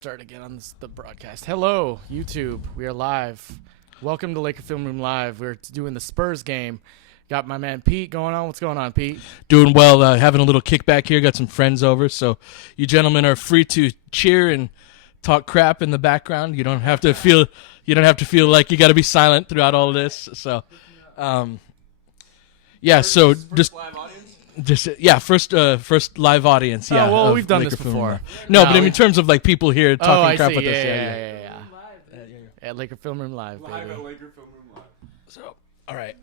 Start again on the broadcast. Hello, YouTube. We are live. Welcome to Laker Film Room Live. We're doing the Spurs game. Got my man Pete going on. What's going on, Pete? Doing well. Having a little kickback here. Got some friends over, so you gentlemen are free to cheer and talk crap in the background. You don't have to feel. You don't have to feel like you got to be silent throughout all of this. So, yeah. So just. First live audience. Yeah. Oh, well, we've done this Film before. Room. No, but in terms of like people here talking crap see. with us. Yeah. At Laker Film Room Live, baby. Live at Laker Film Room Live. So, all right.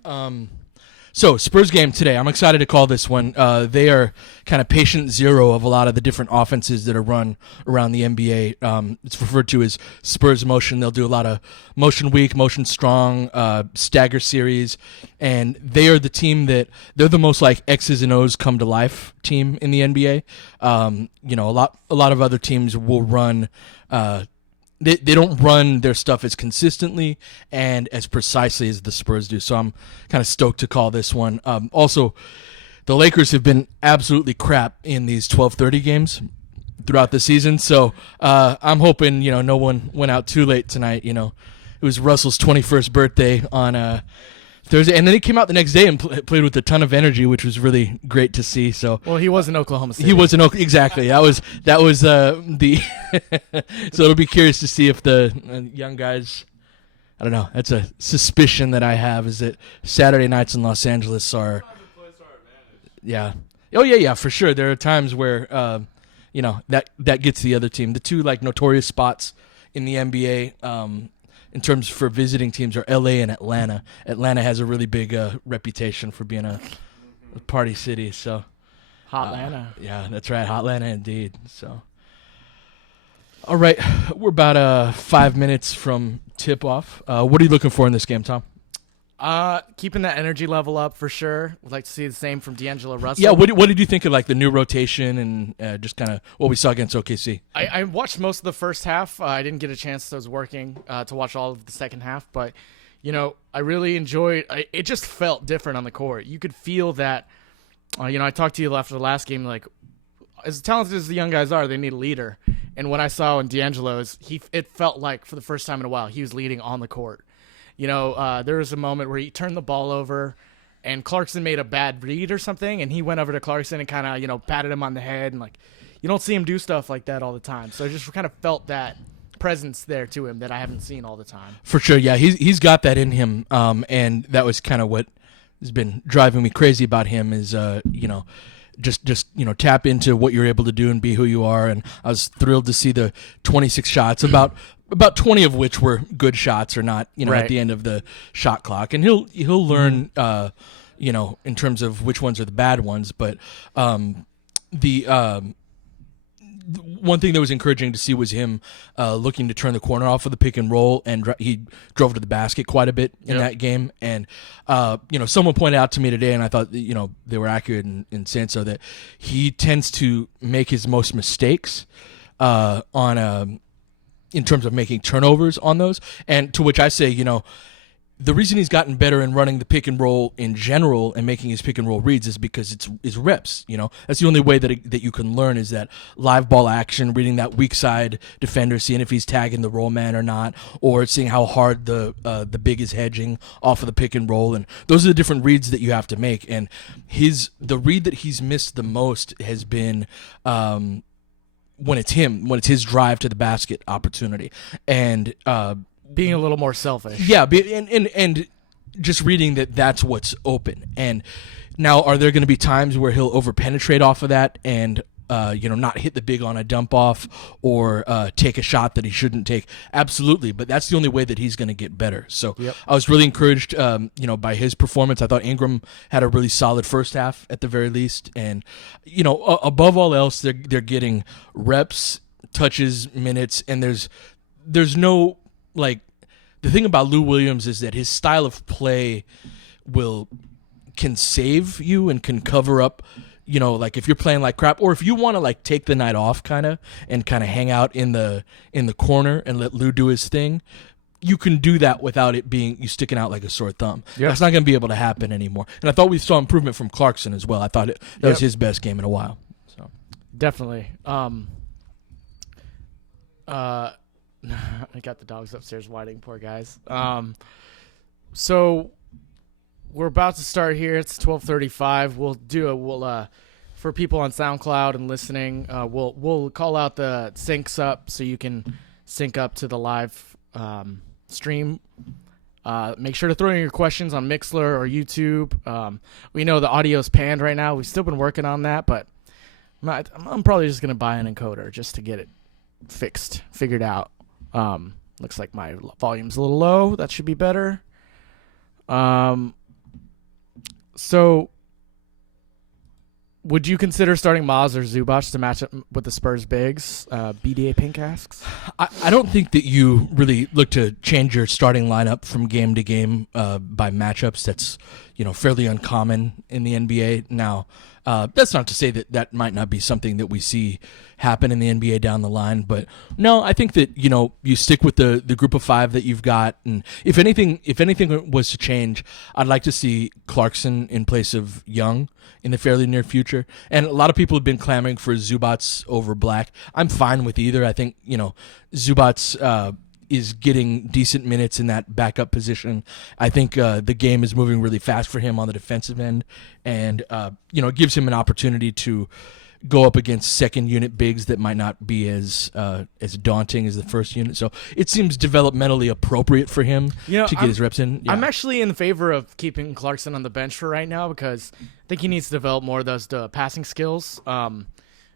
So Spurs game today. I'm excited to call this one. They are kind of patient zero of a lot of the different offenses that are run around the NBA. It's referred to as Spurs motion. They'll do a lot of motion weak, motion strong, stagger series, and they are the team that they're the most like X's and O's come to life team in the NBA. A lot of other teams will run. They don't run their stuff as consistently and as precisely as the Spurs do. So I'm kind of stoked to call this one. Also, the Lakers have been absolutely crap in these 12:30 games throughout the season. So I'm hoping no one went out too late tonight. It was Russell's 21st birthday on Thursday, and then he came out the next day and played with a ton of energy, which was really great to see. So, well, he was in Oklahoma City. He was in Oklahoma, exactly. That was the. So it'll be curious to see if the young guys. I don't know. That's a suspicion that I have, is that Saturday nights in Los Angeles are. Yeah. Oh yeah, for sure. There are times where that gets the other team. The two like notorious spots in the NBA. In terms for visiting teams are LA and Atlanta. Atlanta has a really big reputation for being a party city. So, Hot Atlanta. Yeah, that's right. Hot Atlanta indeed. So, all right, we're about 5 minutes from tip off. What are you looking for in this game, Tom? Keeping that energy level up for sure. Would like to see the same from D'Angelo Russell. Yeah, what did you think of like the new rotation and just kind of what we saw against OKC? I watched most of the first half. I didn't get a chance. I was working to watch all of the second half, but I really enjoyed. It just felt different on the court. You could feel that. I talked to you after the last game. Like, as talented as the young guys are, they need a leader. And what I saw in D'Angelo's, it felt like for the first time in a while he was leading on the court. There was a moment where he turned the ball over and Clarkson made a bad read or something, and he went over to Clarkson and kind of, patted him on the head. And, you don't see him do stuff like that all the time. So I just kind of felt that presence there to him that I haven't seen all the time. For sure, yeah. He's got that in him, and that was kind of what has been driving me crazy about him is, just tap into what you're able to do and be who you are. And I was thrilled to see the 26 shots, about 20 of which were good shots or not, right at the end of the shot clock. And he'll learn, in terms of which ones are the bad ones. But the one thing that was encouraging to see was him looking to turn the corner off of the pick and roll, and he drove to the basket quite a bit in that game. And someone pointed out to me today, and I thought they were accurate in saying so, that he tends to make his most mistakes in terms of making turnovers on those. And to which I say, the reason he's gotten better in running the pick and roll in general and making his pick and roll reads is because it's reps. That's the only way that you can learn, is that live ball action, reading that weak side defender, seeing if he's tagging the roll man or not, or seeing how hard the big is hedging off of the pick and roll. And those are the different reads that you have to make. And the read that he's missed the most has been when it's his drive to the basket opportunity, and being a little more selfish. Yeah, and just reading that's what's open. And now, are there going to be times where he'll overpenetrate off of that and not hit the big on a dump off or take a shot that he shouldn't take? Absolutely, but that's the only way that he's going to get better. So I was really encouraged, by his performance. I thought Ingram had a really solid first half at the very least, and above all else, they're getting reps, touches, minutes, and there's no the thing about Lou Williams is that his style of play can save you and can cover up. If you're playing like crap, or if you want to take the night off and hang out in the corner and let Lou do his thing, you can do that without it being you sticking out like a sore thumb. Yep. That's not going to be able to happen anymore. And I thought we saw improvement from Clarkson as well. I thought that was his best game in a while. So definitely. I got the dogs upstairs whining, poor guys. So we're about to start here. It's 12:35. We'll for people on SoundCloud and listening, we'll call out the syncs up so you can sync up to the live stream. Make sure to throw in your questions on Mixler or YouTube. We know the audio's panned right now. We've still been working on that, but I'm probably just gonna buy an encoder just to get it figured out. Looks like my volume's a little low. That should be better. So would you consider starting Maz or Zubac to match up with the Spurs bigs? BDA Pink asks. I don't think that you really look to change your starting lineup from game to game by matchups. That's fairly uncommon in the NBA now. That's not to say that might not be something that we see happen in the NBA down the line, but no, I think that you stick with the group of five that you've got, and if anything was to change, I'd like to see Clarkson in place of Young in the fairly near future. And a lot of people have been clamoring for Zubac over Black. I'm fine with either. I think Zubac is getting decent minutes in that backup position. I think the game is moving really fast for him on the defensive end, and it gives him an opportunity to go up against second unit bigs that might not be as daunting as the first unit. So it seems developmentally appropriate for him to get his reps in. Yeah. I'm actually in favor of keeping Clarkson on the bench for right now because I think he needs to develop more of those passing skills. And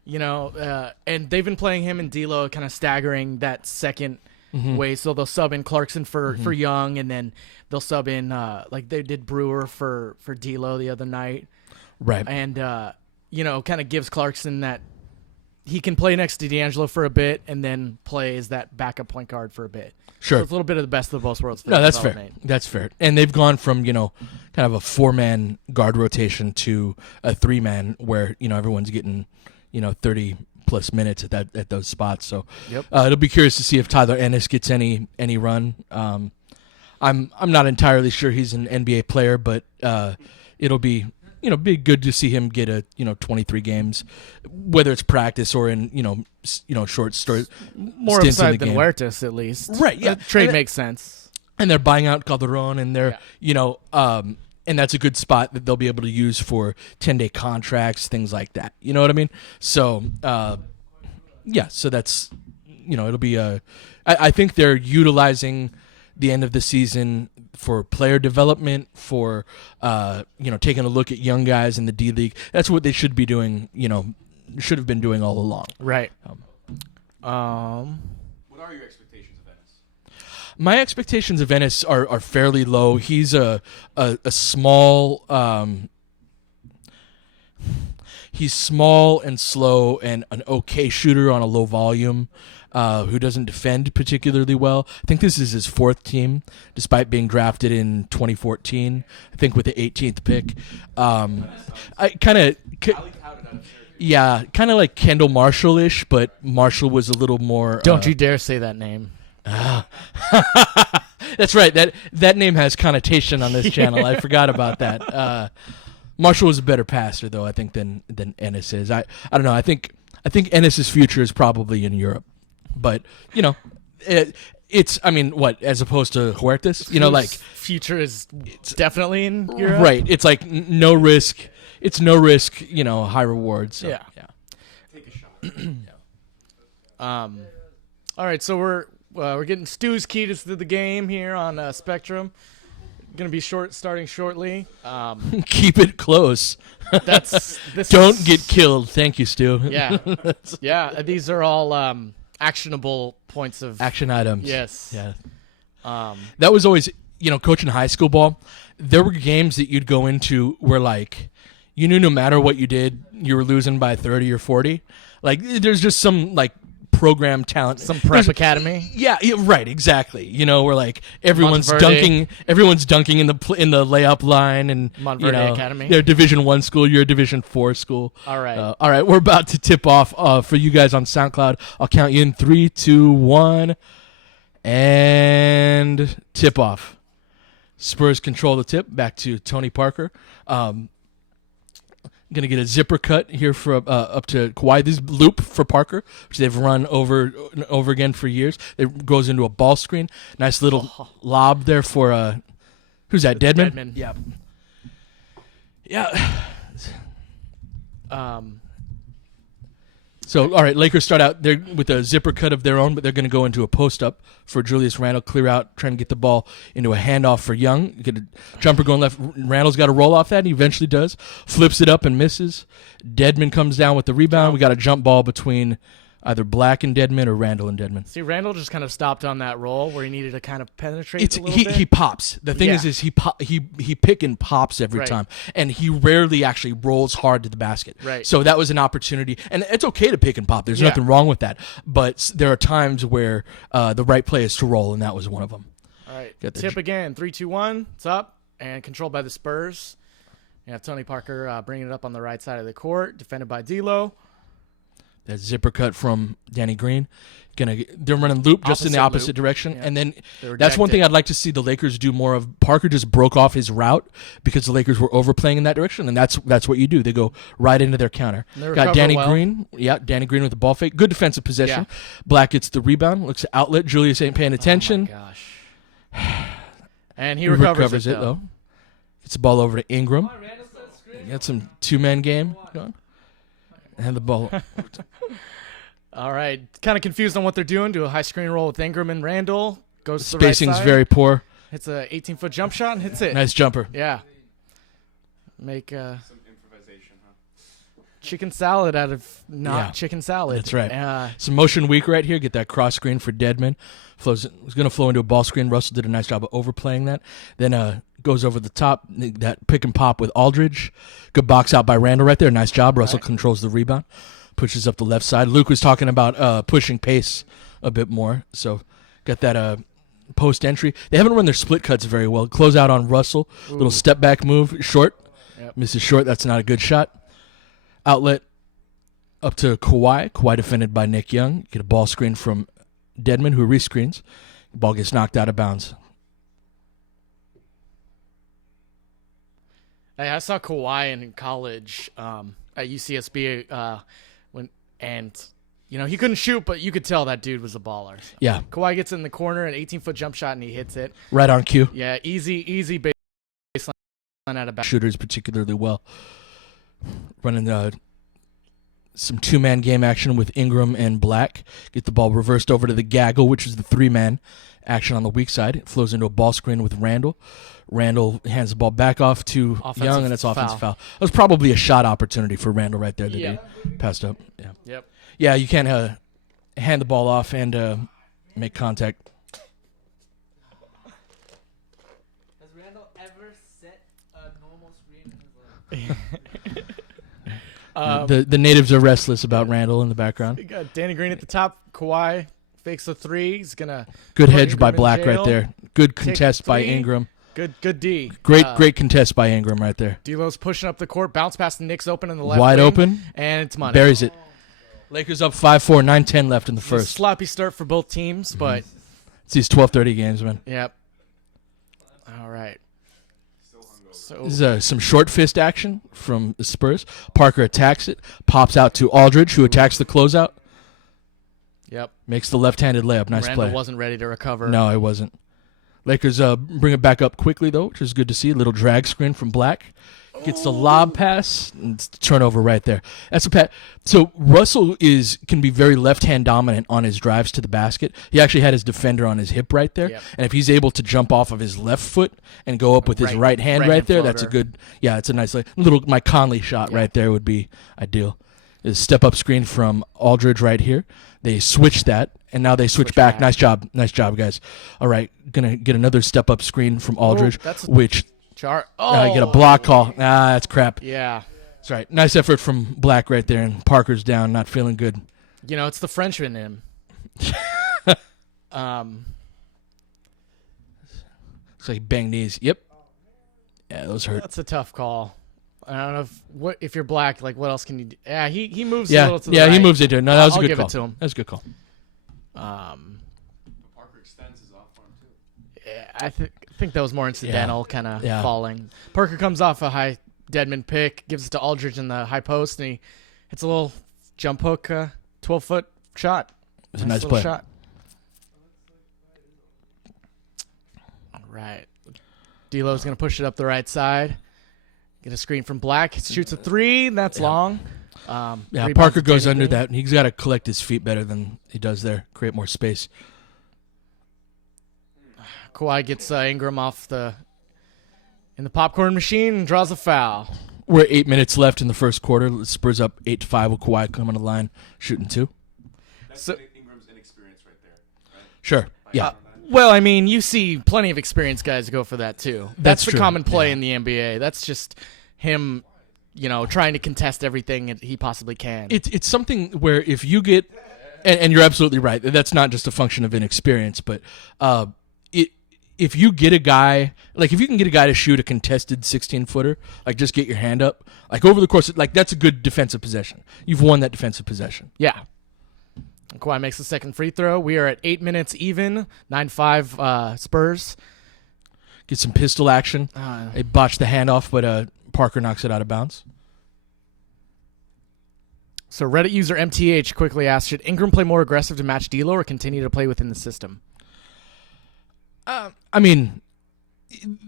they've been playing him and D'Lo kind of staggering that second way. So they'll sub in Clarkson for Young, and then they'll sub in like they did Brewer for D'Lo the other night. Right. And kind of gives Clarkson that he can play next to D'Angelo for a bit and then play as that backup point guard for a bit. Sure. So it's a little bit of the best of both worlds. No, that's fair. That's fair. And they've gone from, kind of a 4-man guard rotation to a 3-man where, everyone's getting, 30 plus minutes at those spots. So yep. It'll be curious to see if Tyler Ennis gets any run. I'm not entirely sure he's an NBA player, but it'll be be good to see him get 23 games, whether it's practice or in short story. More upside than Huertas, at least. Right. Yeah. Trade makes sense. And they're buying out Calderon, and they're and that's a good spot that they'll be able to use for 10-day contracts, things like that. You know what I mean? So so that's it'll be I think they're utilizing the end of the season for player development, for taking a look at young guys in the D League. That's what they should be doing. Should have been doing all along. Right. What are your expectations of Ennis? My expectations of Ennis are fairly low. He's a small. He's small and slow and an okay shooter on a low volume. Who doesn't defend particularly well. I think this is his 4th team, despite being drafted in 2014. I think with the 18th pick. I kind of, kind of like Kendall Marshall-ish, but Marshall was a little more. Don't you dare say that name. That's right. That name has connotation on this channel. I forgot about that. Marshall was a better passer, though, I think, than Ennis is. I don't know. I think Ennis's future is probably in Europe. But, it's, as opposed to Huertas, future is definitely in Europe. Right. It's like no risk. It's no risk, high rewards. So, yeah. Take a shot. All right, so we're getting Stu's keys to the game here on Spectrum. Going to be starting shortly. Keep it close. Don't get killed. Thank you, Stu. Yeah. Yeah, these are all actionable points of action items. Yes. Yeah. That was always, coaching high school ball, there were games that you'd go into where you knew no matter what you did, you were losing by 30 or 40. There's just some program talent, some prep academy. Yeah, right, exactly. Where everyone's dunking in the layup line, and Montverde Academy. They're Division 1 school, you're a Division 4 school. All right, we're about to tip off for you guys on SoundCloud. I'll count you in 3, 2, 1, and tip off. Spurs control the tip. Back to Tony Parker. Gonna get a zipper cut here for up to Kawhi. This loop for Parker, which they've run over and over again for years. It goes into a ball screen. Nice little lob there for who's that? Deadman. Yeah. Yeah. So, all right, Lakers start out there with a zipper cut of their own, but they're going to go into a post-up for Julius Randle, clear out, trying to get the ball into a handoff for Young. Get a jumper going left. Randle's got to roll off that, and he eventually does. Flips it up and misses. Deadman comes down with the rebound. We got a jump ball between either Black and Deadman or Randle and Deadman. See, Randle just kind of stopped on that roll where he needed to kind of penetrate a little bit. He pops. The thing is he pick and pops every time, and he rarely actually rolls hard to the basket. Right. So that was an opportunity, and it's okay to pick and pop. There's nothing wrong with that. But there are times where the right play is to roll, and that was one of them. All right. Tip again. 3-2-1. It's up and controlled by the Spurs. You have Tony Parker bringing it up on the right side of the court, defended by D'Lo. That zipper cut from Danny Green. They're running loop just in the opposite direction. Yeah. And then that's one thing I'd like to see the Lakers do more of. Parker just broke off his route because the Lakers were overplaying in that direction, and that's what you do. They go right into their counter. Got Danny Green. Yeah, Danny Green with the ball fake. Good defensive possession. Yeah. Black gets the rebound. Looks at outlet. Julius ain't paying attention. Oh, my gosh. And he recovers it, though. Gets the ball over to Ingram. Got some two-man game going. And the ball. All right. Kind of confused on what they're doing. Do a high screen roll with Ingram and Randle. Goes to the right side. Spacing's very poor. Hits a 18-foot jump shot and hits it. Nice jumper. Yeah. Make some improvisation, huh? Chicken salad out of chicken salad. That's right. Some motion weak right here. Get that cross screen for Deadman. Was going to flow into a ball screen. Russell did a nice job of overplaying that. Then goes over the top. That pick and pop with Aldridge. Good box out by Randle right there. Nice job. Russell controls the rebound. Pushes up the left side. Luke was talking about pushing pace a bit more. So got that post entry. They haven't run their split cuts very well. Close out on Russell. Ooh. Little step back move. Short. Yep. Misses short. That's not a good shot. Outlet up to Kawhi. Kawhi defended by Nick Young. Get a ball screen from Deadman, who rescreens. Ball gets knocked out of bounds. Hey, I saw Kawhi in college at UCSB he couldn't shoot, but you could tell that dude was a baller. So. Yeah. Kawhi gets in the corner, an 18-foot jump shot, and he hits it. Right on cue. Yeah, easy baseline out of bounds. Shooters particularly well. Running some two-man game action with Ingram and Black. Get the ball reversed over to the gaggle, which is the three-man action on the weak side. It flows into a ball screen with Randle. Randle hands the ball back off to Young, and it's offensive foul. That was probably a shot opportunity for Randle right there that he passed up. Yeah. Yep. Yeah, you can't hand the ball off and make contact. Has Randle ever set a normal screen in his life? The natives are restless about Randle in the background. You got Danny Green at the top. Kawhi fakes the three. He's gonna good hedge by Black right there. Good contest by Ingram. Good D. Great contest by Ingram right there. D'Lo's pushing up the court. Bounce past the Knicks open in the left wide wing, open, and it's money. Buries it. Lakers up 5-4, 9-10 left in the first. Sloppy start for both teams, but it's these 12:30 games, man. Yep. All right. So this is some short fist action from the Spurs. Parker attacks it, pops out to Aldridge, who attacks the closeout. Yep. Makes the left-handed layup. Nice Randle play. Wasn't ready to recover. No, it wasn't. Lakers bring it back up quickly, though, which is good to see. A little drag screen from Black. Gets the lob pass, and it's the turnover right there. That's a pat. So Russell can be very left-hand dominant on his drives to the basket. He actually had his defender on his hip right there, and if he's able to jump off of his left foot and go up with his right hand right there, that's a good. Yeah, it's a nice little Mike Conley shot right there would be ideal. Is step-up screen from Aldridge right here. They switch that, and now they switch back. Nice job, guys. All right, gonna get another step-up screen from Aldridge, which. You get a block call. That's crap. Yeah. That's right. Nice effort from Black right there, and Parker's down, not feeling good. It's the Frenchman in him. Looks like he banged knees. Yep. Yeah, those hurt. That's a tough call. I don't know if you're Black, like what else can you do? Yeah, he moves a little to the right. Yeah, he moves it there. No, that was a good call. I'll give it to him. That was a good call. Parker extends his off arm too. Yeah, I think that was more incidental, kind of falling. Parker comes off a high Deadman pick, gives it to Aldridge in the high post, and he hits a little jump hook, 12-foot shot. It's a nice little play. shot. All right. D'Lo's going to push it up the right side. Get a screen from Black. Shoots a three. And that's long. Yeah, Parker goes under that, and he's got to collect his feet better than he does there, create more space. Kawhi gets Ingram in the popcorn machine and draws a foul. We're 8 minutes left in the first quarter. Spurs up 8-5 with Kawhi coming to the line, shooting 2. That's Ingram's inexperience right there. Right? Sure. Yeah. Well, I mean, you see plenty of experienced guys go for that too. That's the true. common play in the NBA. That's just him, trying to contest everything he possibly can. It's something where if you get, and you're absolutely right, that's not just a function of inexperience, but if you get a guy, like if you can get a guy to shoot a contested 16-footer, like just get your hand up, like over the course of, like that's a good defensive possession. You've won that defensive possession. Yeah. Kawhi makes the second free throw. We are at 8 minutes even, 9-5 Spurs. Get some pistol action. They botched the handoff, but Parker knocks it out of bounds. So Reddit user MTH quickly asked, should Ingram play more aggressive to match D'Lo or continue to play within the system? I mean,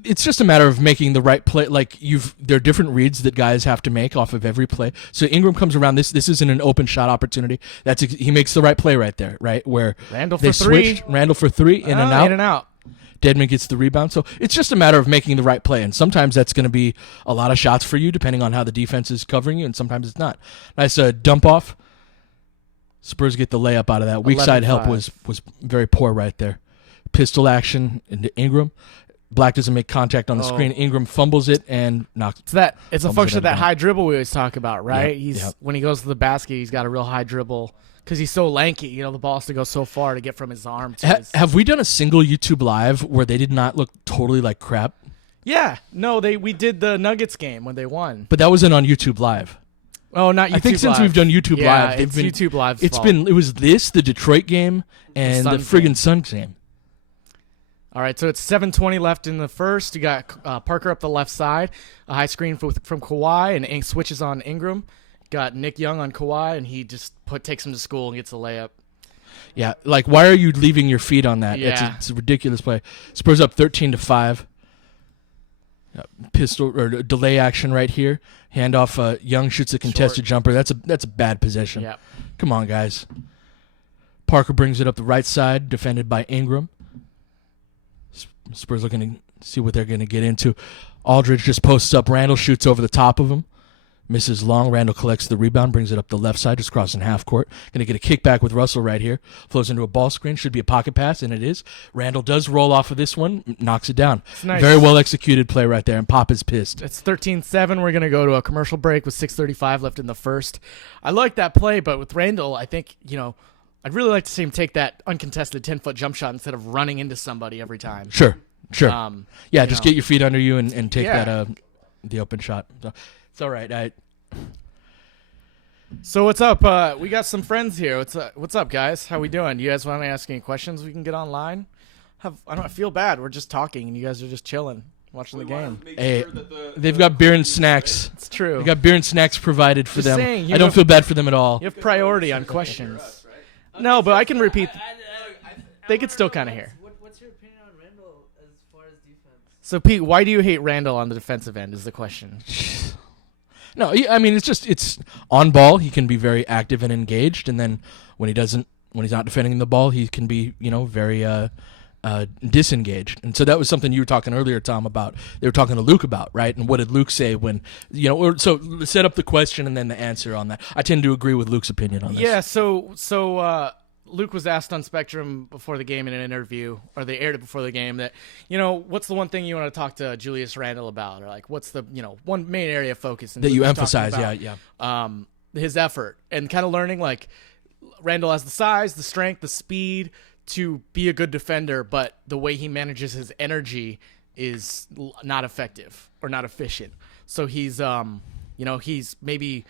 it's just a matter of making the right play. Like there are different reads that guys have to make off of every play. So Ingram comes around. This isn't an open shot opportunity. He makes the right play right there, right where Randle they for three. switched. Randle for three, in and out. In and out. Deadman gets the rebound. So it's just a matter of making the right play. And sometimes that's going to be a lot of shots for you, depending on how the defense is covering you, and sometimes it's not. Nice dump off. Spurs get the layup out of that. Weak side help was very poor right there. Pistol action into Ingram. Black doesn't make contact on the screen. Ingram fumbles it and knocks. It's a function of that high dribble we always talk about, right? Yep. When he goes to the basket, he's got a real high dribble because he's so lanky. The ball has to go so far to get from his arm to his... Have we done a single YouTube live where they did not look totally like crap? Yeah. No, we did the Nuggets game when they won. But that wasn't on YouTube Live. Oh, not YouTube Live. I think since we've done YouTube Live, it's YouTube Live's fault. It was the Detroit game and the friggin' Suns game. All right, so it's 7:20 left in the first. You got Parker up the left side, a high screen from Kawhi, and Ink switches on Ingram. Got Nick Young on Kawhi, and he just takes him to school and gets a layup. Yeah, like why are you leaving your feet on that? Yeah. It's a ridiculous play. Spurs up 13-5. Pistol or delay action right here. Handoff. Young shoots a contested jumper. That's a bad possession. Yeah. Come on, guys. Parker brings it up the right side, defended by Ingram. Spurs looking to see what they're going to get into. Aldridge just posts up. Randle shoots over the top of him. Misses long. Randle collects the rebound, brings it up the left side, just crossing half court. Going to get a kickback with Russell right here. Flows into a ball screen. Should be a pocket pass, and it is. Randle does roll off of this one, knocks it down. Nice. Very well executed play right there, and Pop is pissed. It's 13-7. We're going to go to a commercial break with 6:35 left in the first. I like that play, but with Randle, I think, I'd really like to see him take that uncontested 10-foot jump shot instead of running into somebody every time. Sure. Just get your feet under you and take that the open shot. So, it's all right. So what's up? We got some friends here. What's up, guys? How we doing? You guys want to ask any questions? We can get online. I feel bad. We're just talking, and you guys are just chilling, watching the game. Hey, they've got beer and snacks. It's true. They got beer and snacks provided for Just them. saying, I don't feel bad for them at all. You have priority on questions. No, but I can repeat. They could still kind of hear. What's your opinion on Randle as far as defense? So, Pete, why do you hate Randle on the defensive end is the question. No, I mean, it's on ball. He can be very active and engaged, and then when he's not defending the ball, he can be, very disengaged. And so that was something you were talking earlier, Tom, about. They were talking to Luke about, right? And what did Luke say when, so set up the question and then the answer on that. I tend to agree with Luke's opinion on this. Yeah, so Luke was asked on Spectrum before the game in an interview, or they aired it before the game, that, what's the one thing you want to talk to Julius Randle about? Or, like, what's the, one main area of focus? And that you Luke was emphasize, talking about, his effort, and kind of learning, like, Randle has the size, the strength, the speed to be a good defender, but the way he manages his energy is not effective or not efficient. So he's, he's maybe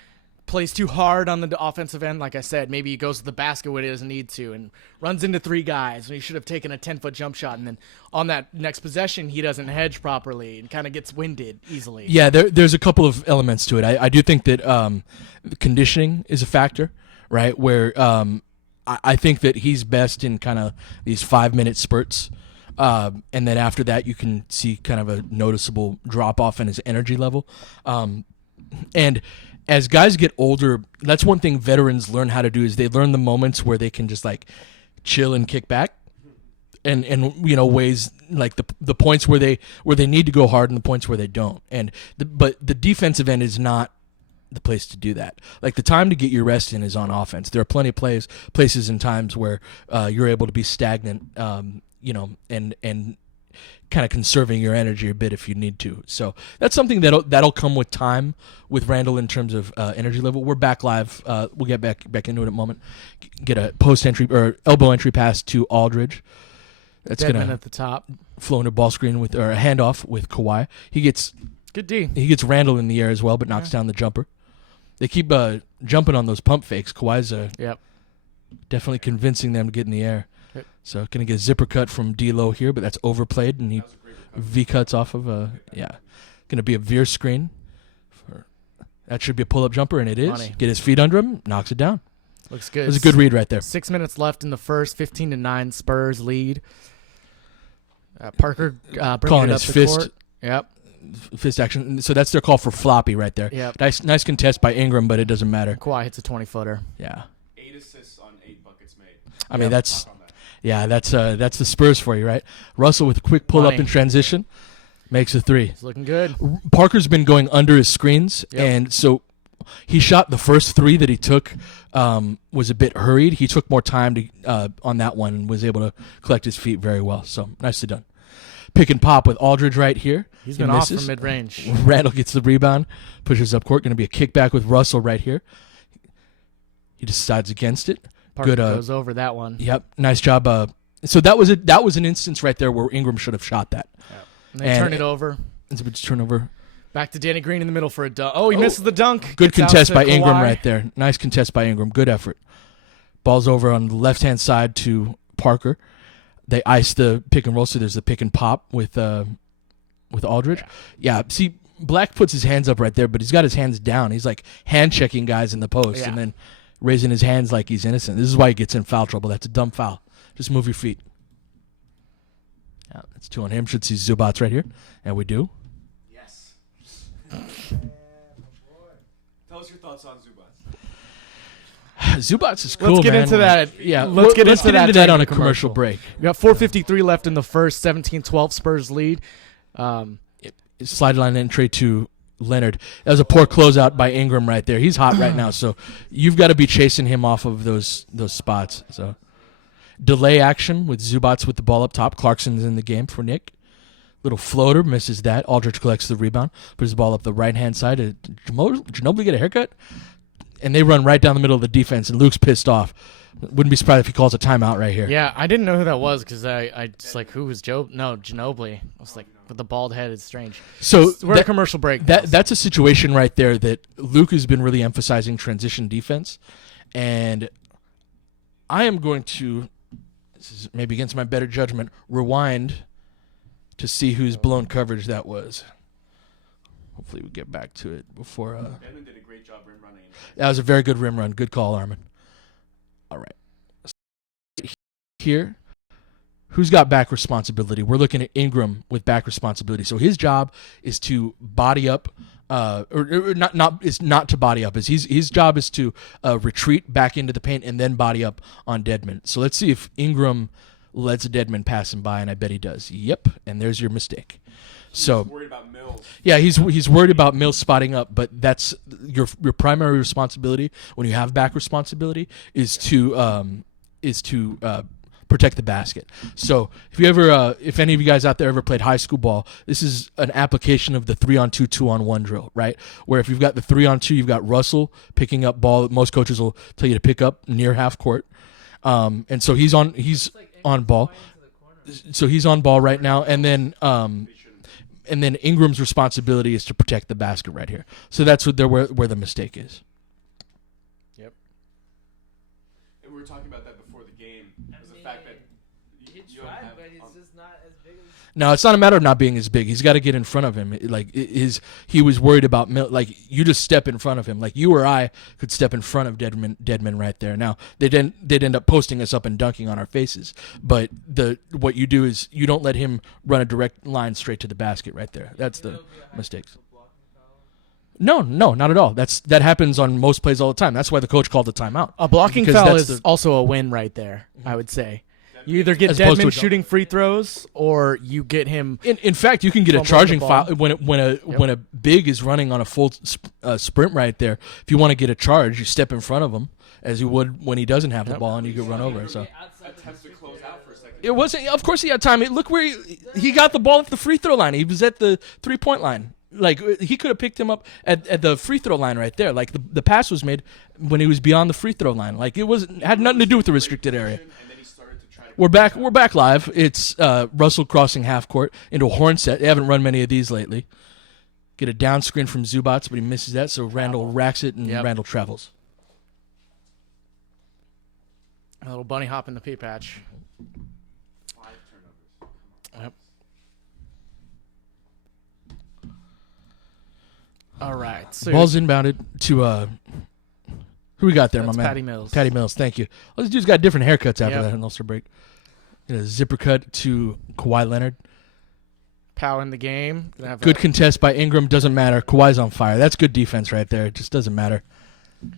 plays too hard on the offensive end. Like I said, maybe he goes to the basket when he doesn't need to and runs into 3 guys when he should have taken a 10-foot jump shot. And then on that next possession, he doesn't hedge properly and kind of gets winded easily. Yeah, there's a couple of elements to it. I do think that conditioning is a factor, right? Where I think that he's best in kind of these 5-minute spurts. And then after that, you can see kind of a noticeable drop-off in his energy level. And as guys get older, that's one thing veterans learn how to do is they learn the moments where they can just like chill and kick back, and ways like the points where they need to go hard and the points where they don't. But the defensive end is not the place to do that. Like the time to get your rest in is on offense. There are plenty of places and times where you're able to be stagnant, and kind of conserving your energy a bit if you need to. So that's something that'll come with time with Randle in terms of energy level. We're back live. We'll get back into it in a moment. Get a post entry or elbow entry pass to Aldridge. That's Deadman gonna at the top. flow into ball screen or a handoff with Kawhi. He gets Good D. He gets Randle in the air as well, but knocks down the jumper. They keep jumping on those pump fakes. Kawhi's definitely convincing them to get in the air. Yep. So going to get a zipper cut from D'Lo here, but that's overplayed, and he V-cuts off of Going to be a veer screen. That should be a pull-up jumper, and it is. Money. Get his feet under him, knocks it down. Looks good. It was a good read right there. 6 minutes left in the first. 15-9 Spurs lead. Parker bringing Calling it up his the fist. court. Yep. Fist action. So that's their call for floppy right there. Yep. Nice contest by Ingram, but it doesn't matter. Kawhi hits a 20-footer. Yeah. 8 assists on 8 buckets made. I mean, that's Knock on that. that's the Spurs for you, right? Russell with a quick pull up Money. in transition makes a 3. It's looking good. Parker's been going under his screens, Yep. and so he shot the first 3 that he took was a bit hurried. He took more time to on that one and was able to collect his feet very well. So nicely done. Pick and pop with Aldridge right here. He's He been off misses. from mid-range. Randle gets the rebound, pushes up court. Going to be a kickback with Russell right here. He decides against it. Parker Good. goes over that one. Yep, nice job. So that was an instance right there where Ingram should have shot that. And they And- turn it over. It's a bit turnover. Back to Danny Green in the middle for a dunk. Oh, he misses the dunk. Good Gets out contest to by Ingram Kawhi. right there. Nice contest by Ingram. Good effort. Ball's over on the left-hand side to Parker. They ice the pick and roll, so there's the pick and pop with Aldridge. Yeah, see, Black puts his hands up right there, but he's got his hands down. He's like hand-checking guys in the post and then raising his hands like he's innocent. This is why he gets in foul trouble. That's a dumb foul. Just move your feet. Yeah, that's 2 on him. Should see Zubats right here, and we do. Yes. Tell us your thoughts on Zubats. Zubats is cool, Let's get man. into that. Yeah, Let's get into that that during on the a commercial commercial. break. We got 4:53 left in the first. 17-12 Spurs lead. Sideline entry to Leonard. That was a poor closeout by Ingram right there. He's hot right now, so you've got to be chasing him off of those spots. So delay action with Zubats with the ball up top. Clarkson's in the game for Nick. Little floater, misses that. Aldridge collects the rebound, puts the ball up the right-hand side. Did Ginobili get a haircut? And they run right down the middle of the defense, and Luke's pissed off. Wouldn't be surprised if he calls a timeout right here. Yeah, I didn't know who that was because I just like, who was Joe? No, Ginobili. I was like, with the bald head, it's strange. So We're at commercial break. That's a situation right there that Luke has been really emphasizing transition defense, and I am going to, this is maybe against my better judgment, rewind to see whose blown coverage that was. Hopefully we get back to it before. Edmund did a great job rim running. That was a very good rim run. Good call, Armin. All right. Here, who's got back responsibility? We're looking at Ingram with back responsibility. So his job is to body up, or not to body up. His job is to retreat back into the paint and then body up on Dedmon. So let's see if Ingram lets a Dedmon pass him by, and I bet he does. Yep, and there's your mistake. So Worried about Mills. yeah, he's worried about Mills spotting up, but that's your primary responsibility when you have back responsibility is to protect the basket. So if any of you guys out there ever played high school ball, this is an application of the 3-on-2, 2-on-1 drill, right? Where if you've got the 3-on-2, you've got Russell picking up ball. Most coaches will tell you to pick up near half court, and so he's on ball. So he's on ball right now, and then Ingram's responsibility is to protect the basket right here. So that's where the mistake is. He You don't tried, have- but he's just not as big as. No, it's not a matter of not being as big. He's got to get in front of him. He was worried about you just step in front of him. Like you or I could step in front of Deadman right there. Now they'd end up posting us up and dunking on our faces. But what you do is you don't let him run a direct line straight to the basket right there. That's the mistakes. No, not at all. That happens on most plays all the time. That's why the coach called the timeout. A blocking Because foul that's is also a win right there, I would say. You either get As opposed to Deadman a dunk. shooting free throws or you get him. In fact, you can get a Fumbling charging the foul ball. when a big is running on a full sprint right there. If you want to get a charge, you step in front of him as you would when he doesn't have the ball and you get run over. So Attempt to close out for a second. it wasn't. Of course, he had time. Look where he got the ball at the free throw line. He was at the 3-point line. Like he could have picked him up at the free throw line right there. Like the pass was made when he was beyond the free throw line. Like had nothing to do with the restricted area. And then he started to try to We're back live. It's Russell crossing half court into a horn set. They haven't run many of these lately. Get a down screen from Zubats, but he misses that, so Randle racks it, and Yep. Randle travels. A little bunny hop in the pea patch. 5 turnovers. Yep. All right. So Ball's inbounded to who we got there, That's my man? Patty Mills. Patty Mills, thank you. Well, this dude's got different haircuts after Yep. that Ulster break. Get a zipper cut to Kawhi Leonard. Powell in the game. Gonna have Good a- contest by Ingram, doesn't matter. Kawhi's on fire. That's good defense right there. It just doesn't matter.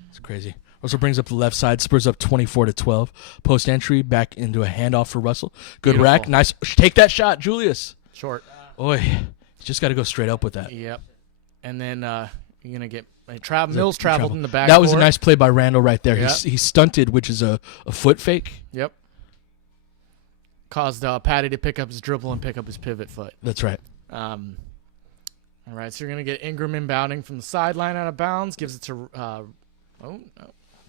It's crazy. Also brings up the left side. Spurs up 24-12. Post entry back into a handoff for Russell. Good Beautiful. rack. Nice. Take that shot, Julius. short. Oy. You just got to go straight up with that. Yep. And then you're gonna get Mills traveled in the back. That was a nice play by Randle right there. Yep. He stunted, which is a foot fake. Yep. Caused Patty to pick up his dribble and pick up his pivot foot. That's right. All right, so you're gonna get Ingram inbounding from the sideline out of bounds. Gives it to no.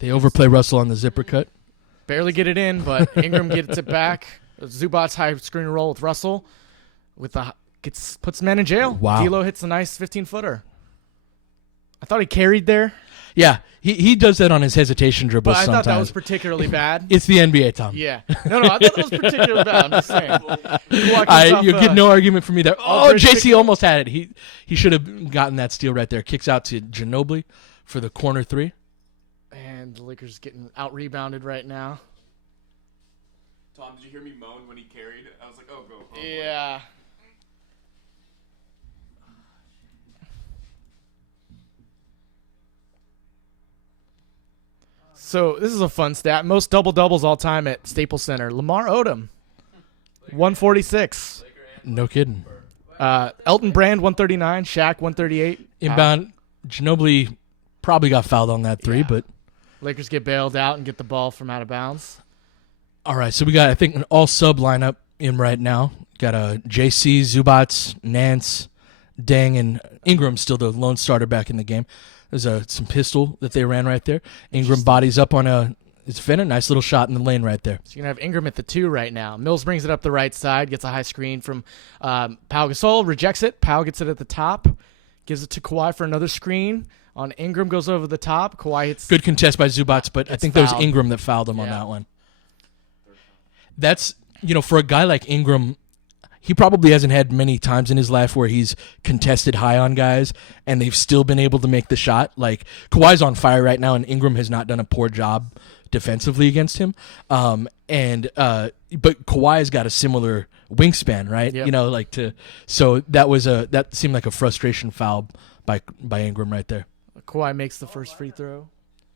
They overplay Russell on the zipper cut. Barely get it in, but Ingram gets it back. Zubats high screen roll with Russell, puts men in jail. Wow. D'Lo hits a nice 15-footer. I thought he carried there, Yeah, he does that on his hesitation dribbles but I sometimes. thought that was particularly bad. It's the NBA, Tom. Yeah, no, I thought that was particularly bad. I'm just saying. Kawhi comes off, You get no argument from me there. Oh, bridge JC kick. almost had it. He should have gotten that steal right there. Kicks out to Ginobili for the corner three. and the Lakers getting out rebounded right now. Tom, did you hear me moan when he carried? I was like, oh, go. Oh, Yeah. So this is a fun stat. Most double-doubles all time at Staples Center. Lamar Odom, 146. No kidding. Elton Brand, 139. Shaq, 138. Inbound, Ginobili probably got fouled on that three, Yeah. but Lakers get bailed out and get the ball from out of bounds. all right. So we got, I think, an all-sub lineup in right now. Got JC, Zubats, Nance, Deng, and Ingram still the lone starter back in the game. There's some pistol that they ran right there. Ingram bodies up on a defender. Nice little shot in the lane right there. So you're going to have Ingram at the 2 right now. Mills brings it up the right side, gets a high screen from Pau Gasol, rejects it. Pau gets it at the top, gives it to Kawhi for another screen. On Ingram goes over the top. Kawhi hits. Good contest by Zubats, but I Gets think that was fouled. Ingram that fouled him on Yeah. that one. That's, for a guy like Ingram, he probably hasn't had many times in his life where he's contested high on guys and they've still been able to make the shot. Like, Kawhi's on fire right now, and Ingram has not done a poor job defensively against him. But Kawhi's got a similar wingspan, right? Yep. So that seemed like a frustration foul by Ingram right there. Kawhi makes the first free throw.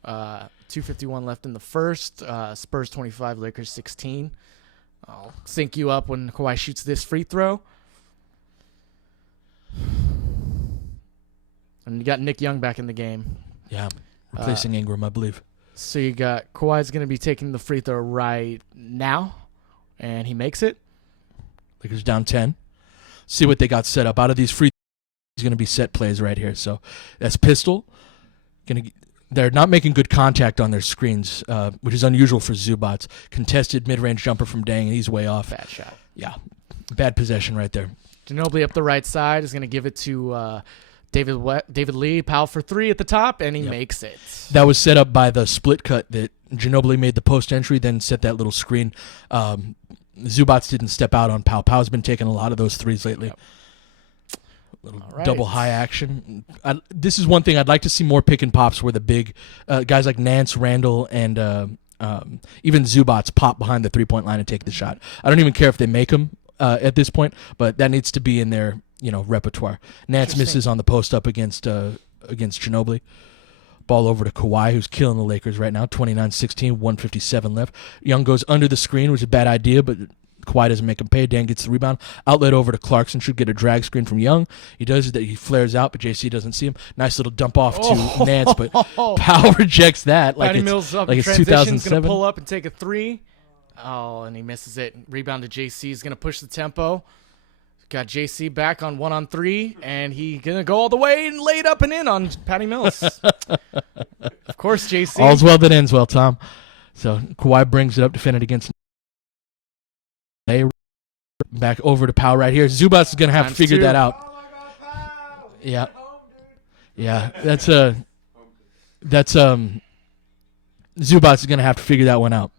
2:51 left in the first. Spurs 25, Lakers 16. I'll sync you up when Kawhi shoots this free throw. And you got Nick Young back in the game. Yeah, replacing Ingram, I believe. So you got Kawhi's going to be taking the free throw right now, and he makes it. Lakers down 10. See what they got set up. Out of these free throws, going to be set plays right here. So that's pistol. They're not making good contact on their screens, which is unusual for Zubats. Contested mid-range jumper from Deng, and he's way off. Bad shot. Yeah, bad possession right there. Ginobili up the right side is going to give it to David Lee. Powell for 3 at the top, and he Yep. makes it. That was set up by the split cut that Ginobili made the post entry, then set that little screen. Zubats didn't step out on Pau. Pau's been taking a lot of those threes lately. Yep. Little All right. double high action. This is one thing I'd like to see more pick and pops where the big guys like Nance, Randle, and even Zubats pop behind the 3-point line and take the shot. I don't even care if they make them at this point, but that needs to be in their repertoire. Nance misses on the post up against Ginobili. Ball over to Kawhi, who's killing the Lakers right now. 29-16, 1:57 left. Young goes under the screen, which is a bad idea, but Kawhi doesn't make him pay. Dan gets the rebound. Outlet over to Clarkson. Should get a drag screen from Young. He does that. He flares out, but JC doesn't see him. Nice little dump off to Nance, but Powell rejects that. Patty Mills up like in it's transition. 2007. Going to pull up and take a three. Oh, and he misses it. Rebound to JC. He's going to push the tempo. Got JC back on 1-on-3, and he's going to go all the way and lay it up and in on Patty Mills. Of course, JC. All's well that ends well, Tom. So Kawhi brings it up, defended against. Back over to Powell right here. Zubats is going to have to figure that out. Yeah. Yeah, that's Zubats is going to have to figure that one out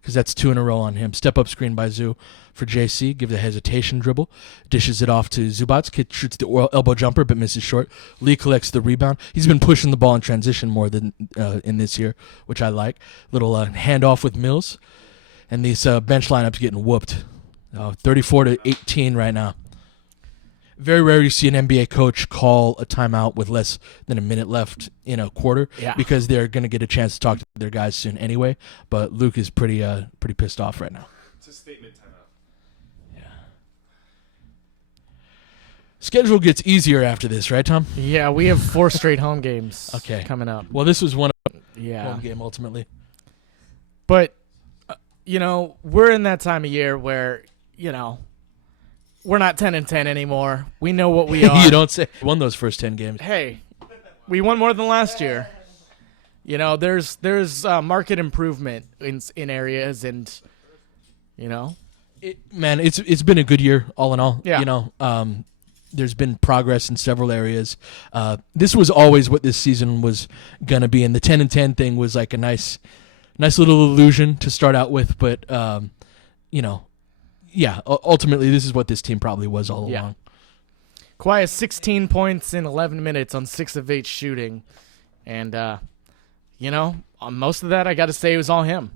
because that's 2 in a row on him. Step up screen by Zoo for JC. Give the hesitation dribble. Dishes it off to Zubats. Kid shoots the elbow jumper but misses short. Lee collects the rebound. He's been pushing the ball in transition more than in this year, which I like. Little handoff with Mills. And these bench lineups getting whooped. 34-18 right now. Very rare you see an NBA coach call a timeout with less than a minute left in a quarter because they're going to get a chance to talk to their guys soon anyway. But Luke is pretty pissed off right now. It's a statement timeout. Yeah. Schedule gets easier after this, right, Tom? Yeah, we have 4 straight home games coming up. Well, this was one Yeah. home game ultimately. But, we're in that time of year where, we're not 10-10 anymore. We know what we are. You don't say. Won those first 10 games. Hey, we won more than last year. There's market improvement in areas, and It's been a good year all in all. Yeah. There's been progress in several areas. This was always what this season was gonna be, and the 10-10 thing was like a nice little illusion to start out with. But ultimately this is what this team probably was all along. Kawhi has 16 points in 11 minutes on 6 of 8 shooting. And, on most of that, I got to say it was all him.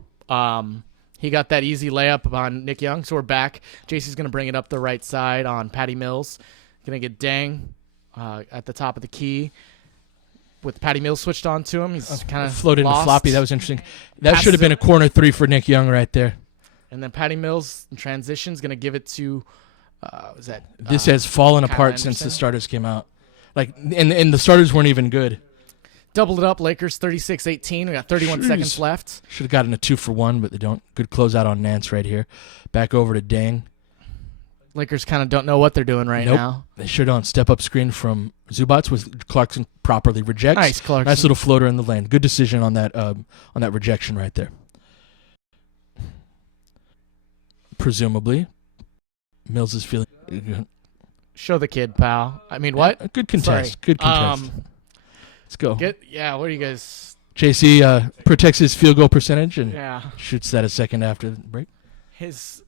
He got that easy layup on Nick Young, so we're back. JC's going to bring it up the right side on Patty Mills. Going to get Dang at the top of the key. With Patty Mills switched on to him, he's kind of floated lost. into floppy. That was interesting. That should have been a corner 3 for Nick Young right there. And then Patty Mills in transition is going to give it to this has fallen Kyle apart Anderson. since the starters came out. And the starters weren't even good. Doubled it up, Lakers 36-18. We got 31 seconds left. Should have gotten a 2-for-1, but they don't. Good closeout on Nance right here. Back over to Dang. Lakers kind of don't know what they're doing right now. They sure don't. Step up screen from Zubats with Clarkson properly rejects. Nice, Clarkson. Nice little floater in the lane. Good decision on that rejection right there. Presumably, Mills is feeling. Show the kid, pal. I mean, what? Good contest. Sorry. Good contest. Let's go. What are you guys? JC protects his field goal percentage and shoots that a second after the break. His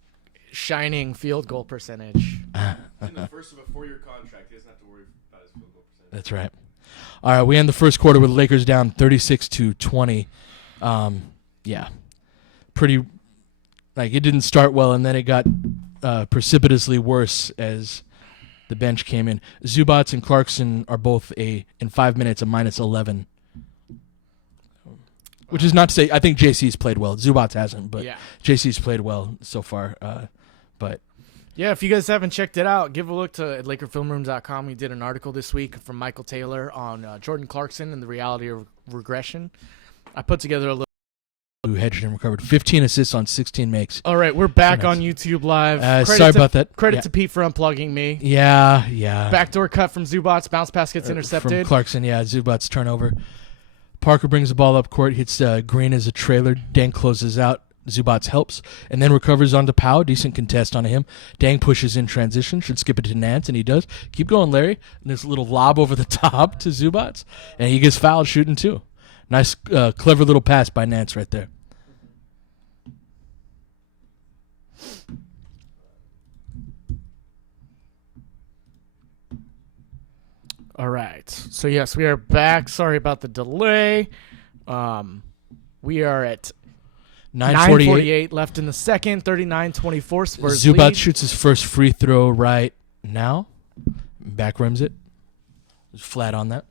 shining field goal percentage. In the first of a 4-year contract, he doesn't have to worry about his field goal percentage. That's right. All right, we end the first quarter with the Lakers down 36-20. Pretty. It didn't start well, and then it got precipitously worse as the bench came in. Zubats and Clarkson are both in 5 minutes a -11, which is not to say I think JC's played well. Zubats hasn't, but JC's played well so far. But if you guys haven't checked it out, give a look to LakerFilmRoom.com. We did an article this week from Michael Taylor on Jordan Clarkson and the reality of regression. I put together a little. Who hedged and recovered 15 assists on 16 makes. All right, we're back on YouTube Live. Sorry about that. Credit to Pete for unplugging me. Yeah. Backdoor cut from Zubats. Bounce pass gets intercepted. From Clarkson, Zubats turnover. Parker brings the ball up court, hits Green as a trailer. Dang closes out. Zubats helps, and then recovers onto Pau. Decent contest on him. Dang pushes in transition. Should skip it to Nance, and he does. Keep going, Larry. And there's a little lob over the top to Zubats, and he gets fouled shooting too. Nice, clever little pass by Nance right there. All right. So yes, we are back. Sorry about the delay. We are at 9:48 left in the second. 39-24. Spurs Zubac lead. shoots his first free throw right now. Back rims it. Just flat on that.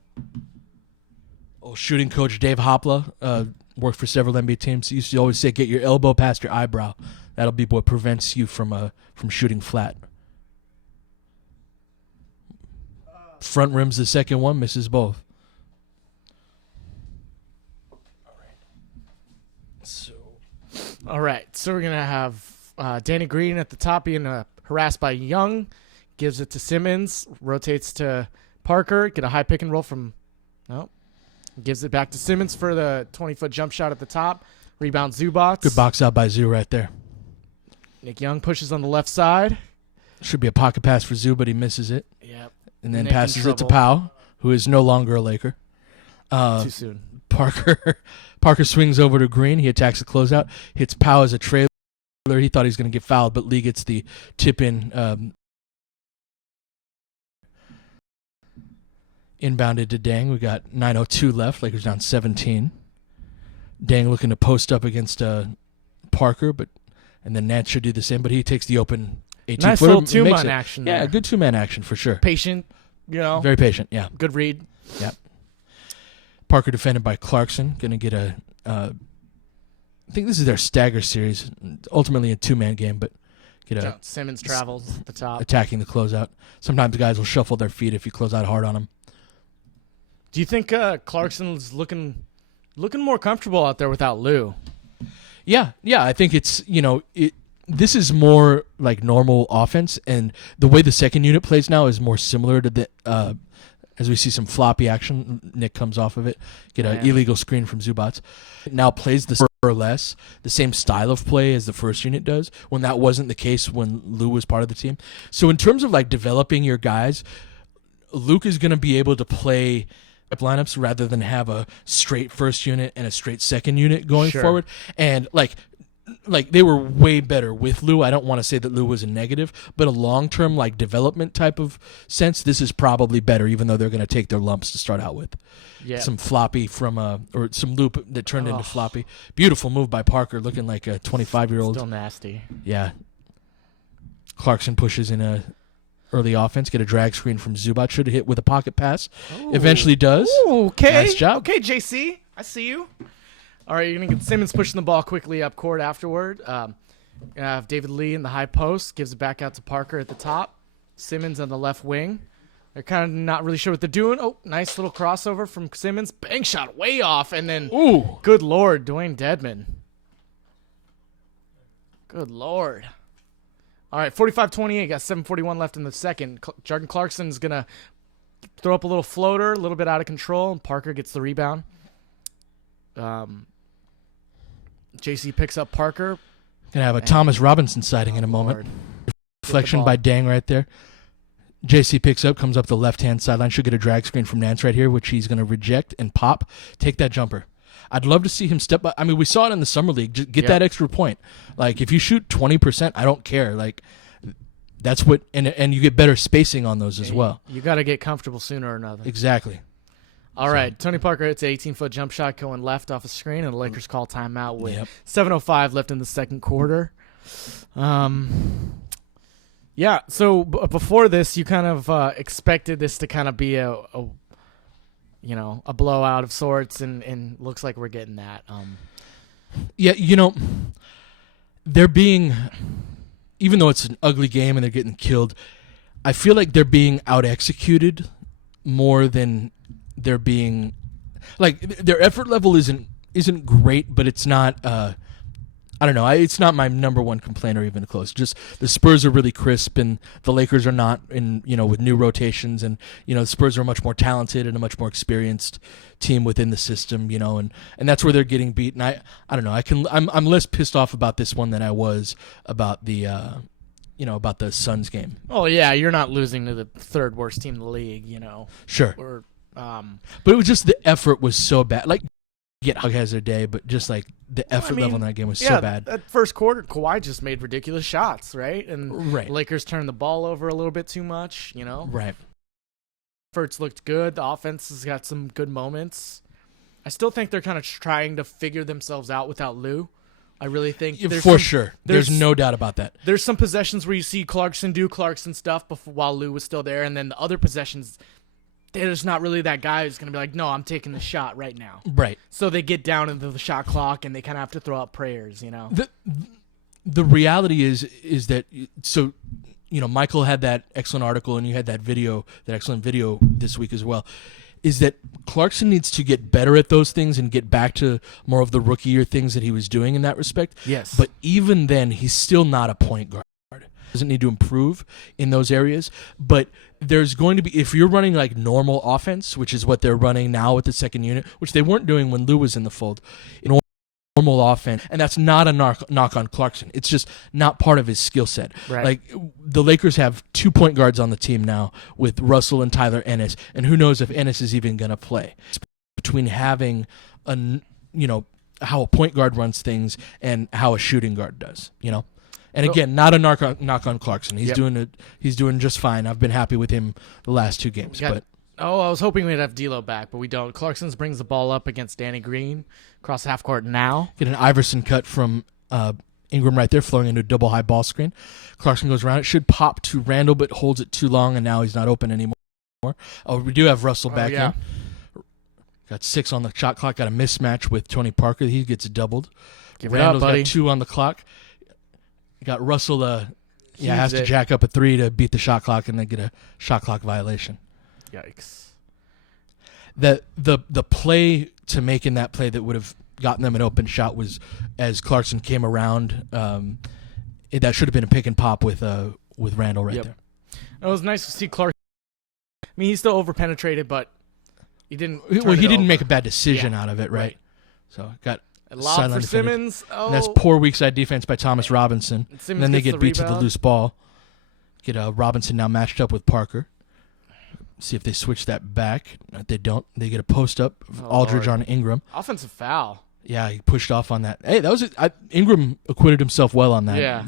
Oh, shooting coach Dave Hopla worked for several NBA teams. He used to always say, "Get your elbow past your eyebrow. That'll be what prevents you from shooting flat." Front rims the second one, misses both. All right. So we're gonna have Danny Green at the top being harassed by Young. Gives it to Simmons. Rotates to Parker. Get a high pick and roll from. No. Gives it back to Simmons for the 20-foot jump shot at the top. Rebound Zubac. Good box out by Zoo right there. Nick Young pushes on the left side. Should be a pocket pass for Zoo, but he misses it. Yep. And then Nick in passes it to trouble. Powell, who is no longer a Laker. Too soon. Parker swings over to Green. He attacks the closeout. Hits Powell as a trailer. He thought he was going to get fouled, but Lee gets the tip in. Inbounded to Dang. We got 9:02 left. Lakers down 17. Dang looking to post up against Parker, and then Nance should do the same, but he takes the open 18-footer. Nice little two-man action Yeah, there. good two-man action for sure. Patient, Very patient, yeah. good read. Yep. Parker defended by Clarkson. Going to get I think this is their stagger series. Ultimately a two-man game, but get a Simmons travels at the top. attacking the closeout. Sometimes guys will shuffle their feet if you close out hard on them. Do you think Clarkson's looking more comfortable out there without Lou? Yeah. I think it's this is more like normal offense, and the way the second unit plays now is more similar to the as we see some floppy action. Nick comes off of it, get an illegal screen from Zubac. Now plays the or less the same style of play as the first unit does, when that wasn't the case when Lou was part of the team. So in terms of like developing your guys, Luke is going to be able to play lineups rather than have a straight first unit and a straight second unit going forward. And like they were way better with Lou. I don't want to say that Lou was a negative, but a long-term like development type of sense, this is probably better, even though they're going to take their lumps to start out with. Yeah. Some floppy from or some loop that turned into floppy. Beautiful move by Parker, looking like a 25-year-old. Still nasty. Yeah. Clarkson pushes in a early offense, get a drag screen from Zubac, should hit with a pocket pass. Ooh. Eventually does. Ooh, okay. Nice job. Okay, JC. I see you. All right, you're going to get Simmons pushing the ball quickly up court afterward. Have David Lee in the high post, gives it back out to Parker at the top. Simmons on the left wing. They're kind of not really sure what they're doing. Oh, nice little crossover from Simmons. Bang shot way off, and then, good Lord, Dwayne Dedman. Good Lord. All right, 45-28, got 7:41 left in the second. Jordan Clarkson's going to throw up a little floater, a little bit out of control, and Parker gets the rebound. JC picks up Parker. Gonna have a Thomas Robinson sighting in a moment. Lord. Reflection by Dang right there. JC picks up, comes up the left-hand sideline. Should get a drag screen from Nance right here, which he's going to reject and pop. Take that jumper. I'd love to see him step up. I mean, we saw it in the summer league. Just get that extra point. Like, if you shoot 20%, I don't care. Like, that's what, and you get better spacing on those as well. You got to get comfortable sooner or another. Exactly. All right, Tony Parker hits an 18-foot jump shot going left off a screen, and the Lakers call timeout with 7:05 left in the second quarter. Yeah, so before this, you kind of expected this to kind of be a blowout of sorts, and looks like we're getting that. Yeah, they're being, even though it's an ugly game and they're getting killed, I feel like they're being out-executed more than they're being, like, their effort level isn't great, but it's not, I don't know, it's not my number one complaint or even close. Just the Spurs are really crisp, and the Lakers are not, with new rotations, and the Spurs are much more talented and a much more experienced team within the system, and that's where they're getting beat. And I don't know, I'm less pissed off about this one than I was about the about the Suns game. Oh yeah, you're not losing to the third worst team in the league, Sure. Or but it was just the effort was so bad. Like, Hug has their day, but just like the effort level in that game was so bad. That first quarter, Kawhi just made ridiculous shots, right? And Right. Lakers turned the ball over a little bit too much, Right. efforts looked good. The offense has got some good moments. I still think they're kind of trying to figure themselves out without Lou. I really think Sure. There's no doubt about that. There's some possessions where you see Clarkson do Clarkson stuff while Lou was still there, and then the other possessions, there's not really that guy who's going to be like, no, I'm taking the shot right now. Right. So they get down into the shot clock, and they kind of have to throw out prayers, you know? The reality is that, so, you know, Michael had that excellent article, and you had that excellent video this week as well, is that Clarkson needs to get better at those things and get back to more of the rookie year things that he was doing in that respect. Yes. But even then, he's still not a point guard. Doesn't need to improve in those areas. But there's going to be, if you're running like normal offense, which is what they're running now with the second unit, which they weren't doing when Lou was in the fold, in normal offense, and that's not a knock on Clarkson. It's just not part of his skill set. Right. Like, the Lakers have 2 point guards on the team now with Russell and Tyler Ennis, and who knows if Ennis is even going to play. It's between having how a point guard runs things and how a shooting guard does, you know. And again, not a knock on Clarkson. He's doing just fine. I've been happy with him the last 2 games. I was hoping we'd have D'Lo back, but we don't. Clarkson brings the ball up against Danny Green across half court now. Get an Iverson cut from Ingram right there, flowing into a double high ball screen. Clarkson goes around. It should pop to Randle, but holds it too long, and now he's not open anymore. Oh, we do have Russell back in. Got 6 on the shot clock. Got a mismatch with Tony Parker. He gets doubled. Randle's got 2 on the clock. Got Russell has to jack up a 3 to beat the shot clock and then get a shot clock violation. Yikes. The play to make in that play that would have gotten them an open shot was as Clarkson came around. That should have been a pick and pop with Randle right there. It was nice to see Clarkson. I mean, he still overpenetrated, but he didn't. He didn't make a bad decision out of it, right? So got a lob for Simmons. Oh. And that's poor weak side defense by Thomas Robinson. And then they get beat to the loose ball. Get Robinson now matched up with Parker. See if they switch that back. They don't. They get a post up. Aldridge on Ingram. Offensive foul. Yeah, he pushed off on that. Hey, that was Ingram acquitted himself well on that. Yeah.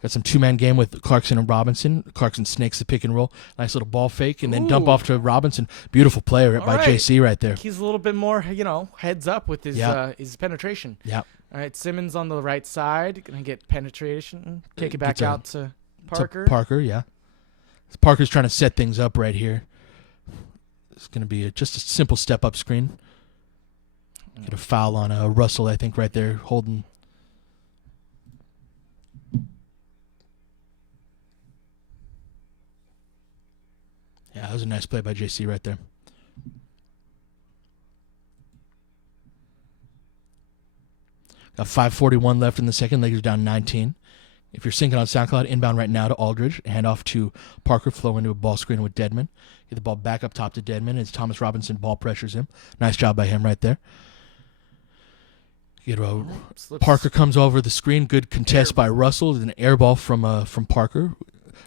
Got some 2-man game with Clarkson and Robinson. Clarkson snakes the pick and roll. Nice little ball fake, and then dump off to Robinson. Beautiful player by JC right there. He's a little bit more, heads up with his penetration. Yeah. All right, Simmons on the right side. Going to get penetration. Kick it back out to Parker. Parker, yeah. Parker's trying to set things up right here. It's going to be just a simple step-up screen. Get a foul on Russell, I think, right there, holding. Yeah, that was a nice play by JC right there. Got 5:41 left in the second. Lakers down 19. If you're syncing on SoundCloud, inbound right now to Aldridge. Hand off to Parker, flow into a ball screen with Dedmon. Get the ball back up top to Dedmon as Thomas Robinson ball pressures him. Nice job by him right there. Parker comes over the screen. Good contest by Russell. An air ball from Parker.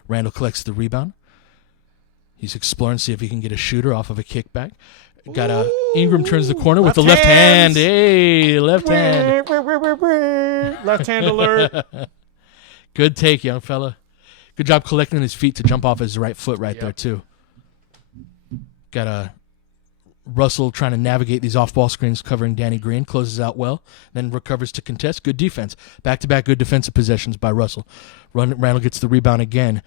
Randle collects the rebound. He's exploring, see if he can get a shooter off of a kickback. Ingram turns the corner with the left hand. Hey, left hand. Left hand alert. Good take, young fella. Good job collecting his feet to jump off his right foot right there, too. Got Russell trying to navigate these off-ball screens covering Danny Green. Closes out well, then recovers to contest. Good defense. Back-to-back good defensive possessions by Russell. Randle gets the rebound again.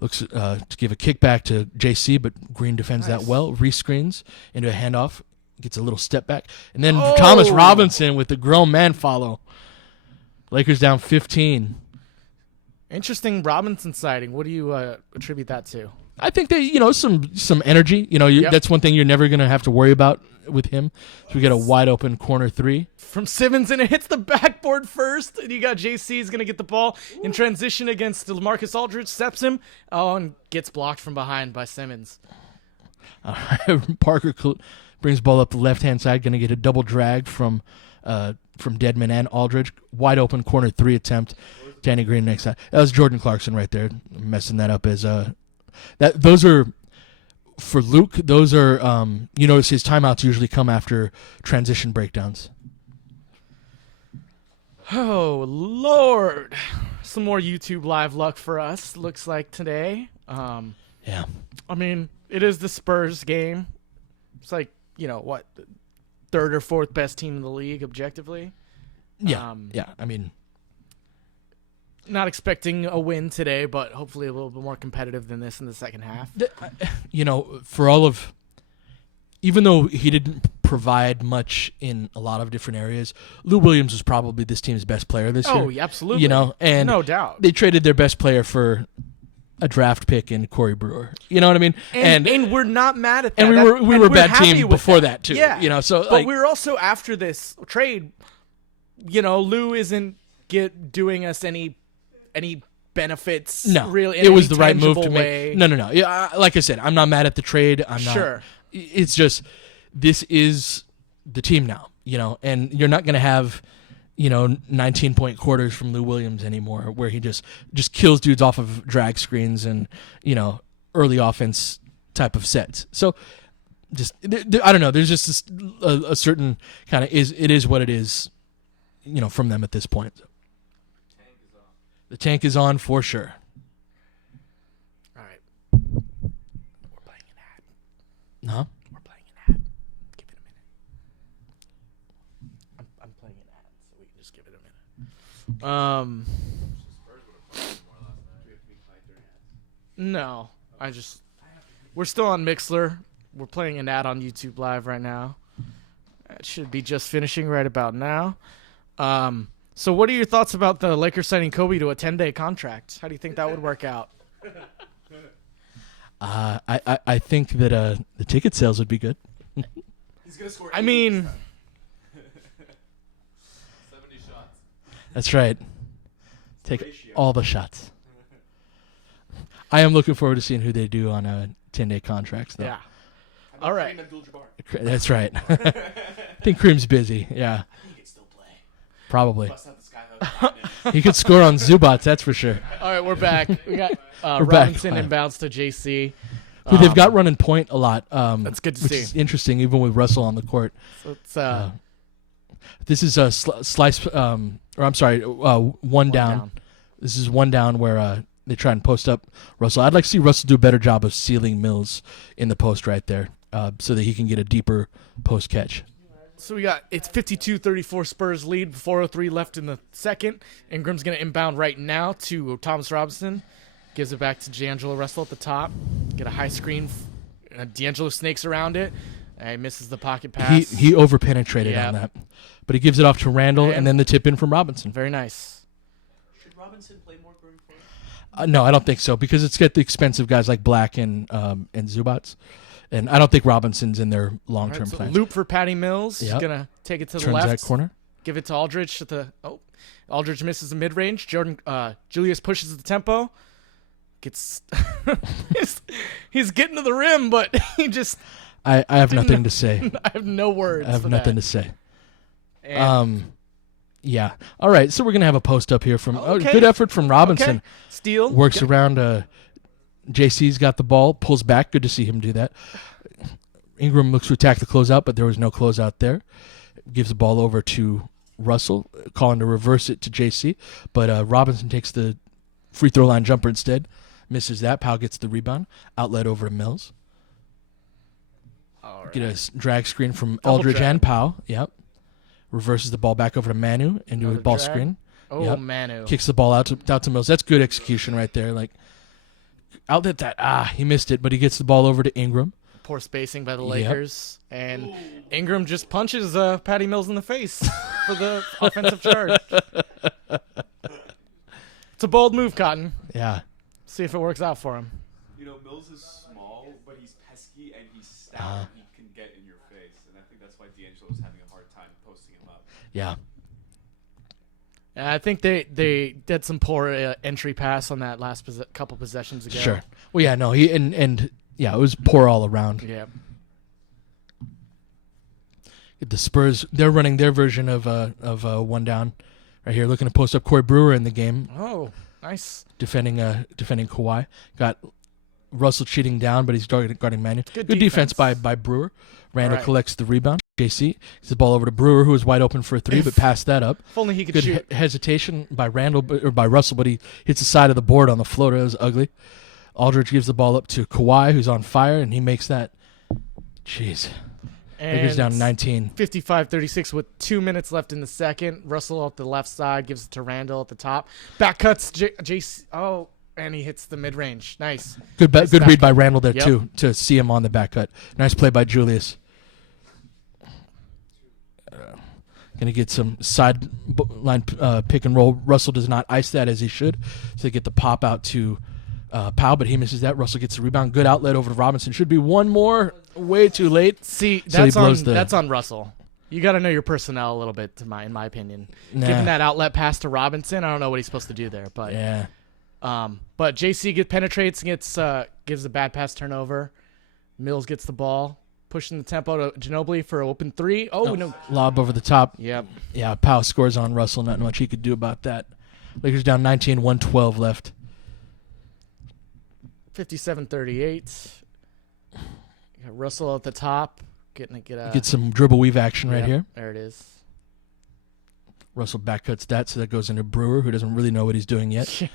Looks to give a kickback to JC, but Green defends that well. Rescreens into a handoff. Gets a little step back. And then Thomas Robinson with the grown man follow. Lakers down 15. Interesting Robinson sighting. What do you attribute that to? I think that, some energy. That's one thing you're never going to have to worry about with him. So we get a wide open corner 3. From Simmons, and it hits the backboard first. And you got JC is going to get the ball in transition against LaMarcus Aldridge. Steps him. And gets blocked from behind by Simmons. Parker brings ball up the left-hand side. Going to get a double drag from Dedmon and Aldridge. Wide open corner 3 attempt. Danny Green next side. That was Jordan Clarkson right there, messing that up as those are for Luke. Those are notice his timeouts usually come after transition breakdowns. Oh Lord, some more YouTube live luck for us. Looks like today. Yeah. I mean, it is the Spurs game. It's like, what, third or fourth best team in the league objectively. Yeah. Yeah. I mean, not expecting a win today, but hopefully a little bit more competitive than this in the second half. for all of, even though he didn't provide much in a lot of different areas, Lou Williams was probably this team's best player this year. Oh, yeah, absolutely. And no doubt. they traded their best player for a draft pick in Corey Brewer. You know what I mean? And we're not mad at that. And we were a bad happy team with before that too. Yeah. So but we're also after this trade. Lou isn't doing us any benefits. No, really. It was the right move to way. make. No. Yeah, like I said, I'm not mad at the trade. I'm not. Sure. It's just this is the team now. And you're not going to have 19-point quarters from Lou Williams anymore, where he just kills dudes off of drag screens and early offense type of sets. So I don't know. There's just a certain kind of it is what it is, from them at this point. The tank is on for sure. All right. We're playing an ad. Huh? We're playing an ad. Give it a minute. I'm playing an ad, so we can just give it a minute. No, we're still on Mixler. We're playing an ad on YouTube Live right now. It should be just finishing right about now. So what are your thoughts about the Lakers signing Kobe to a 10-day contract? How do you think that would work out? I think that the ticket sales would be good. He's gonna score. 70 shots. That's right. Take all the shots. I am looking forward to seeing who they do on 10-day contracts, though. Yeah. All right. That's right. I think Cream's busy. Yeah. He could still play. Probably. Bust out the sky. He could score on Zubats, that's for sure. All right, we're back. We got We're Robinson back. inbounds to JC. Who they've got running point a lot. That's good to which see. is interesting, even with Russell on the court. So it's This is a slice, one down. This is one down where they try and post up Russell. I'd like to see Russell do a better job of sealing Mills in the post right there, so that he can get a deeper post catch. So it's 52-34 Spurs lead, 4:03 left in the second. Ingram's going to inbound right now to Thomas Robinson. Gives it back to D'Angelo Russell at the top. Get a high screen. D'Angelo snakes around it. He misses the pocket pass. He over-penetrated on that. But he gives it off to Randle, and then the tip in from Robinson. Very nice. Should Robinson play more going forward? No, I don't think so, because it's got the expensive guys like Black and Zubats. And I don't think Robinson's in their long-term All right, so plans. loop for Patty Mills. Yep. He's going to take it to the Turns left. that corner. Give it to Aldridge. Aldridge misses the mid-range. Julius pushes the tempo. Gets he's getting to the rim, but he just... I have nothing to say. I have no words. I have for nothing that. to say. And Yeah. All right, so we're going to have a post up here from Okay. good effort from Robinson. Okay. Steal. Works around JC's got the ball, pulls back. Good to see him do that. Ingram looks to attack the closeout, but there was no closeout there. Gives the ball over to Russell, calling to reverse it to JC, but Robinson takes the free throw line jumper instead. Misses that. Powell gets the rebound. Outlet over to Mills. All right. Get a drag screen from Double Aldridge drag. and Powell. Yep. Reverses the ball back over to Manu into a Another ball drag. screen. Oh, Yep. Manu. Kicks the ball out to Mills. That's good execution right there. Like, outlet that. He missed it, but he gets the ball over to Ingram. Poor spacing by the Yep. Lakers. And Ingram just punches Patty Mills in the face for the offensive charge. It's a bold move, Cotton. Yeah. See if it works out for him. Mills is small, but he's pesky and he's stout. He can get in your face, and I think that's why D'Angelo's having a hard time posting him up. Yeah. And I think they did some poor entry pass on that last couple possessions ago. Sure. Well, yeah, no, he and yeah, it was poor all around. Yeah. The Spurs, they're running their version of one down right here, looking to post up Corey Brewer in the game, Oh, nice. defending Kawhi. Got Russell cheating down, but he's guarding Manu. Good defense defense. by Brewer. Randle All right. collects the rebound. JC gets the ball over to Brewer, who was wide open for a three, but passed that up. If only he could Good shoot. hesitation by Randle or by Russell, but he hits the side of the board on the floater. It was ugly. Aldridge gives the ball up to Kawhi, who's on fire, and he makes that. Jeez. Lakers And down 19. 55-36 with 2 minutes left in the second. Russell off the left side gives it to Randle at the top. Back cuts JC. Oh, and he hits the mid-range. Nice. Good read by Randle there, Yep. too, to see him on the back cut. Nice play by Julius. Going to get some sideline pick and roll. Russell does not ice that as he should. So they get the pop out to Powell, but he misses that. Russell gets the rebound. Good outlet over to Robinson. Should be one more. Way too late. See, So he blows that's on Russell. You got to know your personnel a little bit, in my opinion. Nah. Giving that outlet pass to Robinson, I don't know what he's supposed to do there, but Yeah. But JC penetrates and gives a bad pass turnover. Mills gets the ball, pushing the tempo to Ginobili for an open three. Oh no! Lob over the top. Yep. Yeah, Powell scores on Russell. Not much he could do about that. Lakers down 19, 112 left. 57-38. Got Russell at the top, Get some dribble weave action right here. There it is. Russell back cuts that, so that goes into Brewer, who doesn't really know what he's doing yet. So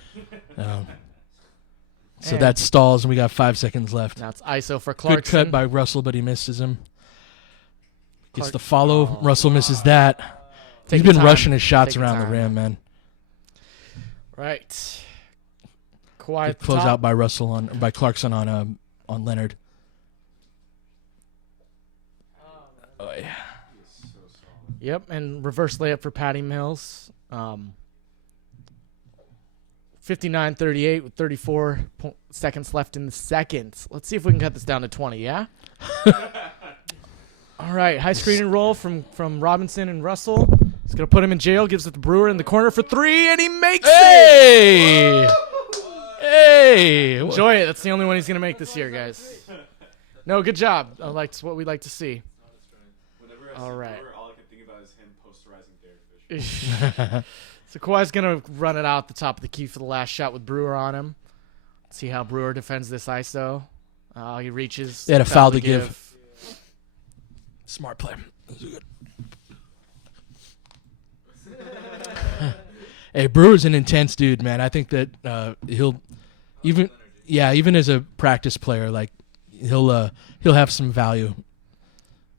And- that stalls, and we got 5 seconds left. Now it's ISO for Good Clarkson. cut by Russell, but he misses him. Gets Clark- the follow. Russell misses that. Take He's your been time. rushing his shots Take your around the time. rim, man. Right. Kawhi Good at the close top. out by by Clarkson on Leonard. Oh yeah. Yep, and reverse layup for Patty Mills. 59-38 with 34 seconds left in the second. Let's see if we can cut this down to 20, yeah? All right, high screen and roll from Robinson and Russell. He's going to put him in jail, gives it to Brewer in the corner for three, and he makes it! Hey! Hey! Enjoy it. That's the only one he's going to make this year, guys. No, good job. It's what we like to see. Whenever I All see right. Brewer, all I can think about is him posterizing Derek Fisher. So Kawhi's going to run it out at the top of the key for the last shot with Brewer on him. See how Brewer defends this ISO. He reaches. They had a foul to give. Smart play. That was good. Hey, Brewer's an intense dude, man. I think that he'll even as a practice player, like he'll have some value.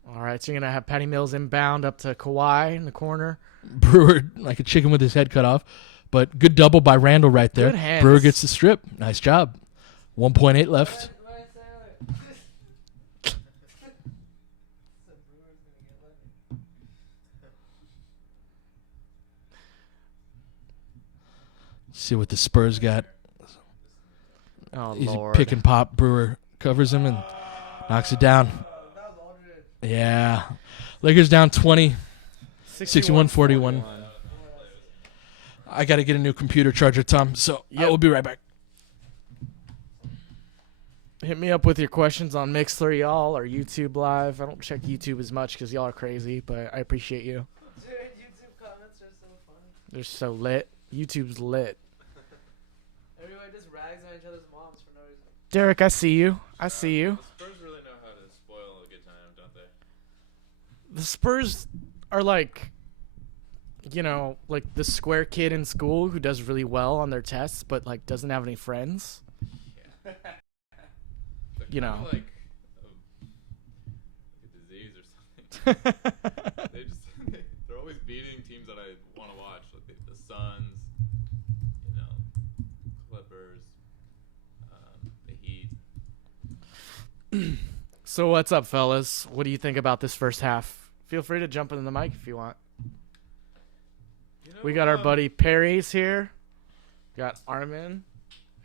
All right, so you're gonna have Patty Mills inbound up to Kawhi in the corner. Brewer like a chicken with his head cut off, but good double by Randle right there. Good hands. Brewer gets the strip. Nice job. 1.8 left. See what the Spurs got. Oh Easy Lord. pick and pop. Brewer covers him and knocks it down. Yeah. Lakers down 20, 61-41. I got to get a new computer charger, Tom, so I will be right back. Hit me up with your questions on Mixler, y'all, or YouTube Live. I don't check YouTube as much because y'all are crazy, but I appreciate you. Dude, YouTube comments are so funny. They're so lit. YouTube's lit. Everybody just rags on each other's moms for no reason. Derek, I see you. I see you. Spurs really know how to spoil a good time, don't they? The Spurs are like the square kid in school who does really well on their tests, but like doesn't have any friends. They're You kinda know. like a disease or something. They're always beating teams that I want to watch, like the Suns, Clippers, the Heat. So what's up, fellas? What do you think about this first half? Feel free to jump in the mic if you want. We got our buddy Perry's here. Got Armin.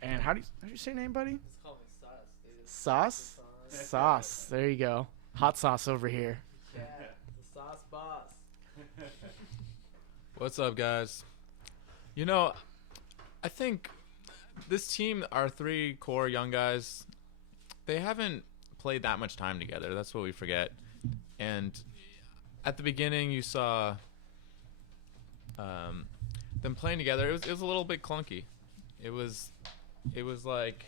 And how do you say your name, buddy? Just call me Sauce, dude. Sauce? Sauce. There you go. Hot sauce over here. Yeah, the Sauce Boss. What's up, guys? I think this team, our three core young guys, they haven't played that much time together. That's what we forget. And at the beginning, you saw them playing together. It was a little bit clunky. It was like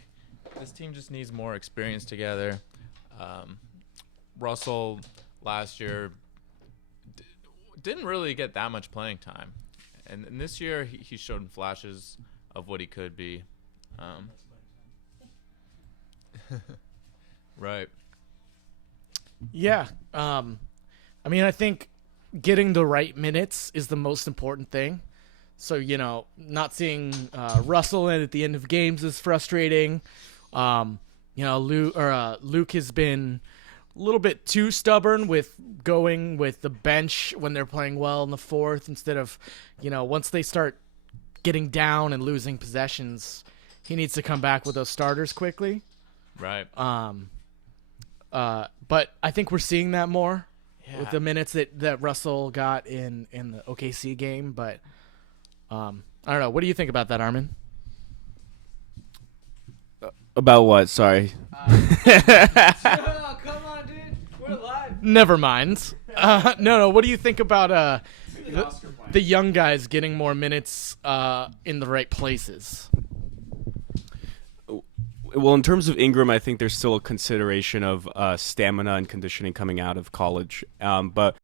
this team just needs more experience together. Russell last year didn't really get that much playing time, and this year he showed flashes of what he could be. Right. Yeah. I mean, I think getting the right minutes is the most important thing. So, not seeing Russell in at the end of games is frustrating. Luke has been a little bit too stubborn with going with the bench when they're playing well in the fourth instead of, once they start getting down and losing possessions, he needs to come back with those starters quickly. Right. But I think we're seeing that more with Yeah. the minutes that Russell got in the OKC game. But I don't know. What do you think about that, Armin? About what? Sorry. Oh, come on, dude. We're live. Never mind. No. What do you think about the young guys getting more minutes in the right places? Well, in terms of Ingram, I think there's still a consideration of stamina and conditioning coming out of college. But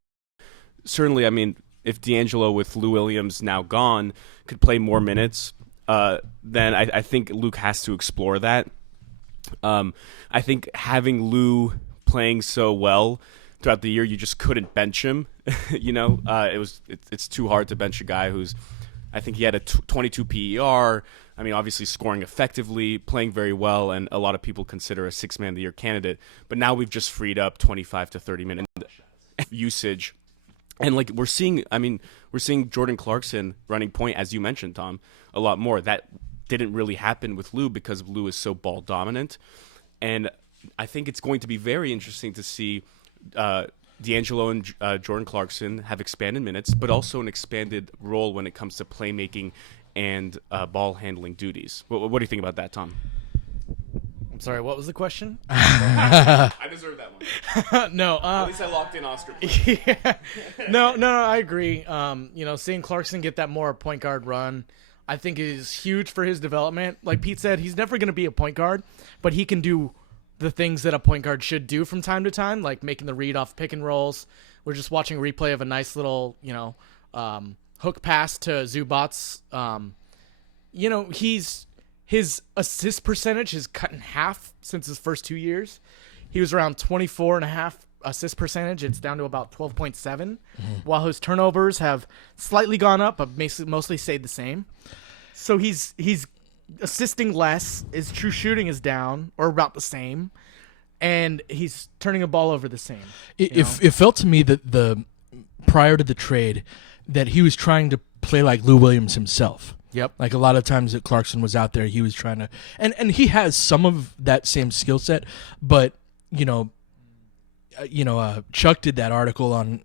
certainly, I mean, if D'Angelo with Lou Williams now gone could play more minutes, then I think Luke has to explore that. I think having Lou playing so well throughout the year, you just couldn't bench him. It's too hard to bench a guy who's, I think he had a 22 PER. I mean, obviously scoring effectively, playing very well, and a lot of people consider a six-man of the year candidate. But now we've just freed up 25 to 30 minute usage. And we're seeing Jordan Clarkson running point, as you mentioned, Tom, a lot more. That didn't really happen with Lou because Lou is so ball dominant. And I think it's going to be very interesting to see D'Angelo and Jordan Clarkson have expanded minutes, but also an expanded role when it comes to playmaking and ball handling duties. What do you think about that, Tom? I'm sorry. What was the question? I deserve that one. No. At least I locked in Oscar. Yeah. No, I agree. Seeing Clarkson get that more point guard run, I think is huge for his development. Like Pete said, he's never going to be a point guard, but he can do the things that a point guard should do from time to time, like making the read off pick and rolls. We're just watching a replay of a nice little, hook pass to Zubats. His assist percentage has cut in half since his first 2 years. He was around 24.5 assist percentage. It's down to about 12.7, while his turnovers have slightly gone up, but mostly stayed the same. So he's assisting less. His true shooting is down or about the same, and he's turning the ball over the same. It felt to me that prior to the trade that he was trying to play like Lou Williams himself. Yep. Like a lot of times that Clarkson was out there, he was trying to, and he has some of that same skill set, but Chuck did that article on,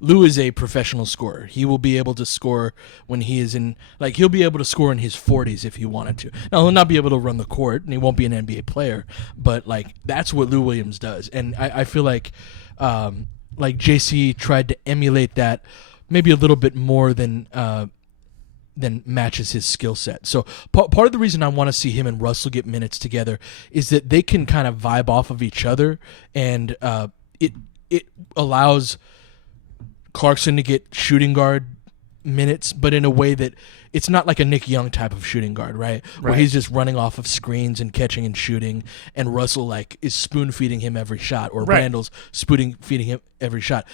Lou is a professional scorer. He will be able to score when he is he'll be able to score in his 40s if he wanted to. Now, he'll not be able to run the court, and he won't be an NBA player, but, that's what Lou Williams does. And I feel like JC tried to emulate that maybe a little bit more than matches his skill set. So part of the reason I want to see him and Russell get minutes together is that they can kind of vibe off of each other, and it allows Clarkson to get shooting guard minutes, but in a way that it's not like a Nick Young type of shooting guard, right? Where he's just running off of screens and catching and shooting, and Russell is spoon feeding him every shot, or Randle's feeding him every shot.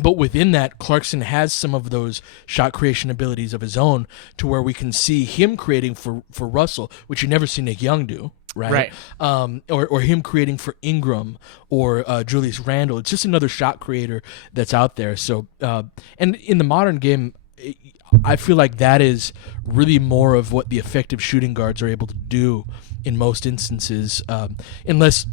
But within that, Clarkson has some of those shot creation abilities of his own, to where we can see him creating for Russell, which you never see Nick Young do, right? Or him creating for Ingram or Julius Randle. It's just another shot creator that's out there. So, and in the modern game, I feel like that is really more of what the effective shooting guards are able to do in most instances, unless.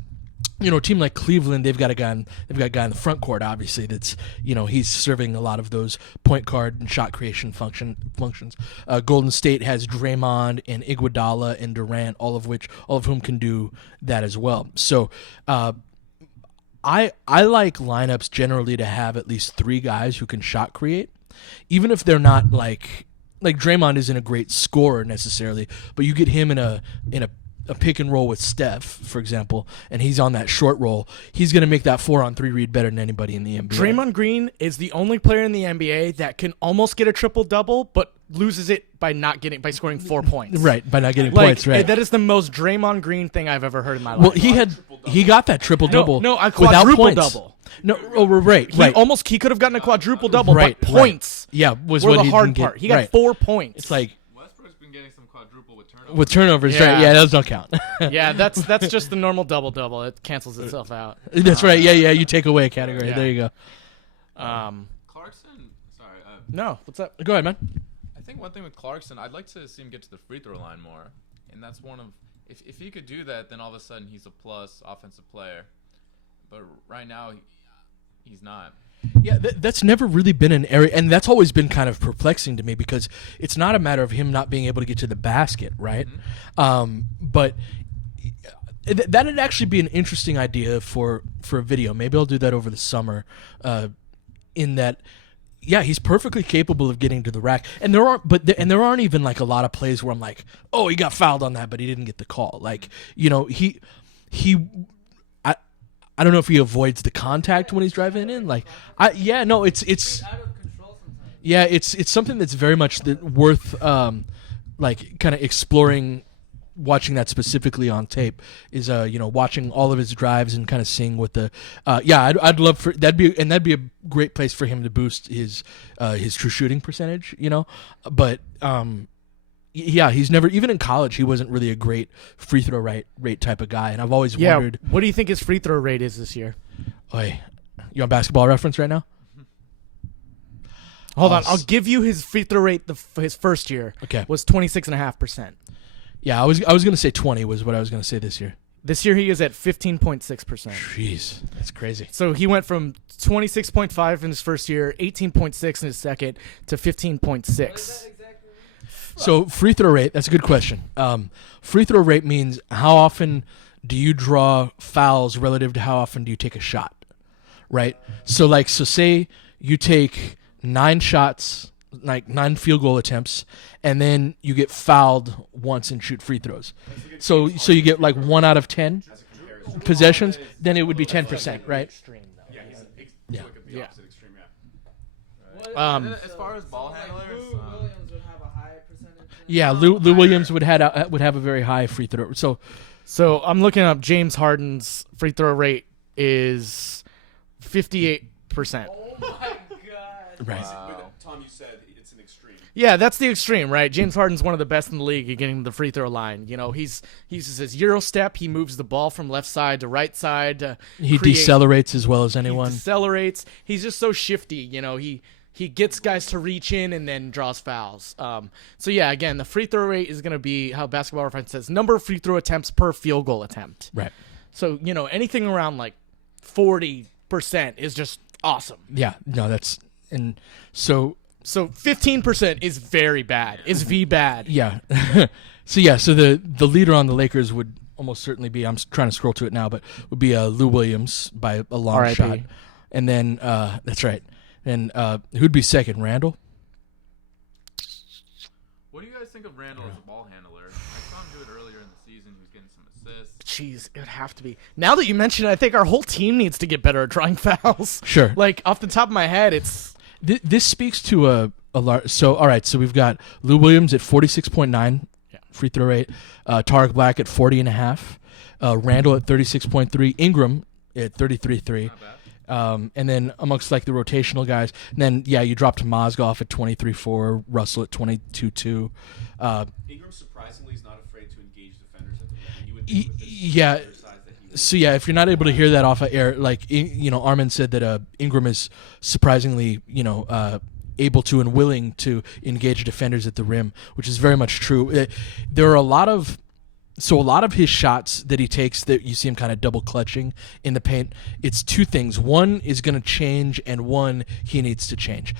A team like Cleveland, they've got a guy in the front court, obviously, that's, he's serving a lot of those point guard and shot creation functions. Golden State has Draymond and Iguodala and Durant, all of whom can do that as well. So I like lineups generally to have at least three guys who can shot create, even if they're not like Draymond isn't a great scorer necessarily, but you get him in a a pick and roll with Steph, for example, and he's on that short roll, he's going to make that 4-on-3 read better than anybody in the NBA. Draymond Green is the only player in the NBA that can almost get a triple-double, but loses it by scoring 4 points. Right, by not getting Like, points, right. That is the most Draymond Green thing I've ever heard in my life. Well, he got that triple-double No, a without points. quadruple-double. No, right. He could have gotten a quadruple-double, Right, but points Yeah, was were what the he hard didn't get. part. He got right. 4 points. It's like, Westbrook's been getting some quadruple with turnovers. with turnovers, Yeah. right? Yeah, those don't count. yeah, that's just the normal double-double. It cancels itself out. That's right. Yeah, you take away a category. Yeah. There you go. Clarkson, sorry. No, what's up? Go ahead, man. I think one thing with Clarkson, I'd like to see him get to the free throw line more, and that's one of if he could do that, then all of a sudden he's a plus offensive player. But right now, he's not. Yeah, that's never really been an area, and that's always been kind of perplexing to me because it's not a matter of him not being able to get to the basket, right? But that'd actually be an interesting idea for a video. Maybe I'll do that over the summer. In that, yeah, he's perfectly capable of getting to the rack, and there aren't even like a lot of plays where I'm like, oh, he got fouled on that, but he didn't get the call. Like, he. I don't know if he avoids the contact when he's driving in. Like, it's Out of control sometimes. yeah, it's something that's very much worth like kind of exploring. Watching that specifically on tape is watching all of his drives and kind of seeing what the I'd love for that'd be a great place for him to boost his true shooting percentage. But yeah, he's never, even in college, he wasn't really a great free throw rate type of guy, and I've always wondered. What do you think his free throw rate is this year? You on Basketball Reference right now? Hold on, I'll give you his free throw rate. His first year was 26.5%. Yeah, I was going to say 20 was what I was going to say this year. This year he is at 15.6%. Jeez, that's crazy. So he went from 26.5 in his first year, 18.6 in his second, to 15.6. So free throw rate, that's a good question. Free throw rate means how often do you draw fouls relative to how often do you take a shot, right? So say you take 9 shots, like 9 field goal attempts, and then you get fouled once and shoot free throws. So you get like 1 out of 10 possessions, then it would be 10%, right? Yeah. Yeah. Extreme, As far as ball handlers, Lou Williams would have a high percentage. Yeah, Lou Williams would have a very high free throw. So I'm looking up James Harden's free throw rate is 58%. Oh my god. Right. But Tom, you said it's an extreme. Yeah, that's the extreme, right? James Harden's one of the best in the league at getting to the free throw line. He uses his Euro step. He moves the ball from left side to right side. He decelerates as well as anyone. He decelerates. He's just so shifty. He gets guys to reach in and then draws fouls. So yeah, again, the free throw rate is going to be how Basketball Reference says number of free throw attempts per field goal attempt. Right. So anything around like 40% is just awesome. Yeah. No, that's So 15% is very bad. Is V bad? Yeah. So the leader on the Lakers would almost certainly be, I'm trying to scroll to it now, but would be Lou Williams by a long R.I.P. shot. And then that's right. And who'd be second? Randle? what do you guys think of Randle as a ball handler? I saw him do it earlier in the season. He was getting some assists. Jeez, it would have to be. Now that you mention it, I think our whole team needs to get better at drawing fouls. Sure. Like off the top of my head, it's This speaks to a large. So all right, so we've got Lou Williams at 46.9 free throw rate, Tarek Black at 40.5, Randle at 36.3, Ingram at 33.3, and then amongst like the rotational guys, and then you dropped Mozgov at 23.4, Russell at 22.2. Ingram surprisingly is not afraid to engage defenders at the rim. You would think with his Yeah. undersize that he would. So if you're not able to hear that off of air, like Armin said that Ingram is surprisingly able to and willing to engage defenders at the rim, which is very much true. There are a lot of his shots that he takes that you see him kind of double clutching in the paint. It's two things. One is going to change, and one he needs to change.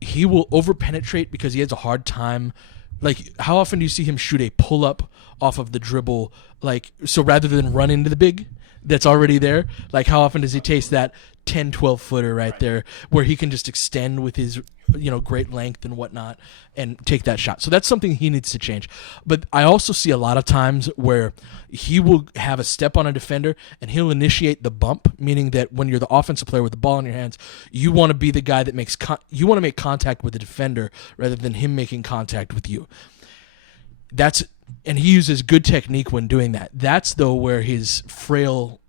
He will over penetrate because he has a hard time. Like, how often do you see him shoot a pull up off of the dribble? Like, so rather than run into the big that's already there, like how often does he take that 10, 12 footer right there where he can just extend with his great length and whatnot and take that shot. So that's something he needs to change. But I also see a lot of times where he will have a step on a defender and he'll initiate the bump, meaning that when you're the offensive player with the ball in your hands, you want to be the guy that you want to make contact with the defender rather than him making contact with you. And he uses good technique when doing that. That's though where his frail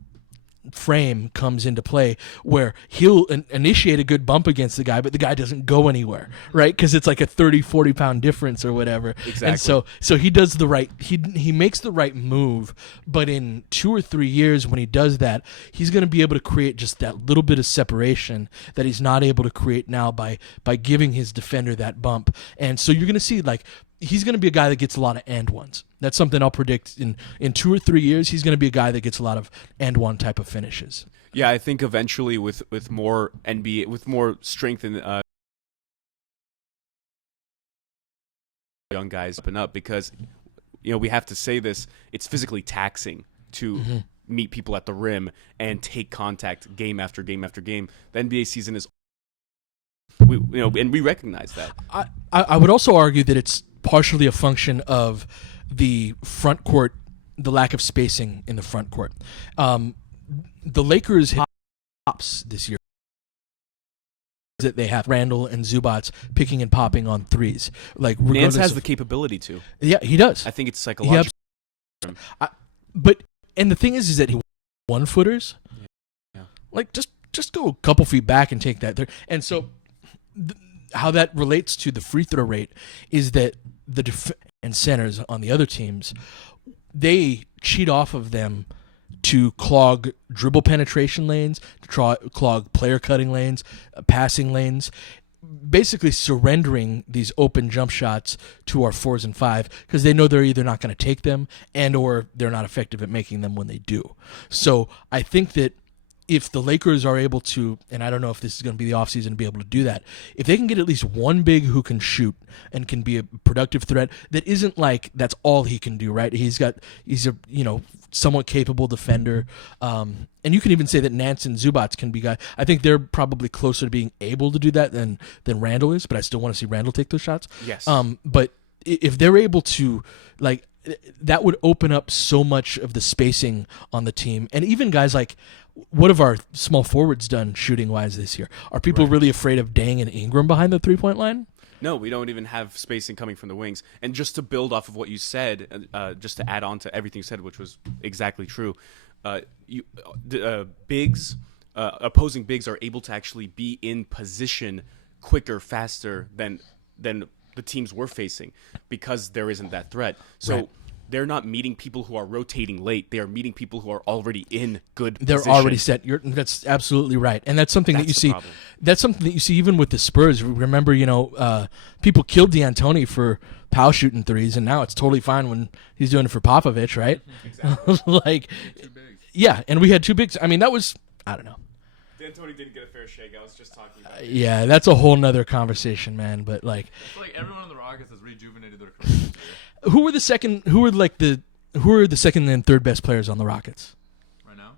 frame comes into play, where he'll initiate a good bump against the guy, but the guy doesn't go anywhere, right? Because it's like a 30-40 pound difference or whatever. Exactly. And so he does the right, he makes the right move, but in 2 or 3 years when he does that, he's going to be able to create just that little bit of separation that he's not able to create now by giving his defender that bump. And so you're going to see he's going to be a guy that gets a lot of and ones. That's something I'll predict in 2 or 3 years. He's going to be a guy that gets a lot of and one type of finishes. Yeah, I think eventually with more NBA, with more strength in young guys open up, because we have to say this, it's physically taxing to meet people at the rim and take contact game after game after game. The NBA season is and we recognize that. I would also argue that it's partially a function of the front court, the lack of spacing in the front court. The Lakers hit tops this year that they have Randle and Zubats picking and popping on threes. Nance has the capability to. Yeah, he does. I think it's psychological. And the thing is that he 1-footers. Yeah. Just go a couple feet back and take that there. And so how that relates to the free throw rate is that the and centers on the other teams, they cheat off of them to clog dribble penetration lanes, to clog player cutting lanes, passing lanes, basically surrendering these open jump shots to our 4s and 5 because they know they're either not going to take them and or they're not effective at making them when they do. So I think that if the Lakers are able to, and I don't know if this is going to be the offseason to be able to do that, if they can get at least one big who can shoot and can be a productive threat, that isn't like that's all he can do, right? He's a somewhat capable defender, and you can even say that Nance and Zubats can be guys. I think they're probably closer to being able to do that than Randle is, but I still want to see Randle take those shots. Yes. But if they're able to, that would open up so much of the spacing on the team, and even guys like. What have our small forwards done shooting-wise this year? Are people really afraid of Dang and Ingram behind the three-point line? No, we don't even have spacing coming from the wings. And just to build off of what you said, just to add on to everything you said, which was exactly true, opposing bigs are able to actually be in position quicker, faster than the teams we're facing because there isn't that threat. So. Right. They're not meeting people who are rotating late. They are meeting people who are already in good position. They're already set. That's absolutely right. And that's something that you see. Problem. That's something that you see even with the Spurs. Remember, people killed D'Antoni for pow shooting threes, and now it's totally fine when he's doing it for Popovich, right? Exactly. Yeah, and we had 2 bigs. I mean, that was, I don't know. D'Antoni didn't get a fair shake. I was just talking about it. Yeah, that's a whole nother conversation, man. But it's like everyone in the Rockets has rejuvenated their career. Who are the second and third best players on the Rockets right now?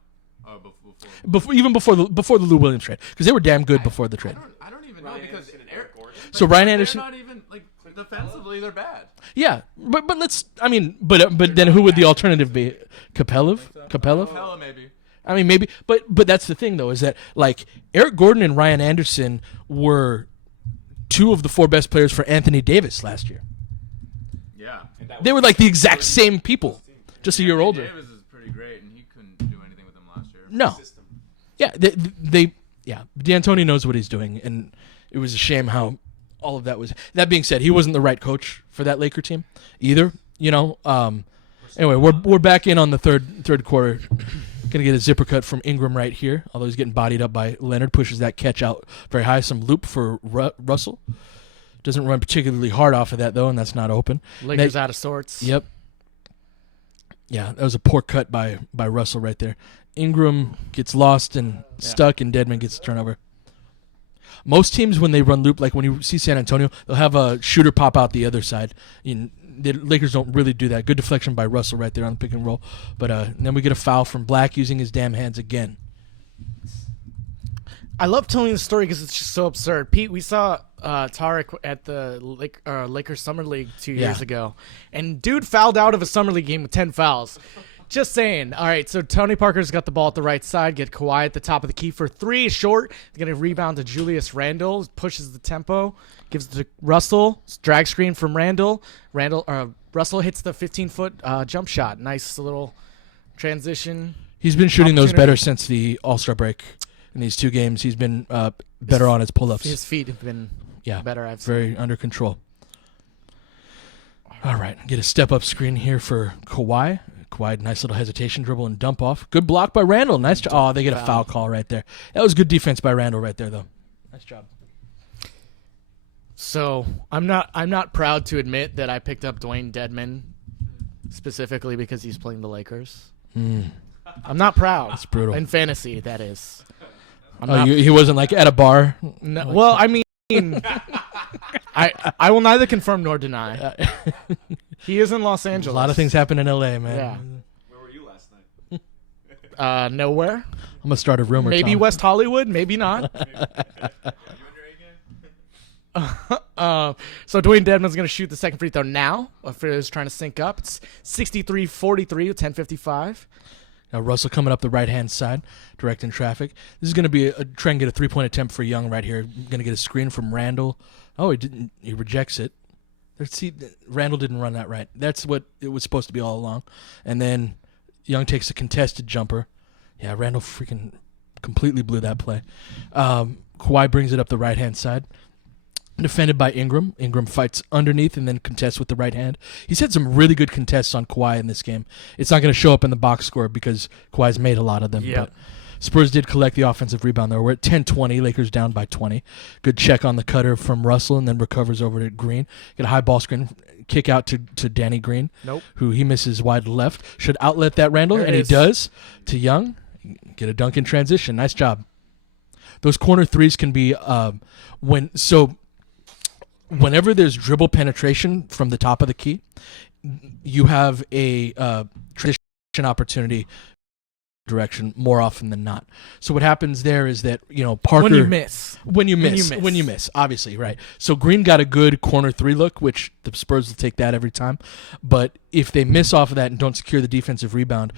Before the Lou Williams trade, because they were damn good before the trade. I don't even know because Eric Gordon. So Ryan Anderson. They're not even defensively. They're bad. Yeah, but then who would the alternative be? Capella maybe. I mean maybe, but that's the thing though is that Eric Gordon and Ryan Anderson were 2 of the 4 best players for Anthony Davis last year. Yeah. They were the exact same people, just a year older. Davis is pretty great, and he couldn't do anything with them last year. No. Yeah, D'Antoni knows what he's doing, and it was a shame how all of that was. That being said, he wasn't the right coach for that Laker team either. Anyway, we're back in on the third quarter. Gonna get a zipper cut from Ingram right here, although he's getting bodied up by Leonard. Pushes that catch out very high. Some loop for Russell. Doesn't run particularly hard off of that, though, and that's not open. Lakers out of sorts. Yep. Yeah, that was a poor cut by Russell right there. Ingram gets lost and stuck, and Dedmon gets a turnover. Most teams, when they run loop, like when you see San Antonio, they'll have a shooter pop out the other side. The Lakers don't really do that. Good deflection by Russell right there on the pick and roll. But then we get a foul from Black using his damn hands again. I love telling the story because it's just so absurd. Pete, we saw Tarek at the Lakers Summer League 2 years ago, and dude fouled out of a Summer League game with 10 fouls. Just saying. All right, so Tony Parker's got the ball at the right side. Get Kawhi at the top of the key for three. Short. He's going to rebound to Julius Randle. Pushes the tempo. Gives it to Russell. Drag screen from Randle. Russell hits the 15-foot jump shot. Nice little transition. He's been shooting those better since the All-Star break. In these 2 games, he's been better on his pull-ups. His feet have been better. I've seen. Very under control. All right, get a step-up screen here for Kawhi. Kawhi, nice little hesitation, dribble, and dump off. Good block by Randle. Nice job. Oh, they get a foul call right there. That was good defense by Randle right there, though. Nice job. So I'm not proud to admit that I picked up Dwayne Dedman specifically because he's playing the Lakers. I'm not proud. That's brutal. In fantasy, that is. He wasn't like at a bar? No, well, I mean, I will neither confirm nor deny. He is in Los Angeles. A lot of things happen in L.A., man. Yeah. Where were you last night? Nowhere. I'm going to start a rumor, Maybe Tom. West Hollywood, maybe not. So Dwayne Dedman's going to shoot the second free throw now. Is trying to sync up. It's 63-43 with 10:55. Now Russell coming up the right-hand side, directing traffic. This is going to be try and get a three-point attempt for Young right here. Going to get a screen from Randle. Oh, he didn't. He rejects it. See, Randle didn't run that right. That's what it was supposed to be all along. And then Young takes a contested jumper. Yeah, Randle freaking completely blew that play. Kawhi brings it up the right-hand side. Defended by Ingram. Ingram fights underneath and then contests with the right hand. He's had some really good contests on Kawhi in this game. It's not going to show up in the box score because Kawhi's made a lot of them. Yep. But Spurs did collect the offensive rebound there. We're at 10-20. Lakers down by 20. Good check on the cutter from Russell and then recovers over to Green. Get a high ball screen. Kick out to Danny Green. Nope. Who he misses wide left. Should outlet that Randle, and he does to Young. Get a dunk in transition. Nice job. Those corner threes can be whenever there's dribble penetration from the top of the key, you have a transition opportunity direction more often than not. So what happens there is that, Parker... When you miss, obviously, right. So Green got a good corner 3 look, which the Spurs will take that every time. But if they miss off of that and don't secure the defensive rebound,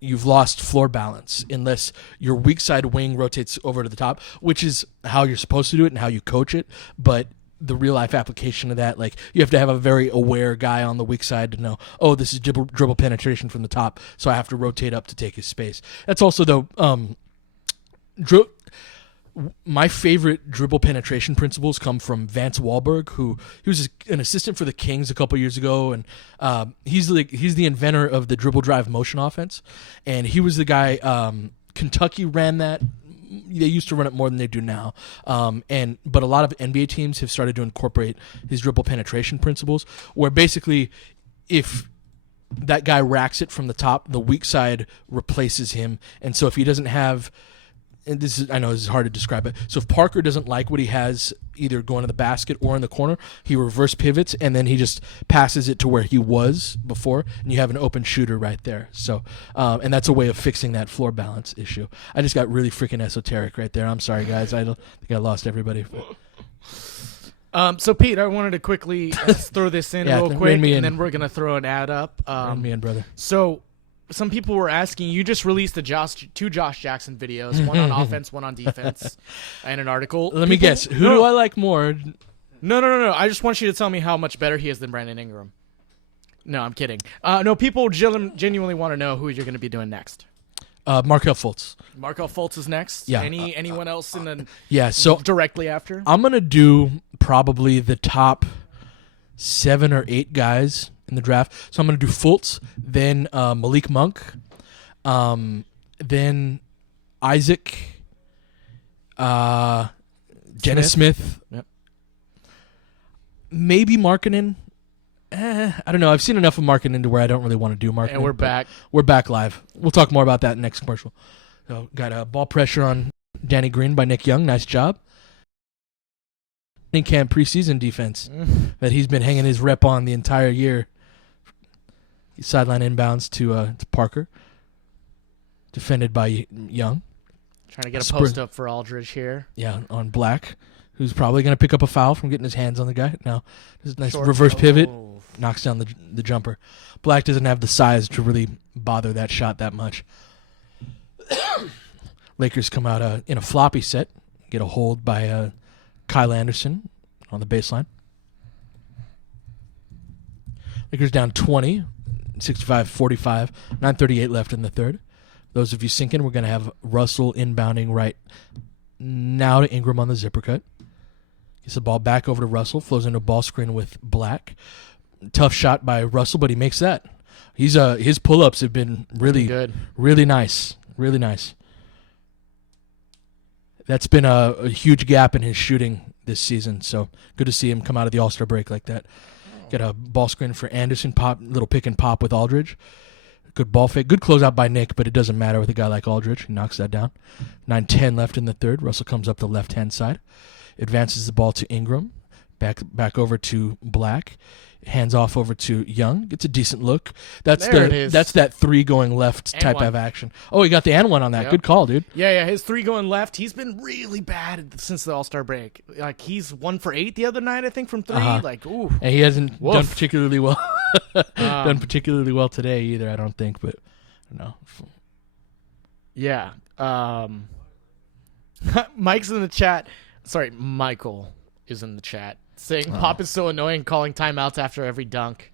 you've lost floor balance unless your weak side wing rotates over to the top, which is how you're supposed to do it and how you coach it. But the real life application of that, you have to have a very aware guy on the weak side to know, this is dribble penetration from the top, so I have to rotate up to take his space. That's also my favorite dribble penetration principles come from Vance Wahlberg, he was an assistant for the Kings a couple years ago, and he's the inventor of the dribble drive motion offense, and he was the guy. Kentucky ran that. They used to run it more than they do now, but a lot of NBA teams have started to incorporate these dribble penetration principles, where basically, if that guy racks it from the top, the weak side replaces him, and so if he doesn't have. And I know this is hard to describe it. So if Parker doesn't like what he has either going to the basket or in the corner, he reverse pivots and then he just passes it to where he was before, and you have an open shooter right there. So, and that's a way of fixing that floor balance issue. I just got really freaking esoteric right there. I'm sorry, guys. I think I lost everybody. So Pete, I wanted to quickly throw this in real quick, and then we're gonna throw an ad up. Rein me in, brother. So. Some people were asking, you just released two Josh Jackson videos, one on offense, one on defense, and an article. Let me guess. Who do I like more? No. I just want you to tell me how much better he is than Brandon Ingram. No, I'm kidding. No, people genuinely want to know who you're going to be doing next. Markelle Fultz. Markelle Fultz is next? Yeah. Anyone else in the directly after? I'm going to do probably the top 7 or 8 guys in the draft. So I'm going to do Fultz, then Malik Monk, then Isaac, Dennis Smith. Yep. Maybe Markkanen. I don't know. I've seen enough of Markkanen to where I don't really want to do Markkanen. And we're back. We're back live. We'll talk more about that in the next commercial. So got a ball pressure on Danny Green by Nick Young. Nice job. Camp preseason defense that he's been hanging his rep on the entire year. Sideline inbounds to Parker. Defended by Young. Trying to get a Spurs- post up for Aldridge here. Yeah, on Black, who's probably going to pick up a foul from getting his hands on the guy. Now, this is a nice Short- reverse pivot. Oh. Knocks down the jumper. Black doesn't have the size to really bother that shot that much. Lakers come out in a floppy set. Get a hold by Kyle Anderson on the baseline. Lakers down 20, 65-45, 9:38 left in the third. Those of you sinking, we're going to have Russell inbounding right now to Ingram on the zipper cut. Gets the ball back over to Russell, flows into a ball screen with Black. Tough shot by Russell, but he makes that. His pull-ups have been really good. Really nice. Really nice. That's been a huge gap in his shooting this season, so good to see him come out of the All-Star break like that. Get a ball screen for Anderson, little pick and pop with Aldridge. Good ball fake. Good closeout by Nick, but it doesn't matter with a guy like Aldridge. He knocks that down. 9:10 left in the third. Russell comes up the left-hand side. Advances the ball to Ingram. Back over to Black. Hands off over to Young. Gets a decent look. That's There it is. That's that three going left And type one. of action. Oh, he got the and one on that. Yep. Good call, dude. Yeah, his 3 going left. He's been really bad since the All-Star break. Like, he's 1 for 8 the other night, I think, from 3. Uh-huh. Like, ooh. And he hasn't Woof. done particularly well. Done particularly well today either, I don't think. But no. Yeah. Mike's in the chat. Sorry, Michael is in the chat saying Pop is so annoying calling timeouts after every dunk.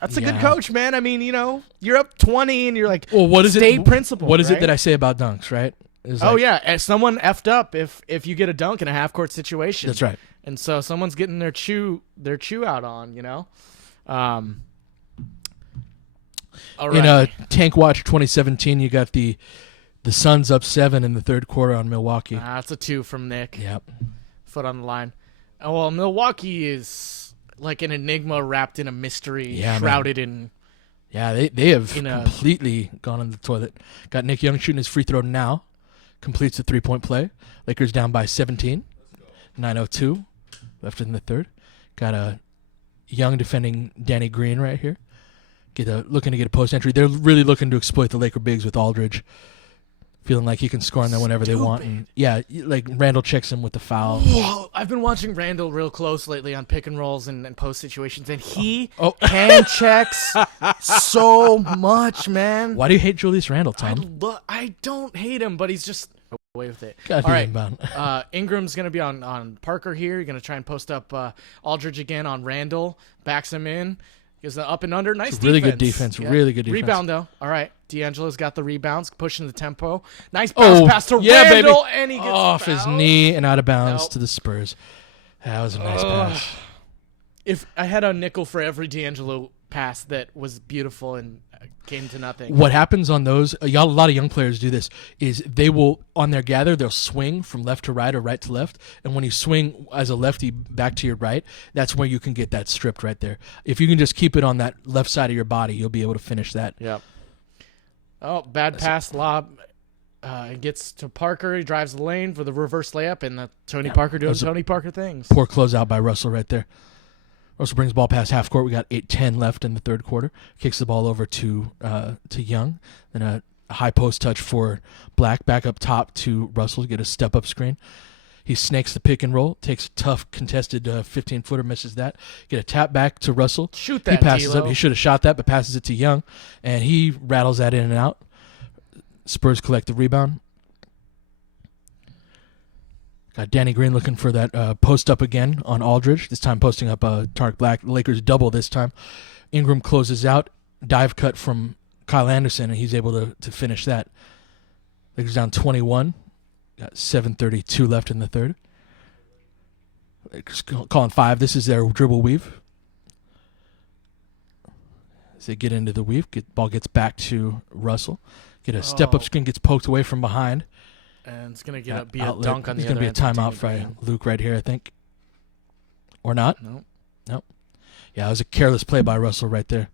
That's a good Yeah. coach, man. I mean, you're up 20 and you're like, Well, what is stay it? principled. What is right? it that I say about dunks? Right? It's Oh like- yeah, and someone effed up if you get a dunk in a half court situation. that's right. And so someone's getting their chew out on, All right. In Tank Watch 2017, you got the Suns up 7 in the third quarter on Milwaukee. That's a 2 from Nick. Yep. Foot on the line. Oh, well, Milwaukee is like an enigma wrapped in a mystery, Yeah, man. shrouded in. Yeah, they have In a- completely gone in the toilet. Got Nick Young shooting his free throw now. Completes the 3-point play. Lakers down by 17. 9:02 left in the third. Got a Young defending Danny Green right here. Looking to get a post entry. They're really looking to exploit the Laker bigs with Aldridge. Feeling like he can score on them whenever they want. And yeah, like Randle checks him with the foul. Whoa, I've been watching Randle real close lately on pick and rolls and post situations, and he Oh. hand checks so much, man. Why do you hate Julius Randle, Tom? I don't hate him, but he's just away with it. Gotta All be right, inbound. Ingram's gonna be on Parker here. You're gonna try and post up Aldridge again on Randle. Backs him in. Gives the up and under. Nice defense. Really good defense. Really good defense. Rebound though. All right. D'Angelo's got the rebounds, pushing the tempo. Nice bounce pass to yeah, Randle, baby. and he gets Off his fouled. knee and out of bounds Nope. to the Spurs. That was a nice pass. If I had a nickel for every D'Angelo pass that was beautiful and came to nothing. What happens on those, a lot of young players do this, is they will, on their gather, they'll swing from left to right or right to left. And when you swing as a lefty back to your right, that's where you can get that stripped right there. If you can just keep it on that left side of your body, you'll be able to finish that. Yep. Oh, bad pass lob. It gets to Parker. He drives the lane for the reverse layup, and Tony Parker doing Those are- Tony Parker things. Poor closeout by Russell right there. Russell brings the ball past half court. We got 8:10 left in the third quarter. Kicks the ball over to Young. Then a high post touch for Black. Back up top to Russell to get a step-up screen. He snakes the pick and roll. Takes a tough contested 15-footer. Misses that. Get a tap back to Russell. Shoot He that, passes D'Lo. up. He should have shot that, but passes it to Young. And he rattles that in and out. Spurs collect the rebound. Got Danny Green looking for that post up again on Aldridge. This time posting up Tarek Black. The Lakers double this time. Ingram closes out. Dive cut from Kyle Anderson, and he's able to finish that. Lakers down 21. Got 7:32 left in the third. Lakers calling 5. This is their dribble weave. As they get into the weave, ball gets back to Russell. Get a step-up screen, gets poked away from behind. And it's going to be a Outlet. dunk on the It's other gonna be a end for timeout Danny by Green. Luke right here, I think. Or not? Nope. Nope. Yeah, it was a careless play by Russell right there.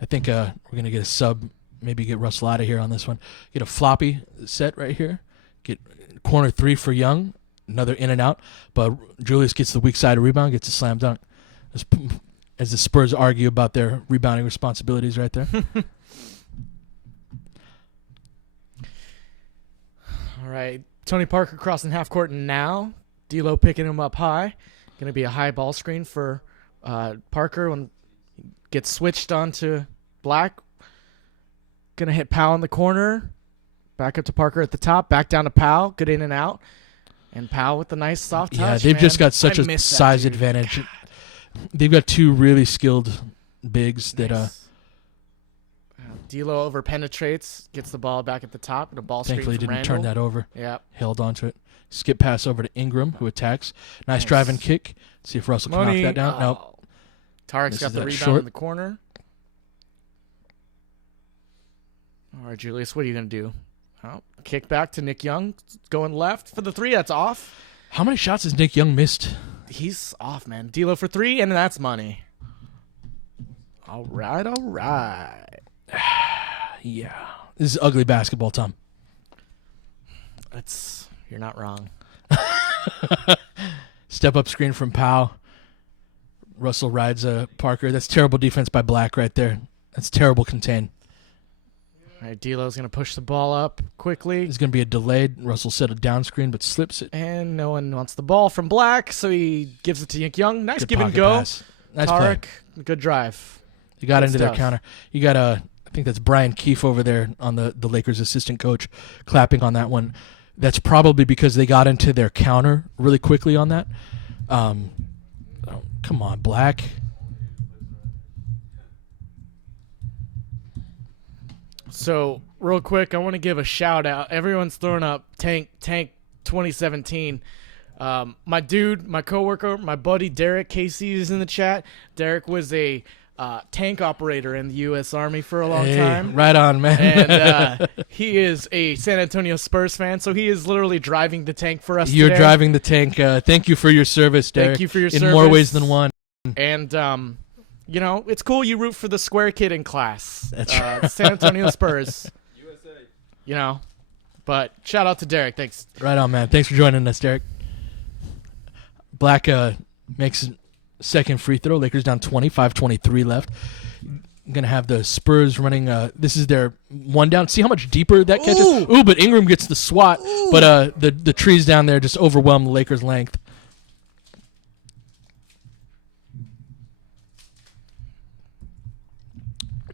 I think we're going to get a sub, maybe get Russell out of here on this one. Get a floppy set right here. Get corner 3 for Young. Another in and out. But Julius gets the weak side rebound, gets a slam dunk. As the Spurs argue about their rebounding responsibilities right there. right. Tony Parker crossing half court now. D'Lo picking him up high. Going to be a high ball screen for Parker when he gets switched onto Black. Going to hit Powell in the corner. Back up to Parker at the top. Back down to Powell. Good in and out. And Powell with the nice soft touch. Yeah, they've just got such I a miss that, size dude. advantage. They've got two really skilled bigs that D'Lo over penetrates, gets the ball back at the top, and a ball screen thankfully from didn't Randle. turn that over. Yep. Held onto it. Skip pass over to Ingram, who attacks. Nice driving kick. See if Russell can knock that down. Nope. Tarek's This got is the that rebound short. in the corner. All right, Julius, what are you going to do? Oh, kick back to Nick Young. Going left for the three. That's off. How many shots has Nick Young missed? He's off, man. D'Lo for three, and that's money. All right, all right. Yeah. This is ugly basketball, Tom. You're not wrong. Step up screen from Powell. Russell rides Parker. That's terrible defense by Black right there. That's terrible contain. All right, D'Lo's going to push the ball up quickly. It's going to be a delayed. Russell set a down screen but slips it. And no one wants the ball from Black, so he gives it to Nick Young. Nice Good give and pocket go. pass. Nice play. Tarek, good drive. You got Good into their stuff. counter. You got I think that's Brian Keefe over there on the Lakers assistant coach clapping on that one. That's probably because they got into their counter really quickly on that. Come on, Black. So, real quick, I want to give a shout out. Everyone's throwing up Tank 2017. My dude, my coworker, my buddy Derek Casey is in the chat. Derek was a tank operator in the U.S. Army for a long Hey, time. right on, man. And he is a San Antonio Spurs fan, so he is literally driving the tank for us You're today. driving the tank. Thank you for your service, Derek. Thank you for your in service. more ways than one. And, you know, it's cool you root for the square kid in class. That's the San Antonio Spurs. USA. You know, but shout out to Derek. Thanks. Right on, man. Thanks for joining us, Derek. Black makes a second free throw. Lakers down 20, 5:23 left. Going to have the Spurs running. This is their one down. See how much deeper that catches? Ooh, but Ingram gets the swat. But the trees down there just overwhelm the Lakers' length.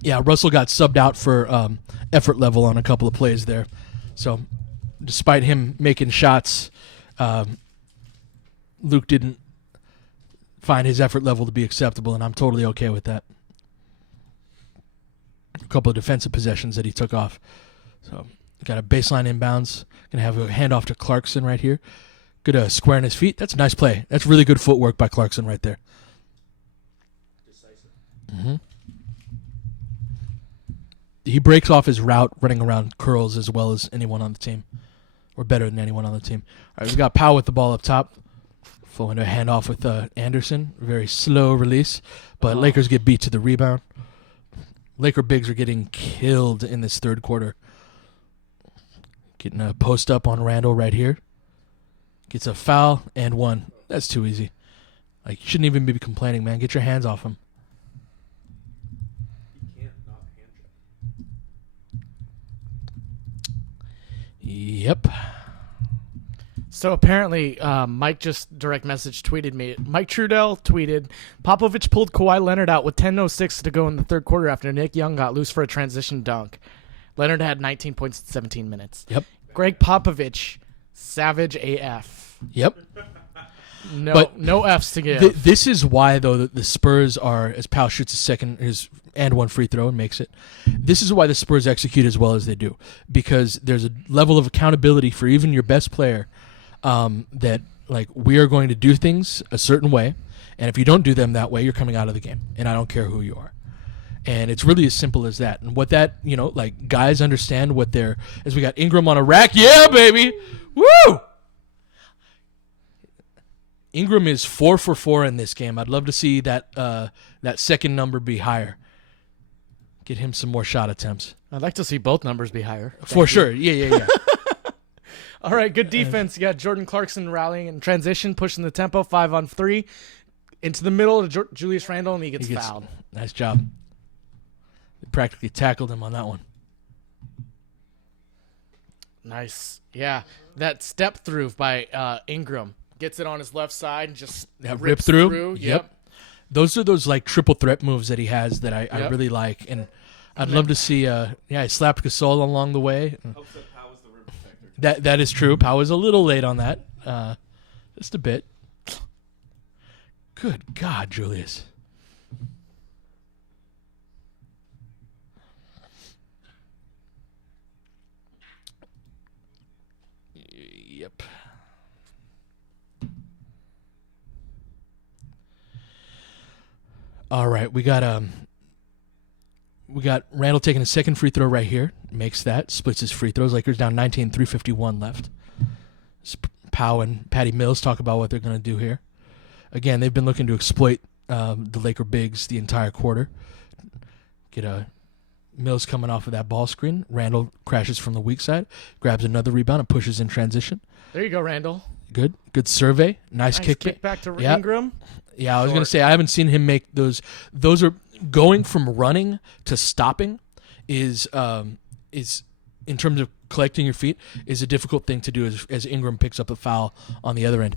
Yeah, Russell got subbed out for effort level on a couple of plays there. So, despite him making shots, Luke didn't find his effort level to be acceptable, and I'm totally okay with that. A couple of defensive possessions that he took off. So, got a baseline inbounds. Going to have a handoff to Clarkson right here. Good square in his feet. That's a nice play. That's really good footwork by Clarkson right there. Mm-hmm. He breaks off his route running around curls as well as anyone on the team, or better than anyone on the team. All right, we got Powell with the ball up top. Flowing a handoff with Anderson. Very slow release, but Lakers get beat to the rebound. Laker bigs are getting killed in this third quarter. Getting a post up on Randle right here. Gets a foul and one. That's too easy. Like, you shouldn't even be complaining, man. Get your hands off him. Yep. So apparently, Mike just direct message tweeted me. Mike Trudell tweeted, Popovich pulled Kawhi Leonard out with 10:06 to go in the third quarter after Nick Young got loose for a transition dunk. Leonard had 19 points in 17 minutes. Yep. Greg Popovich, savage AF. Yep. No, But no Fs to give. This is why, though, the Spurs are, as Powell shoots his and one free throw and makes it, this is why the Spurs execute as well as they do. Because there's a level of accountability for even your best player that, like, we are going to do things a certain way, and if you don't do them that way, you're coming out of the game, and I don't care who you are. And it's really as simple as that. And what that, like, guys understand what they're, as we got Ingram on a rack, yeah, baby, woo! Ingram is 4 for 4 in this game. I'd love to see that that second number be higher. Get him some more shot attempts. I'd like to see both numbers be higher. For sure. Yeah. All right, good defense. You got Jordan Clarkson rallying in transition, pushing the tempo, 5-on-3. Into the middle to Julius Randle, and he gets fouled. Nice job. They practically tackled him on that one. Nice. Yeah. That step through by Ingram. Gets it on his left side and just That rips rip through. Yep. Those are those like triple threat moves that he has that I Yep. really like, and I'd love to see. He slapped Gasol along the way. Helps that Powell is the rim protector. That is true. Powell was a little late on that, just a bit. Good God, Julius. Yep. All right, we got Randle taking a second free throw right here. Makes that, splits his free throws. Lakers down 19, 3:51 left. Powell and Patty Mills talk about what they're going to do here. Again, they've been looking to exploit the Laker bigs the entire quarter. Get a Mills coming off of that ball screen. Randle crashes from the weak side, grabs another rebound and pushes in transition. There you go, Randall. Good survey. Nice kick back to Yep. Ingram. Yeah, I was going to say I haven't seen him make those. Those are going from running to stopping is in terms of collecting your feet is a difficult thing to do as Ingram picks up a foul on the other end.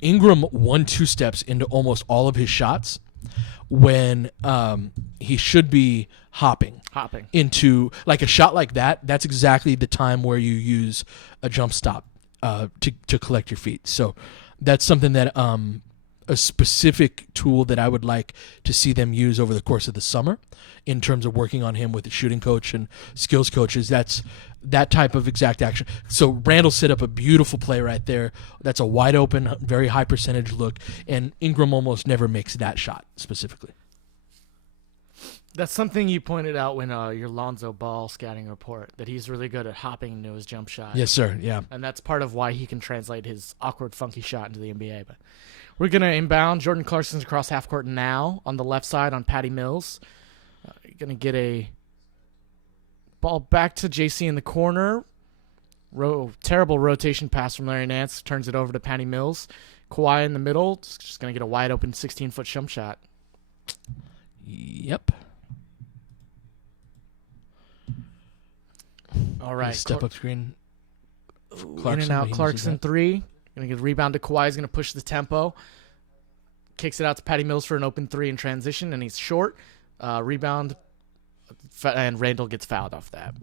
Ingram 1-2 steps into almost all of his shots when he should be hopping into like a shot like that. That's exactly the time where you use a jump stop to collect your feet. So that's something that a specific tool that I would like to see them use over the course of the summer in terms of working on him with the shooting coach and skills coaches. That's that type of exact action. So Randle set up a beautiful play right there. That's a wide open, very high percentage look, and Ingram almost never makes that shot specifically. That's something you pointed out when your Lonzo Ball scouting report, that he's really good at hopping into his jump shot. Yes, sir. Yeah. And that's part of why he can translate his awkward, funky shot into the NBA. But we're going to inbound. Jordan Clarkson's across half court now on the left side on Patty Mills. Going to get a ball back to JC in the corner. Terrible rotation pass from Larry Nance. Turns it over to Patty Mills. Kawhi in the middle. Just going to get a wide open 16-foot jump shot. Yep. All right. Step up screen. In and out. Clarkson three. Going to get a rebound to Kawhi. He's going to push the tempo. Kicks it out to Patty Mills for an open three in transition, and he's short. Rebound, and Randle gets fouled off that.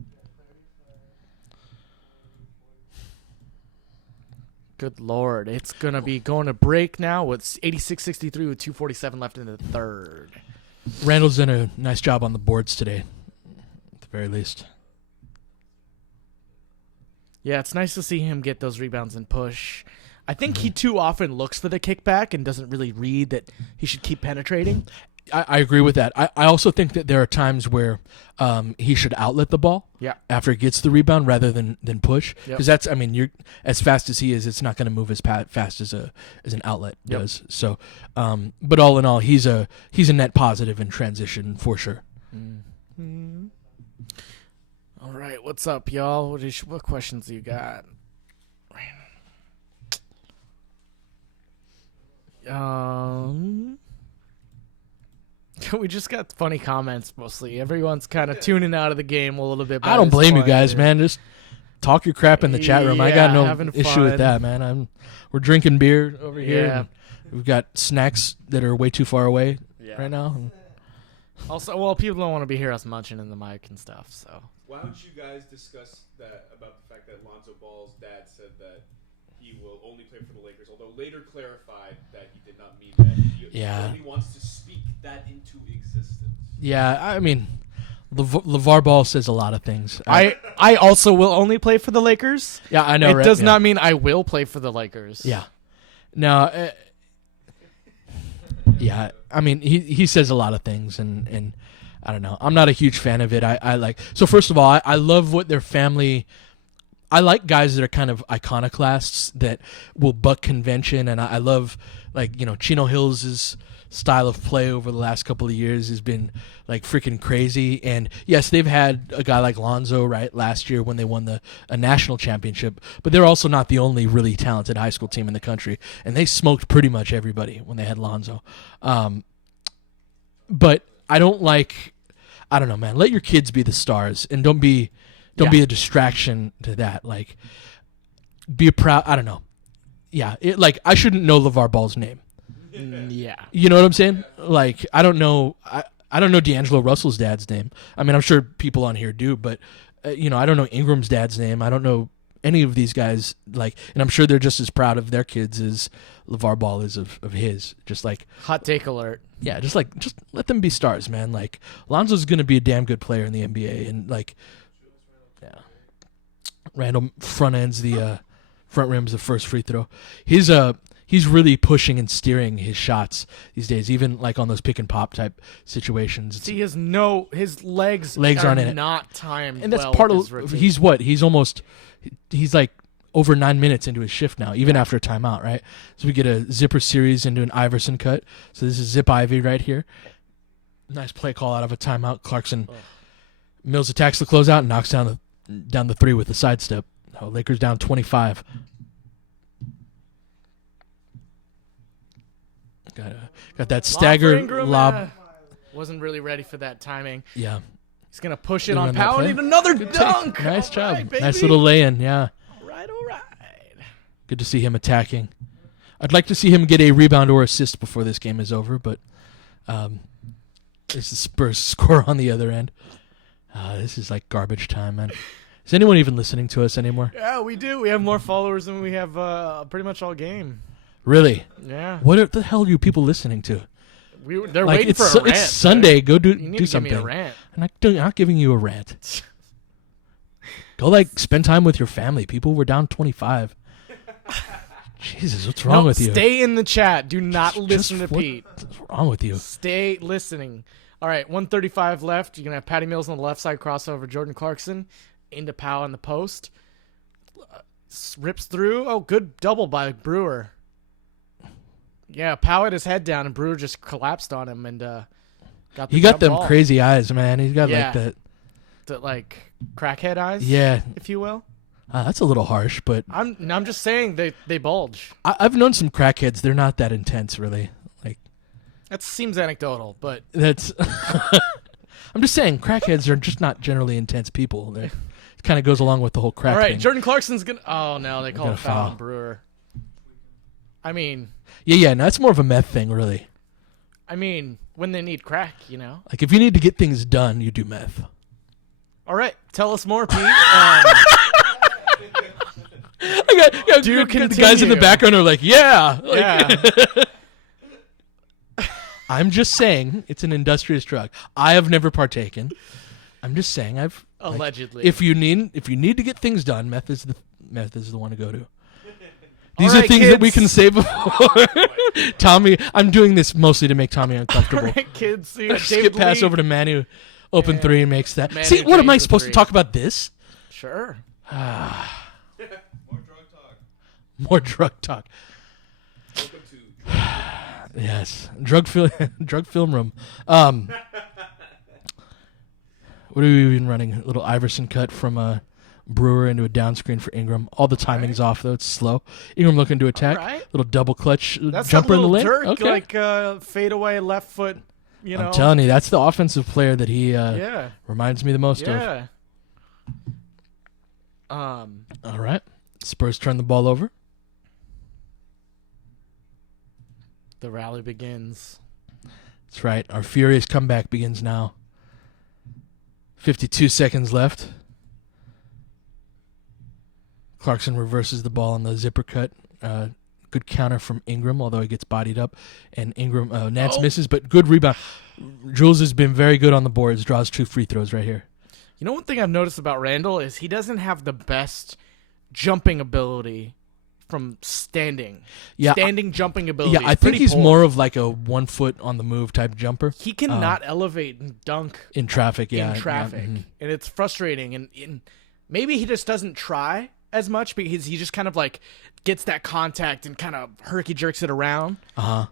Good Lord. It's going to be going to break now with 86-63 with 2:47 left in the third. Randle's done a nice job on the boards today, at the very least. Yeah, it's nice to see him get those rebounds and push. I think he too often looks for the kickback and doesn't really read that he should keep penetrating. I agree with that. I also think that there are times where he should outlet the ball after he gets the rebound rather than push. Because that's, I mean, you're as fast as he is, it's not going to move as fast as an outlet does. So, but all in all, he's a net positive in transition for sure. Mm-hmm. All right, what's up, y'all? What questions do you got? We just got funny comments mostly. Everyone's kind of tuning out of the game a little bit. I don't blame you guys, man. Just talk your crap in the chat room. I got no issue with that, man. We're drinking beer over here. We've got snacks that are way too far away right now. Also, well, people don't want to hear us munching in the mic and stuff. So why don't you guys discuss that about the fact that Lonzo Ball's dad said that he will only play for the Lakers, although later clarified that he did not mean that. He only wants to speak that into existence. Yeah, I mean, LeVar Ball says a lot of things. I also will only play for the Lakers. Yeah, I know. It does not mean I will play for the Lakers. Yeah. No. Yeah, I mean, he says a lot of things, and I don't know. I'm not a huge fan of it. I like. So first of all, I love what their family. I like guys that are kind of iconoclasts that will buck convention, and I love, like, you know, Chino Hills' style of play over the last couple of years has been like freaking crazy. And yes, they've had a guy like Lonzo right last year when they won a national championship, but they're also not the only really talented high school team in the country, and they smoked pretty much everybody when they had Lonzo. But I don't know, man. Let your kids be the stars, and don't be Don't Yeah. be a distraction to that. Like, be proud. I don't know. Yeah, I shouldn't know LeVar Ball's name. Yeah. You know what I'm saying? Like, I don't know. I don't know D'Angelo Russell's dad's name. I mean, I'm sure people on here do, but I don't know Ingram's dad's name. I don't know any of these guys. Like, and I'm sure they're just as proud of their kids as LeVar Ball is of his. Just like, Hot take alert. yeah, just let them be stars, man. Like, Lonzo's gonna be a damn good player in the NBA, and like, yeah, Randle front rims the first free throw. He's really pushing and steering his shots these days, even like on those pick and pop type situations. See, his legs Legs aren't in it. not timed. And that's well part with of his routine. he's like over 9 minutes into his shift now, even after a timeout, right? So we get a zipper series into an Iverson cut. So this is Zip Ivy right here. Nice play call out of a timeout. Clarkson Mills attacks the closeout and knocks down the three with the sidestep. Oh, Lakers down 25. Got that stagger Ingram, lob. wasn't really ready for that timing. Yeah. He's gonna push it Good on run that Powell. play. Need another Good take. dunk. Nice All job. right, baby. Nice little lay-in, yeah. All right. Good to see him attacking. I'd like to see him get a rebound or assist before this game is over, but it's the Spurs score on the other end. This is like garbage time, man. Is anyone even listening to us anymore? Yeah, we do. We have more followers than we have pretty much all game. Really? Yeah. What the hell are you people listening to? They're Like, waiting it's for a rant. it's Sunday. Go You do need do to give me a something. rant. I'm not giving you a rant. Go spend time with your family. People were down 25. Jesus, what's wrong No, with you? Stay in the chat. Do not Just listen to what- Pete. What's wrong with you? Stay listening. All right, 135 left. You're going to have Patty Mills on the left side, crossover Jordan Clarkson into Powell in the post. Rips through. Oh, good double by Brewer. Yeah, Powell had his head down, and Brewer just collapsed on him and got the He got jump them ball. crazy eyes, man. He's got Yeah. like that. Like crackhead eyes, Yeah, if you will. that's a little harsh, but I'm just saying they bulge. I've known some crackheads. They're not that intense, really. Like, That seems anecdotal, but that's. I'm just saying, crackheads are just not generally intense people. It kind of goes along with the whole crack all right. thing. Jordan Clarkson's gonna. Oh no, they call gonna it foul on foul. Brewer. I mean, Yeah. No, that's more of a meth thing, really. when they need crack, Like, if you need to get things done, you do meth. All right, tell us more, Pete. Do The guys in the continue. background are like, yeah. Like, Yeah. I'm just saying, it's an industrious drug. I have never partaken. I'm just saying, Allegedly. If you need to get things done, meth is the one to go to. These All are right, things that we kids. can say before. Tommy, I'm doing this mostly to make Tommy All uncomfortable. right, kids. See I skip pass over to Manu. Open Yeah. three and makes that. Manu See, what am I drains the supposed to three. talk about this? Sure. More drug talk. More drug talk. Welcome to Yes, drug film room. What are we even running? A little Iverson cut from a Brewer into a down screen for Ingram. All the timing's off though; it's slow. Ingram looking to attack. All right. Little double clutch That's jumper a in the little lane. Dirk, Okay, like fadeaway left foot. I'm telling you, that's the offensive player that he Yeah. reminds me the most of. Yeah. All right, Spurs turn the ball over. The rally begins. That's right. Our furious comeback begins now. 52 seconds left. Clarkson reverses the ball on the zipper cut. Good counter from Ingram, although he gets bodied up. And Ingram, Nance misses, but good rebound. Jules has been very good on the boards, draws 2 free throws right here. You know, one thing I've noticed about Randle is he doesn't have the best jumping ability from standing. Yeah, Standing jumping ability. Yeah, is I think pretty he's poor. more of like a 1 foot on the move type jumper He cannot elevate and dunk in traffic. Yeah, in traffic, mhm. and it's frustrating. And maybe he just doesn't try as much because he just kind of like gets that contact and kind of herky jerks it around. Uh-huh.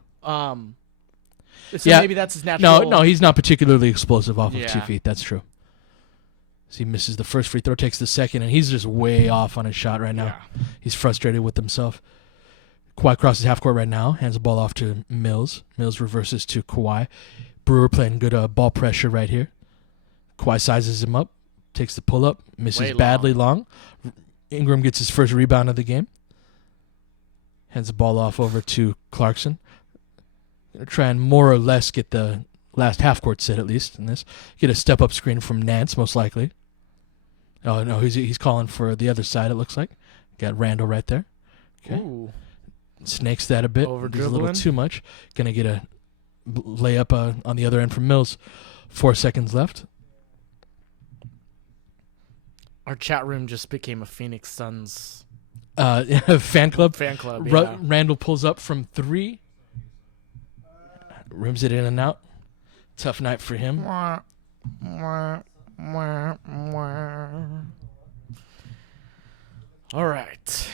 So Yeah. maybe that's his natural. No, he's not particularly explosive off of Yeah. 2 feet. That's true. So he misses the first free throw, takes the second, and he's just way off on his shot right now. Yeah. He's frustrated with himself. Kawhi crosses half court right now, hands the ball off to Mills. Mills reverses to Kawhi. Brewer playing good ball pressure right here. Kawhi sizes him up, takes the pull up, misses Way badly long. Ingram gets his first rebound of the game. Hands the ball off over to Clarkson. Gonna try and more or less get the last half court set at least in this. Get a step up screen from Nance most likely. Oh no, he's calling for the other side. It looks like got Randle right there. Okay, Ooh. snakes that a bit. Over He's a little dribbling. too much. Gonna get a layup on the other end from Mills. 4 seconds left. Our chat room just became a Phoenix Suns Fan club. fan club. Ru- Yeah. Randle pulls up from 3. Rims it in and out. Tough night for him. All right.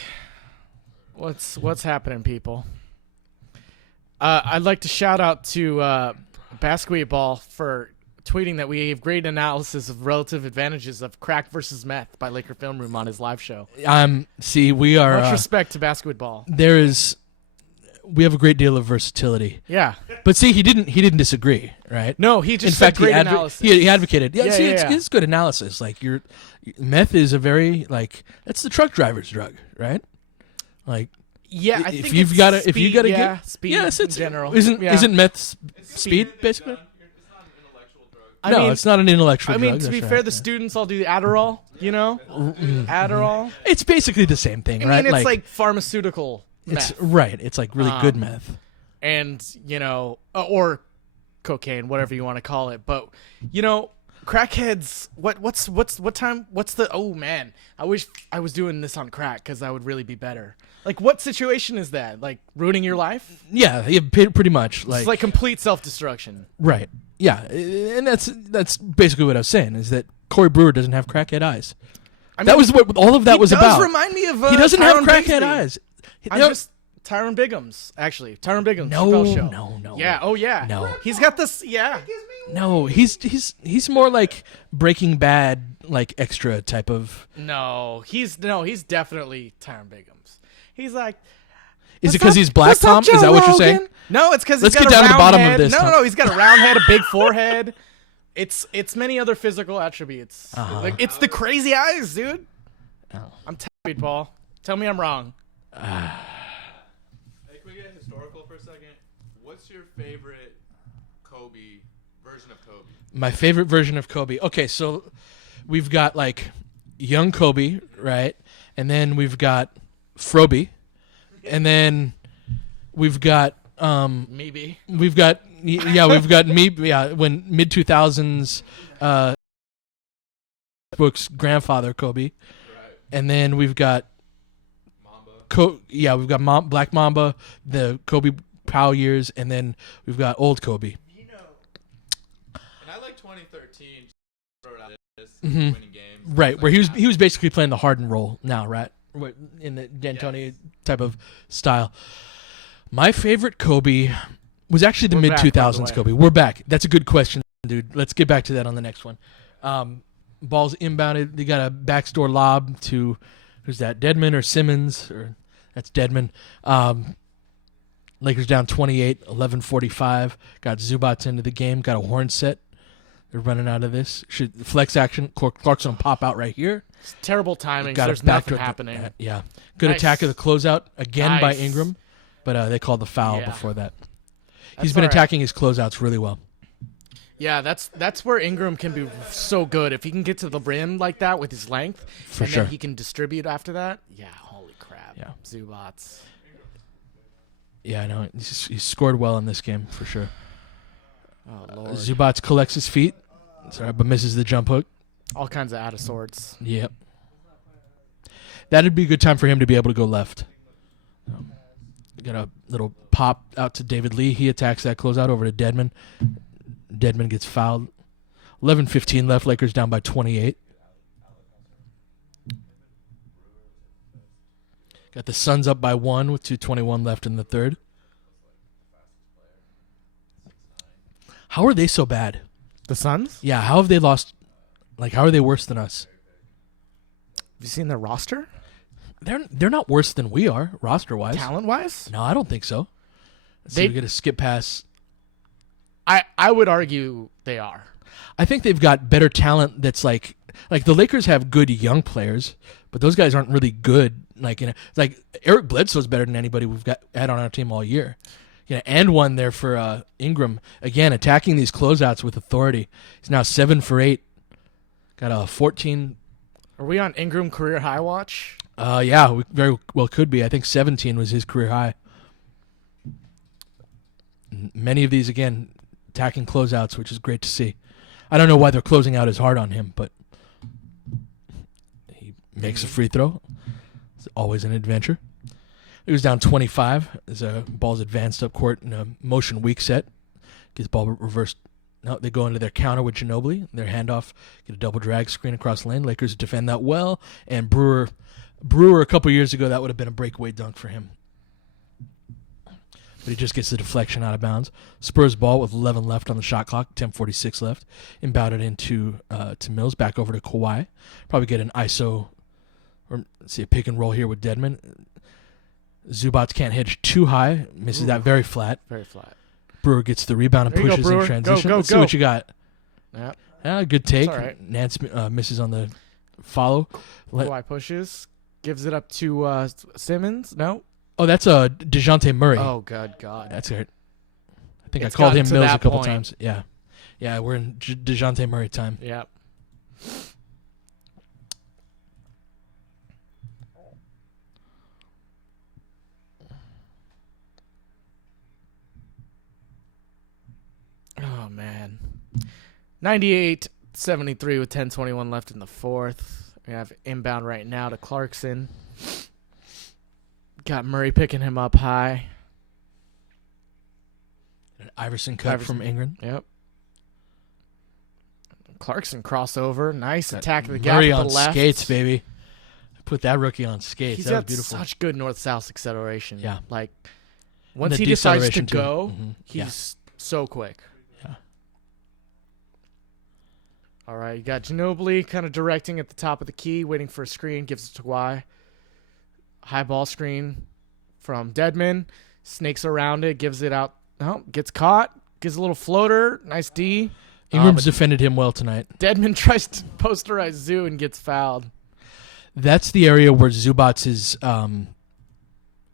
What's happening, people? I'd like to shout out to Basketball for tweeting that we gave great analysis of relative advantages of crack versus meth by Laker Film Room on his live show. See, we are. Much respect to Basketball. We have a great deal of versatility. Yeah. But see, he didn't disagree, right? No, he In just fact, said great he analysis. advocated. Yeah, Yeah, see, yeah, yeah. it's good analysis. Like meth is a very that's the truck driver's drug, right? Like Yeah, I if think you've it's got to if you speed, got to yeah, get speed yes, in it's general. Isn't Yeah. meth speed basically? It's not an intellectual drug. I No, mean, it's not an intellectual I mean, drug. to be that's fair, right, the yeah. students all do the Adderall, you know? Adderall. It's basically the same thing, I right? mean, it's like pharmaceutical it's meth. right. It's like really good Um, meth. And, you know, or cocaine, whatever you want to call it. But, you know, crackheads, oh man, I wish I was doing this on crack because I would really be better. Like, what situation is that? Like, ruining your life? Yeah, pretty much. It's like complete self-destruction. Right. Yeah, and that's basically what I was saying is that Corey Brewer doesn't have crackhead eyes. I mean, That was what all of that was he about. does remind me of He doesn't have Tyrone crackhead Bigsby. eyes. I'm No, just Tyrone Biggums, actually. Tyrone Biggums. No, Chappelle Show. no. Yeah. Oh yeah. No. He's got this. Yeah. no, he's more like Breaking Bad, like extra type of. He's definitely Tyrone Biggums. He's like. Is it "What's because up- he's black, what's up, Tom? Is Joe that what you're Rogan?" saying? No, it's because Let's he's got get a down to the round bottom of head. this, No, Tom. no, he's got a round head, a big forehead. It's many other physical attributes. Uh-huh. Like it's the crazy eyes, dude. Oh. I'm telling you, Paul. Tell me I'm wrong. Hey, can we get historical for a second? What's your favorite Kobe version of Kobe? My favorite version of Kobe. Okay, so we've got like young Kobe, right? And then we've got Froby. And then we've got Maybe. we've got me when mid 2000s Book's grandfather Kobe. Right. And then we've got Mamba. we've got Black Mamba, the Kobe Powell years, and then we've got old Kobe. And I like 2013. Throw it out this Mhm. winning games. Right, where he was basically playing the Harden role now, right? In the D'Antoni type of style. My favorite Kobe was actually the We're mid back, by the 2000s way. Kobe. We're back. That's a good question, dude. Let's get back to that on the next one. Ball's inbounded. They got a backdoor lob to who's that? Dedman or Simmons? Or that's Dedman. Lakers down 28, 11:45. Got Zubats into the game. Got a horn set. They're running out of this. Should flex action. Clarkson will pop out right here. It's terrible timing. Got There's it back nothing to happening. Yeah. Good Nice. attack of the closeout again by Nice. Ingram, but they called the foul Yeah. before that. That's He's been all right. attacking his closeouts really well. Yeah, that's where Ingram can be so good. If he can get to the rim like that with his length, For and sure. then he can distribute after that. Yeah, holy crap. Yeah. Zubats. Yeah, I know. He's scored well in this game for sure. Oh lord. Zubats collects his feet, sorry, but misses the jump hook. All kinds of out of sorts. Yep. That'd be a good time for him to be able to go left. Got a little pop out to David Lee. He attacks that closeout over to Dedman. Dedman gets fouled. 11:15 left. Lakers down by 28. Got the Suns up by 1 with 2:21 left in the third. How are they so bad? The Suns? Yeah, how have they lost? Like, how are they worse than us? Have you seen their roster? They're not worse than we are, roster-wise. Talent-wise? No, I don't think so. Let's see, They- we get a skip pass. I would argue they are. I think they've got better talent that's like like the Lakers have good young players, but those guys aren't really good. Like like Eric Bledsoe's better than anybody we've had on our team all year. And one there for Ingram again, attacking these closeouts with authority. He's now 7 for 8. Got a 14. Are we on Ingram career high watch? Yeah, we very well could be. I think 17 was his career high. Many of these again attacking closeouts, which is great to see. I don't know why they're closing out as hard on him, but he makes a free throw. It's always an adventure. He was down 25 as ball's advanced up court in a motion weak set. Gets ball reversed. No, they go into their counter with Ginobili. Their handoff, get a double drag screen across the lane. Lakers defend that well. And Brewer a couple years ago, that would have been a breakaway dunk for him. But he just gets the deflection out of bounds. Spurs ball with 11 left on the shot clock, 10:46 left. Inbounded into to Mills, back over to Kawhi. Probably get an ISO, or let's see, a pick and roll here with Dedmon. Zubats can't hedge too high, misses that very flat. Very flat. Brewer gets the rebound and There you pushes go, Brewer. in transition. Go, Let's see go. what you got. Yeah. Good take. It's all right. Nance misses on the follow. Kawhi pushes, gives it up to Simmons. No. Oh, that's DeJounte Murray. Oh, God. That's it. I think It's I called gotten him to Mills that a couple point. times. Yeah, we're in DeJounte Murray time. Yeah. Oh, man. 98-73 with 10:21 left in the fourth. We have inbound right now to Clarkson. Got Murray picking him up high. An Iverson cut from Ingram. Yep. Clarkson crossover. Nice attack of the gap Murray with on the left. skates, baby. Put that rookie on skates. He's That was got beautiful. such good north-south acceleration. Yeah. Like, once the he decides to deceleration, too. go, Mhm. he's so quick. Yeah. All right, you got Ginobili kind of directing at the top of the key, waiting for a screen, gives it to Kawhi. High ball screen from Dedmon. Snakes around it, gives it out. No, gets caught. Gives a little floater. Nice D. Ingram's defended him well tonight. Dedmon tries to posterize Zoo and gets fouled. That's the area where Zubats'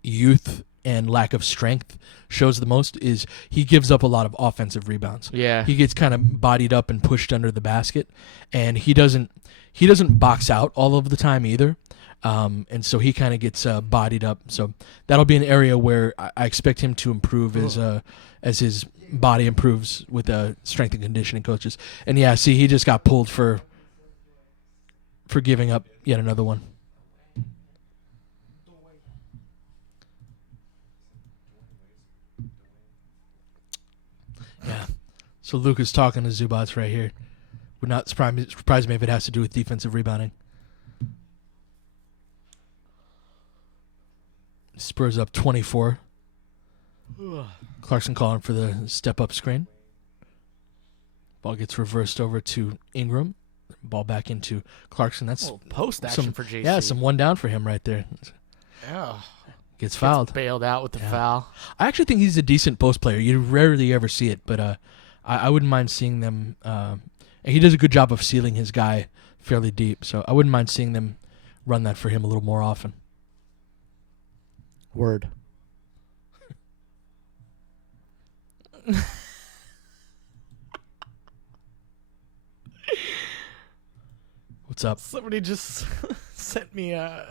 youth and lack of strength shows the most. Is he gives up a lot of offensive rebounds. Yeah. He gets kind of bodied up and pushed under the basket, and he doesn't box out all of the time either. And so he kind of gets bodied up. So that'll be an area where I expect him to improve as his body improves with strength and conditioning coaches. And yeah, see, he just got pulled for giving up yet another one. Yeah. So Luke is talking to Zubats right here. Would not surprise me if it has to do with defensive rebounding. Spurs up 24. Clarkson calling for the step-up screen. Ball gets reversed over to Ingram. Ball back into Clarkson. That's Post action for JC. Yeah, some one down for him right there. Yeah. Gets fouled. Bailed out with the foul. I actually think he's a decent post player. You rarely ever see it, but I wouldn't mind seeing them. And he does a good job of sealing his guy fairly deep, so I wouldn't mind seeing them run that for him a little more often. Word. What's up? Somebody just sent me a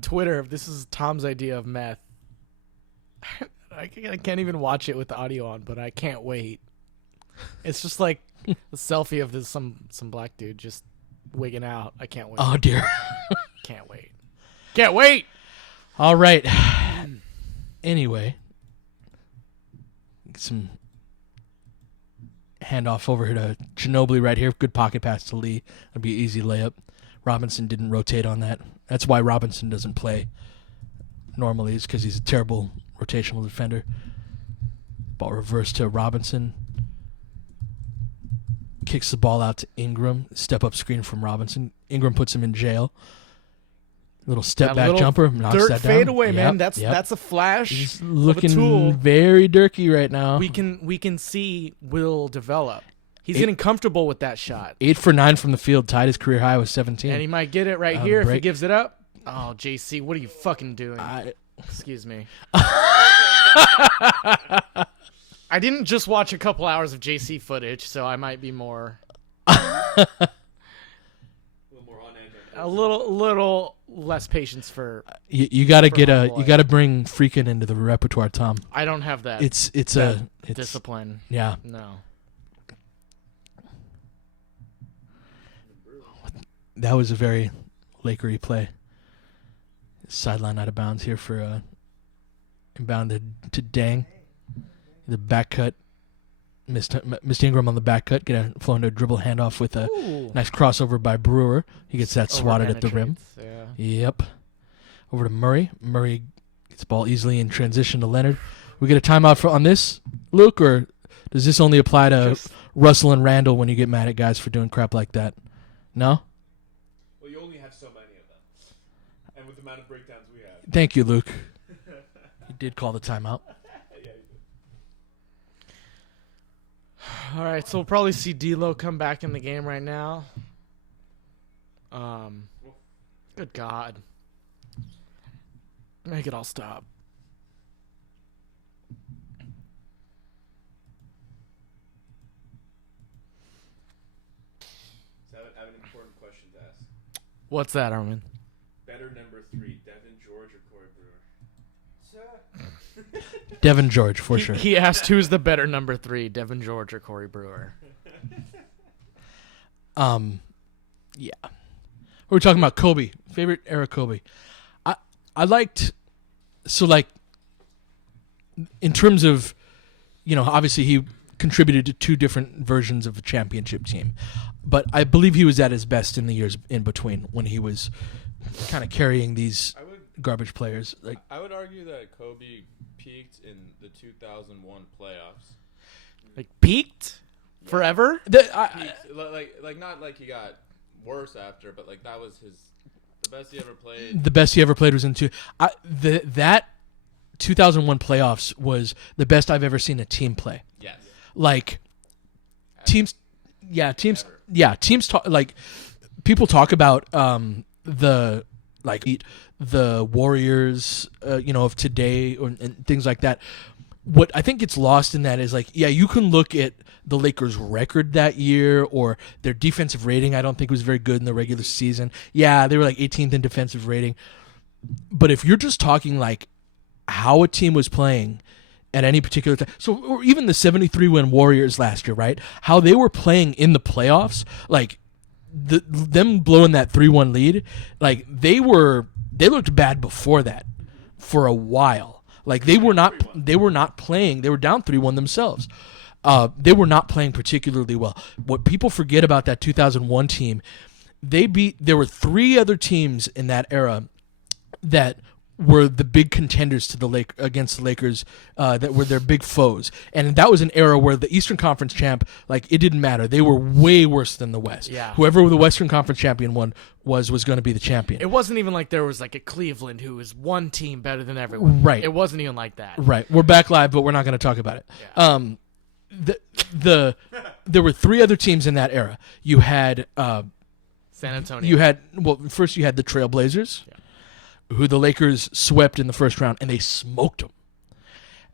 Twitter. This is Tom's idea of meth. I can't even watch it with the audio on, but I can't wait. It's just like a selfie of some black dude just wigging out. I can't wait. Oh dear. Can't wait. Can't wait. All right. Anyway, some handoff over here to Ginobili right here. Good pocket pass to Lee. That'd be an easy layup. Robinson didn't rotate on that. That's why Robinson doesn't play normally, is because he's a terrible rotational defender. Ball reversed to Robinson. Kicks the ball out to Ingram. Step up screen from Robinson. Ingram puts him in jail. Little step back jumper, knocks dirt that down. fadeaway, man. Yep. That's a flash. He's of a looking tool. very dirty right now. We can see will develop. He's getting comfortable with that shot. 8 for 9 from the field, tied his career high with 17. And he might get it right Out of here the if he break. gives it up. Oh, JC, what are you fucking doing? Excuse me. I didn't just watch a couple hours of JC footage, so I might be more... A little more on edge. a little less patience for... You got to get homeboy. you got to bring freaking into the repertoire, Tom. I don't have that It's discipline. yeah. No. That was a very Lakery play. Sideline out of bounds here for inbound to Dang. The back cut. Missed Ingram on the back cut. Get a flow into a dribble handoff with a Ooh. nice crossover by Brewer. He gets that swatted at the rim. Over-penetrates, Yep. Over to Murray. Murray gets the ball easily in transition to Leonard. We get a timeout on this, Luke, or does this only apply to Just- Russell and Randle when you get mad at guys for doing crap like that? No? Well, you only have so many of them. And with the amount of breakdowns we have. Thank you, Luke. You did call the timeout. Yeah, All right, so we'll probably see D'Lo come back in the game right now. Good God. Make it all stop. So I have an important question to ask. What's that, Armin? Better number 3, Devin George or Corey Brewer? Devin George, for sure. He asked who's the better number 3, Devin George or Corey Brewer. Yeah. We're talking about Kobe. Favorite era Kobe. I liked, so like, in terms of, obviously he contributed to 2 different versions of a championship team. But I believe he was at his best in the years in between when he was kind of carrying these garbage players. Like, I would argue that Kobe peaked in the 2001 playoffs. Like, peaked? Forever? Peaked, like not like he got worse after, but like that was the best he ever played. the best he ever played was in that 2001 playoffs was the best I've ever seen a team play. Yes. Like, teams talk, like, people talk about the Warriors, of today and things like that. What I think gets lost in that is, like, yeah, you can look at the Lakers' record that year or their defensive rating. I don't think was very good in the regular season. Yeah, they were like 18th in defensive rating. But if you're just talking like how a team was playing at any particular time, or even the 73-win Warriors last year, right? How they were playing in the playoffs, like them blowing that 3-1 lead, like they looked bad before that for a while. Like they were not playing. They were down 3-1 themselves. They were not playing particularly well. What people forget about that 2001 team, there were 3 other teams in that era that were the big contenders to against the Lakers, that were their big foes. And that was an era where the Eastern Conference champ, like, it didn't matter. They were way worse than the West. Yeah. Whoever the Western Conference champion was going to be the champion. It wasn't even like there was like a Cleveland who was one team better than everyone. Right. It wasn't even like that. Right. We're back live, but we're not going to talk about it. Yeah. There were 3 other teams in that era. You had San Antonio. First you had the Trailblazers, who the Lakers swept in the first round, and they smoked them.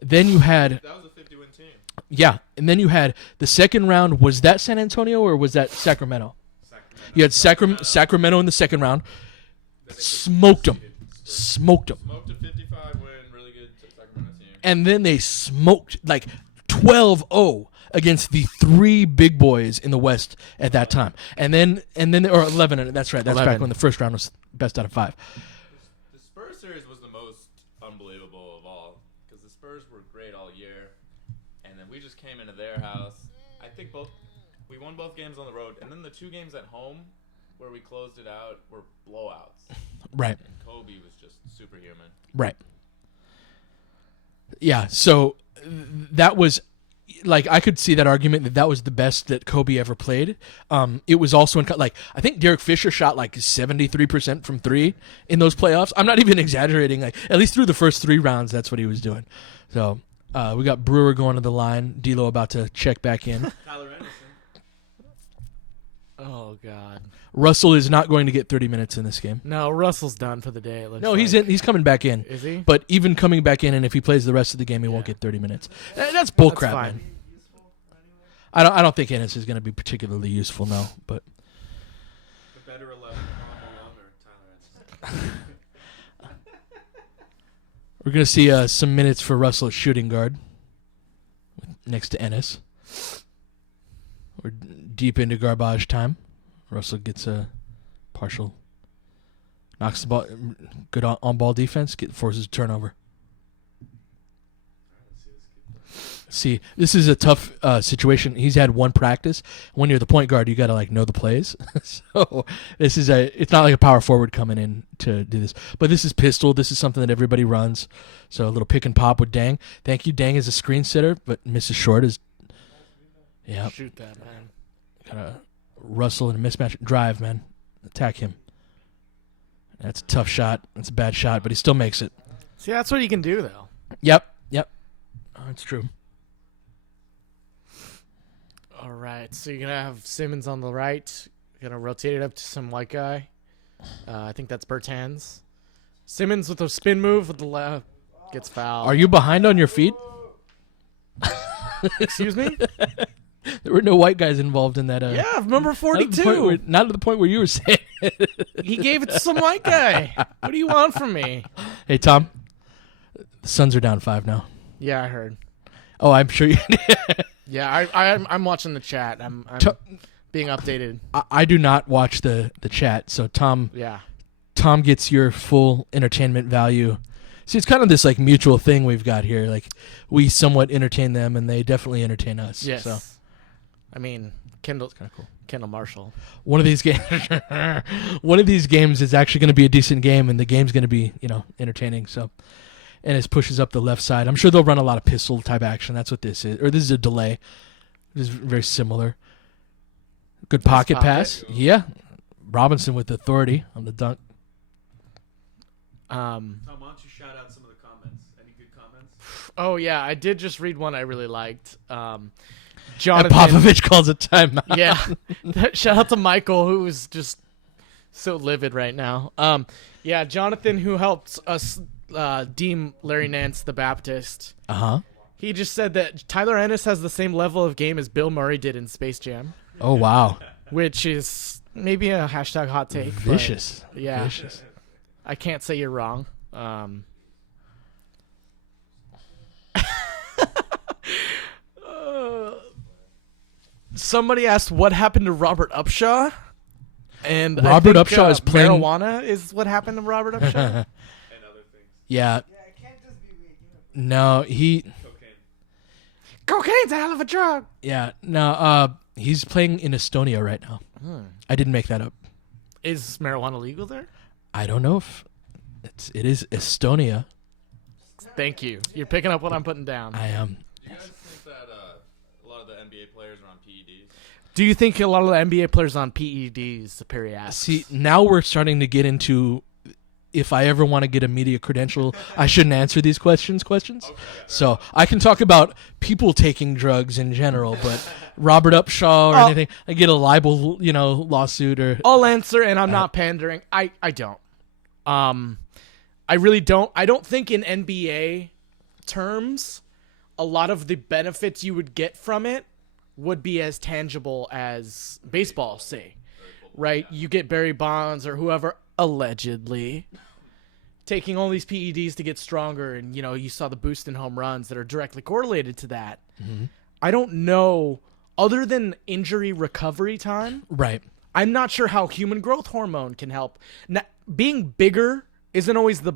Then you had That was a 50-win team. Yeah, and then you had the second round. Was that San Antonio or was that Sacramento? You had Sacramento in the second round. Smoked them. Smoked a 55-win, really good Sacramento team. And then they smoked like 12-0 against the 3 big boys in the West at that time. And then or 11, that's right. That's 11. back when the first round was best out of 5. The Spurs series was the most unbelievable of all because the Spurs were great all year, and then we just came into their house. I think we won both games on the road, and then the 2 games at home where we closed it out were blowouts. Right. And Kobe was just superhuman. Right. Yeah, so that was, like, I could see that argument that was the best that Kobe ever played. It was also I think Derek Fisher shot like 73% from 3 in those playoffs. I'm not even exaggerating. Like, at least through the first 3 rounds, that's what he was doing. So we got Brewer going to the line. D'Lo about to check back in. Tyler Anderson. Oh God. Russell is not going to get 30 minutes in this game. No, Russell's done for the day. It looks No, like. he's in. He's coming back in. Is he? But even coming back in, and if he plays the rest of the game, he won't get 30 minutes. That's bullcrap, That's fine. man. I don't think Ennis is going to be particularly useful, no. But The better 11, Carl Malone or Tyler Ennis? we're going to see some minutes for Russell at shooting guard next to Ennis. We're deep into garbage time. Russell gets a partial. Knocks the ball. Good on-ball defense. Forces a turnover. See, this is a tough situation. He's had one practice. When you're the point guard, you got to know the plays. So this is it's not like a power forward coming in to do this. But this is pistol. This is something that everybody runs. So a little pick and pop with Dang. Thank you, Dang is a screen sitter, but misses short. Yeah. Shoot that, man. Gotta Russell in a mismatch. Drive, man. Attack him. That's a tough shot. That's a bad shot, but he still makes it. See, that's what he can do, though. Yep. That's true. All right, so you're going to have Simmons on the right. You're going to rotate it up to some white guy. I think that's Bertans. Simmons with a spin move with the left gets fouled. Are you behind on your feet? Excuse me? There were no white guys involved in that. Yeah, number Not at the 42. not at the point where you were saying. He gave it to some white guy. What do you want from me? Hey, Tom. The Suns are down 5 now. Yeah, I heard. Oh, I'm sure you. Yeah, I'm watching the chat. I'm being updated. I do not watch the chat, so Tom Yeah. gets your full entertainment value. See, it's kind of this mutual thing we've got here. We somewhat entertain them, and they definitely entertain us. Yes. So I mean, Kendall kind of cool. Kendall Marshall. One of these games, is actually going to be a decent game, and the game's going to be entertaining. So, and it pushes up the left side. I'm sure they'll run a lot of pistol type action. That's what this is, or this is a delay. This is very similar. Good pocket pass. Yeah, Robinson with authority on the dunk. Tom, why don't you shout out some of the comments? Any good comments? Oh yeah, I did just read one I really liked. And Jonathan Popovich calls a timeout. Yeah. Shout out to Michael, who's just so livid right now. Yeah, Jonathan, who helped us deem Larry Nance the Baptist. Uh-huh. He just said that Tyler Ennis has the same level of game as Bill Murray did in Space Jam, Oh, wow. which is maybe a hashtag hot take. but Vicious. Yeah. Vicious. I can't say you're wrong. Somebody asked what happened to Robert Upshaw, and Robert I think, Upshaw is playing- marijuana is what happened to Robert Upshaw. And other things. Yeah. Yeah, it can't just be weed. No, Cocaine. Cocaine's a hell of a drug. he's playing in Estonia right now. I didn't make that up. Is marijuana legal there? I don't know if it is Estonia. Thank you. You're picking up what I'm putting down. I am. Do you guys think that a lot of the NBA players are on PEDs? Do you think a lot of the NBA players on PEDs, Perry asks? See, now we're starting to get into if I ever want to get a media credential, I shouldn't answer these questions. So I can talk about people taking drugs in general, but Robert Upshaw or anything, I get a libel, lawsuit or. I'll answer, and I'm not pandering. I don't. I really don't. I don't think in NBA terms, a lot of the benefits you would get from it would be as tangible as baseball, say. Right? You get Barry Bonds or whoever, allegedly, taking all these PEDs to get stronger, and, you saw the boost in home runs that are directly correlated to that. Mm-hmm. I don't know, other than injury recovery time, Right. I'm not sure how human growth hormone can help. Now, being bigger isn't always the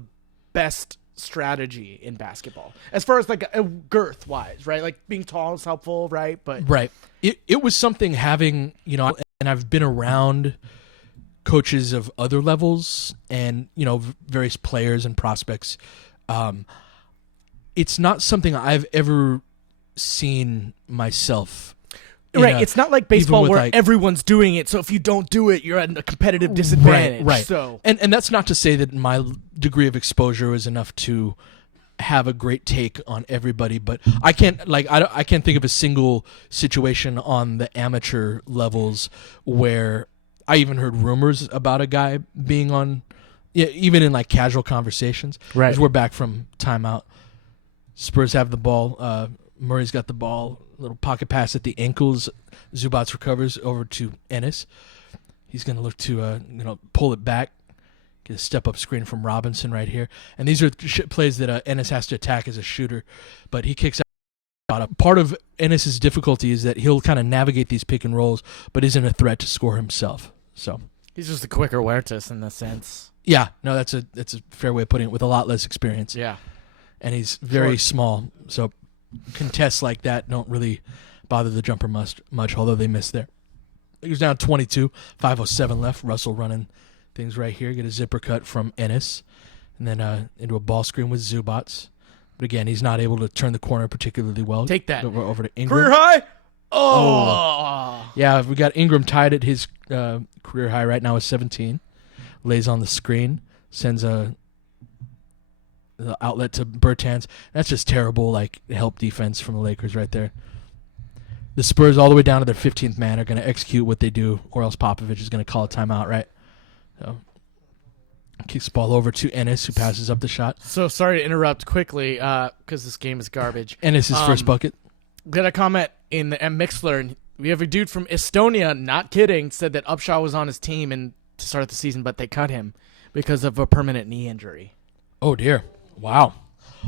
best strategy in basketball, as far as girth wise, right? Like being tall is helpful, right? But Right. It was something having, and I've been around coaches of other levels and, various players and prospects. It's not something I've ever seen myself. right, it's not like baseball with, where everyone's doing it. So if you don't do it, you're at a competitive disadvantage. Right. So And that's not to say that my degree of exposure is enough to have a great take on everybody, but I can't I can't think of a single situation on the amateur levels where I even heard rumors about a guy being on, even in like casual conversations. Right. 'Cause we're back from timeout. Spurs have the ball. Murray's got the ball. Little pocket pass at the ankles. Zubats recovers over to Ennis. He's going to look to pull it back. Get a step-up screen from Robinson right here. And these are plays that Ennis has to attack as a shooter. But he kicks out. Part of Ennis's difficulty is that he'll kind of navigate these pick and rolls, but isn't a threat to score himself. So He's just a quicker Huertas in the sense. yeah, no, that's a fair way of putting it, with a lot less experience. Yeah. And he's very Sure. small. So contests like that don't really bother the jumper much, although they missed there. He was down 22, 5:07 left. Russell running things right here. Get a zipper cut from Ennis. And then into a ball screen with Zubats. But again, he's not able to turn the corner particularly well. Take that. Over to Ingram. Career high. Oh. Yeah, we got Ingram tied at his career high right now is 17. Lays on the screen. Sends the outlet to Bertans. That's just terrible, help defense from the Lakers right there. The Spurs, all the way down to their 15th man, are going to execute what they do, or else Popovich is going to call a timeout, right? So, kicks the ball over to Ennis, who passes up the shot. So sorry to interrupt quickly, because this game is garbage. Ennis' first bucket. Got a comment in the Mixler, and we have a dude from Estonia, not kidding, said that Upshaw was on his team and to start the season, but they cut him because of a permanent knee injury. Oh, dear. Wow.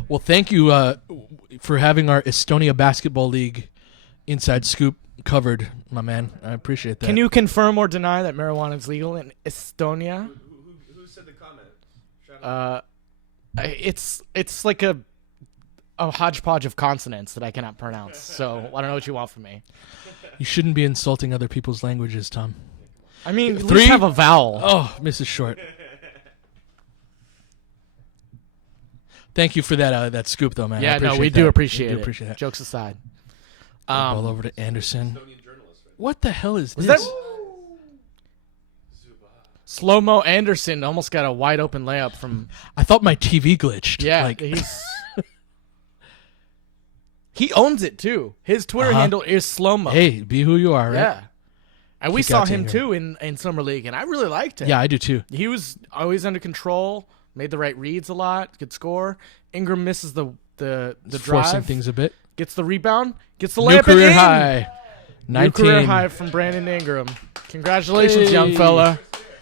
Well, thank you for having our Estonia Basketball League inside scoop covered, my man. I appreciate that. Can you confirm or deny that marijuana is legal in Estonia? Who said the comment? Shout out. It's like a hodgepodge of consonants that I cannot pronounce. So I don't know what you want from me. You shouldn't be insulting other people's languages, Tom. I mean, at Three? least have a vowel. Oh, misses short. Thank you for that scoop, though, man. I Yeah, no, appreciate we that. do appreciate We do it. appreciate that. Jokes aside. Ball over to Anderson. Estonian journalist, right? What the hell is Was this? that slow-mo Anderson almost got a wide open layup from. I thought my TV glitched. Yeah, he owns it too. His Twitter handle is slow-mo. Hey, be who you are, right? Yeah, and we Kick saw out to him Ingram. too in summer league, and I really liked him. Yeah, I do too. He was always under control, made the right reads a lot, could score. Ingram misses the Forcing drive, things a bit. gets the rebound, gets the New layup career in. high. 19. New career high from Brandon Ingram. Congratulations, Hey. young fella.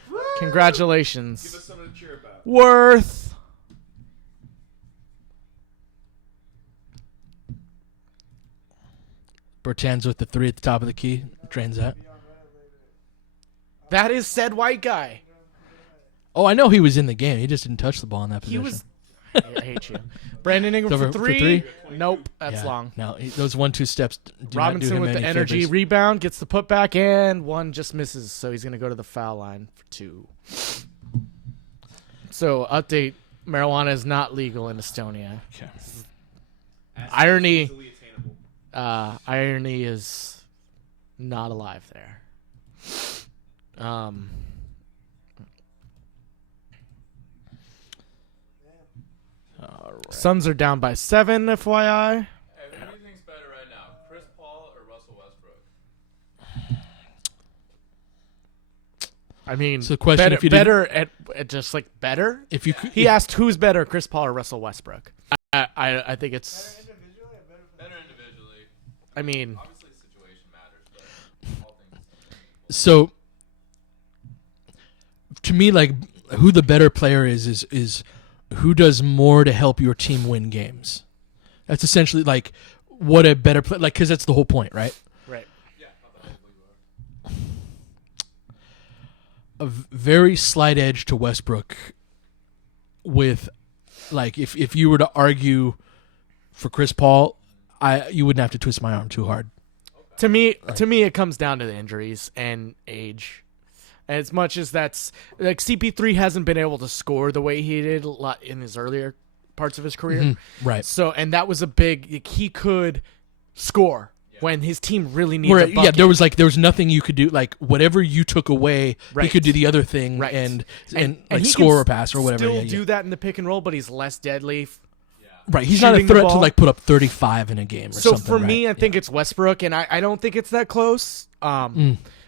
Give Congratulations. us something to cheer about. Worth. Bertans with the 3 at the top of the key. Drains that. That is said white guy. Oh, I know he was in the game. He just didn't touch the ball in that He position. was. I hate you. Brandon Ingram Over for for three. three? Nope, that's Yeah. long. No, those 1-2 steps do not do Robinson him with the any energy favors. rebound gets the putback, and one just misses, so he's going to go to the foul line for 2. So, update: marijuana is not legal in Estonia. Okay. Irony. Easily attainable. Irony is not alive there. Suns are down by 7, FYI. Hey, who do you think's better right now, Chris Paul or Russell Westbrook? I mean, So the question, better, if you didn't- better at just like better. If you could, He asked who's better, Chris Paul or Russell Westbrook. I think it's. Better individually. I mean, Obviously, the situation matters, but all things. so to me, who the better player is who does more to help your team win games. That's essentially what a better player, because that's the whole point, right? right. Yeah, how valuable you are. A very slight edge to Westbrook with if you were to argue for Chris Paul, you wouldn't have to twist my arm too hard. To me, it comes down to the injuries and age. As much as that's CP3 hasn't been able to score the way he did a lot in his earlier parts of his career. Right. So, and that was a big. He could score when his team really needs a bucket. There was nothing you could do. Whatever you took away, he Right. could do the other thing Right. and he score can or pass or whatever. Still Yeah, do that in the pick and roll, but he's less deadly. Right, he's not a shooting the threat to ball. like put up 35 in a game or So something. for me, right? I think it's Westbrook, and I don't think it's that close.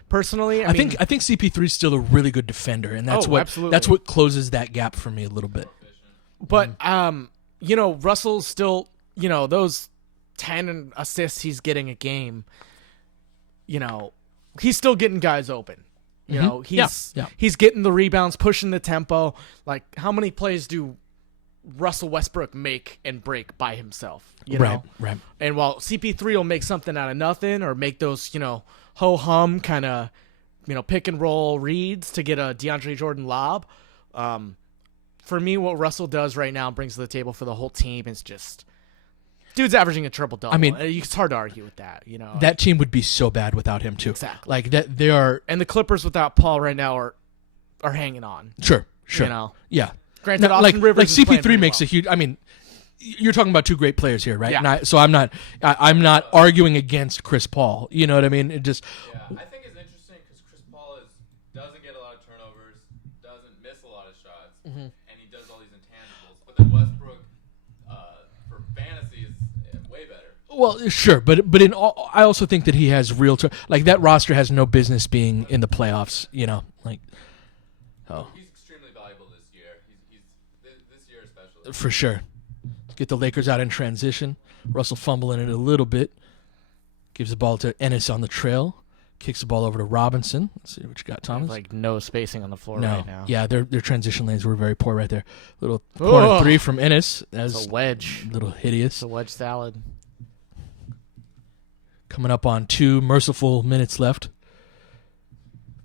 Personally, I mean, think CP3 is still a really good defender, and that's Oh, what absolutely. that's what closes that gap for me a little bit. but Russell's still, those 10 assists he's getting a game. He's still getting guys open. He's getting the rebounds, pushing the tempo. Like, how many plays do Russell Westbrook make and break by himself? Right. And while CP3 will make something out of nothing or make those, ho-hum kind of, pick and roll reads to get a DeAndre Jordan lob, for me, what Russell does right now brings to the table for the whole team is just, dude's averaging a triple-double. I mean, it's hard to argue with that, That team would be so bad without him too. Exactly. Like that, they are And the Clippers without Paul right now are hanging on. sure. Yeah. Granted, No, Austin Rivers is playing CP3 pretty makes well. a huge. I mean, you're talking about two great players here, right? Yeah. And I'm not arguing against Chris Paul. You know what I mean? It just Yeah, I think it's interesting because Chris Paul doesn't get a lot of turnovers, doesn't miss a lot of shots, and he does all these intangibles. But then Westbrook, for fantasy, is way better. well, sure, but in all, I also think that he has real like that roster has no business being in the playoffs. He's extremely valuable this year. He's this year especially. For sure. Get the Lakers out in transition. Russell fumbling it a little bit. Gives the ball to Ennis on the trail. Kicks the ball over to Robinson. Let's see what you got, Thomas. Like no spacing on the floor No. right now. Yeah, their transition lanes were very poor right there. Little corner three from Ennis. It's That's a wedge. a little hideous. It's a wedge salad. Coming up on 2 merciful minutes left.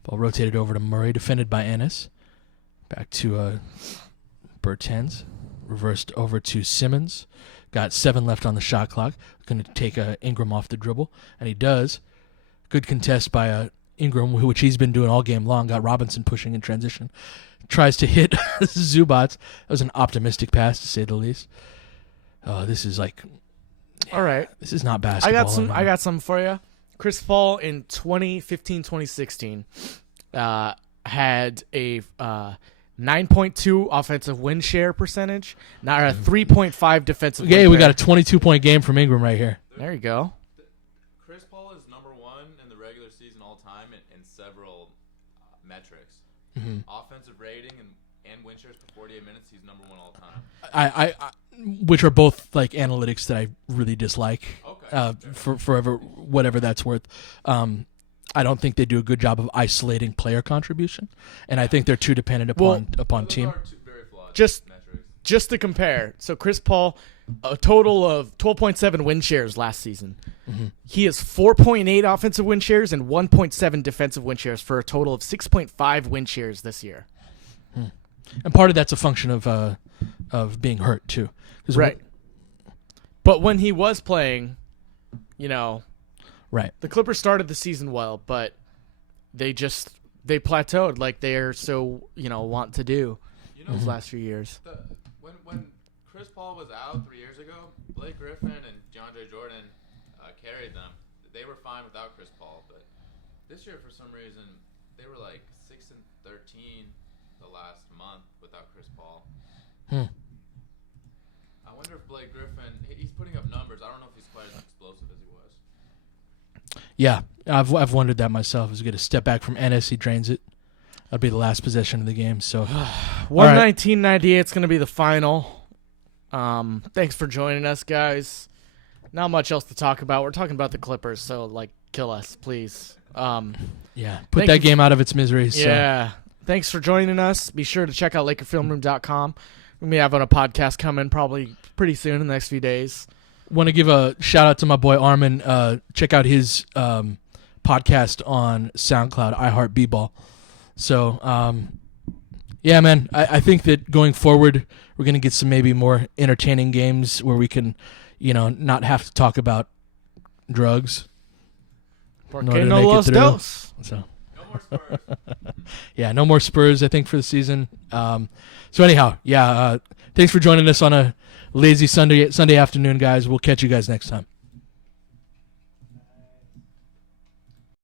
Ball rotated over to Murray, defended by Ennis. Back to Bertens. Reversed over to Simmons. Got 7 left on the shot clock. Going to take Ingram off the dribble, and he does. Good contest by Ingram, which he's been doing all game long. Got Robinson pushing in transition. Tries to hit Zubats. That was an optimistic pass, to say the least. This is like, All right. this is not basketball. I got some for you. Chris Paul in 2015-2016 had a 9.2 offensive win share percentage, now a 3.5 defensive. Okay, win we got share. a 22-point game from Ingram right here. There you go. Chris Paul is number 1 in the regular season all time in several metrics. Offensive rating and win shares per 48 minutes, he's number 1 all time. I which are both like analytics that I really dislike. Okay. For forever, whatever that's worth. I don't think they do a good job of isolating player contribution, and I think they're too dependent upon Those team. are two very flawed Just- metrics. Just to compare, so Chris Paul, a total of 12.7 win shares last season. He has 4.8 offensive win shares and 1.7 defensive win shares for a total of 6.5 win shares this year. And part of that's a function of being hurt too. 'Cause Right. But when he was playing, Right. the Clippers started the season well, but they plateaued like they're so, want to do those last few years. When Chris Paul was out 3 years ago, Blake Griffin and DeAndre Jordan carried them. They were fine without Chris Paul, but this year for some reason they were like 6-13 the last month without Chris Paul. I wonder if Blake Griffin, he's putting up numbers. I don't know if he's quite as explosive as he was. Yeah, I've wondered that myself. As we get a step back from Ennis, he drains it. That'll be the last possession of the game. So 119.98 is going to be the final. Thanks for joining us, guys. Not much else to talk about. We're talking about the Clippers, so kill us, please. yeah, put Thank that you. game out of its misery. So. Yeah. Thanks for joining us. Be sure to check out LakerFilmRoom.com. We may have on a podcast coming probably pretty soon in the next few days. Want to give a shout out to my boy Armin. Check out his podcast on SoundCloud, iHeart B-Ball. So, yeah, man, I think that going forward, we're going to get some maybe more entertaining games where we can, not have to talk about drugs. Porque In order to no make it los through. dos. So, No more Spurs. yeah, no more Spurs, I think, for the season. So anyhow, yeah, thanks for joining us on a lazy Sunday afternoon, guys. We'll catch you guys next time.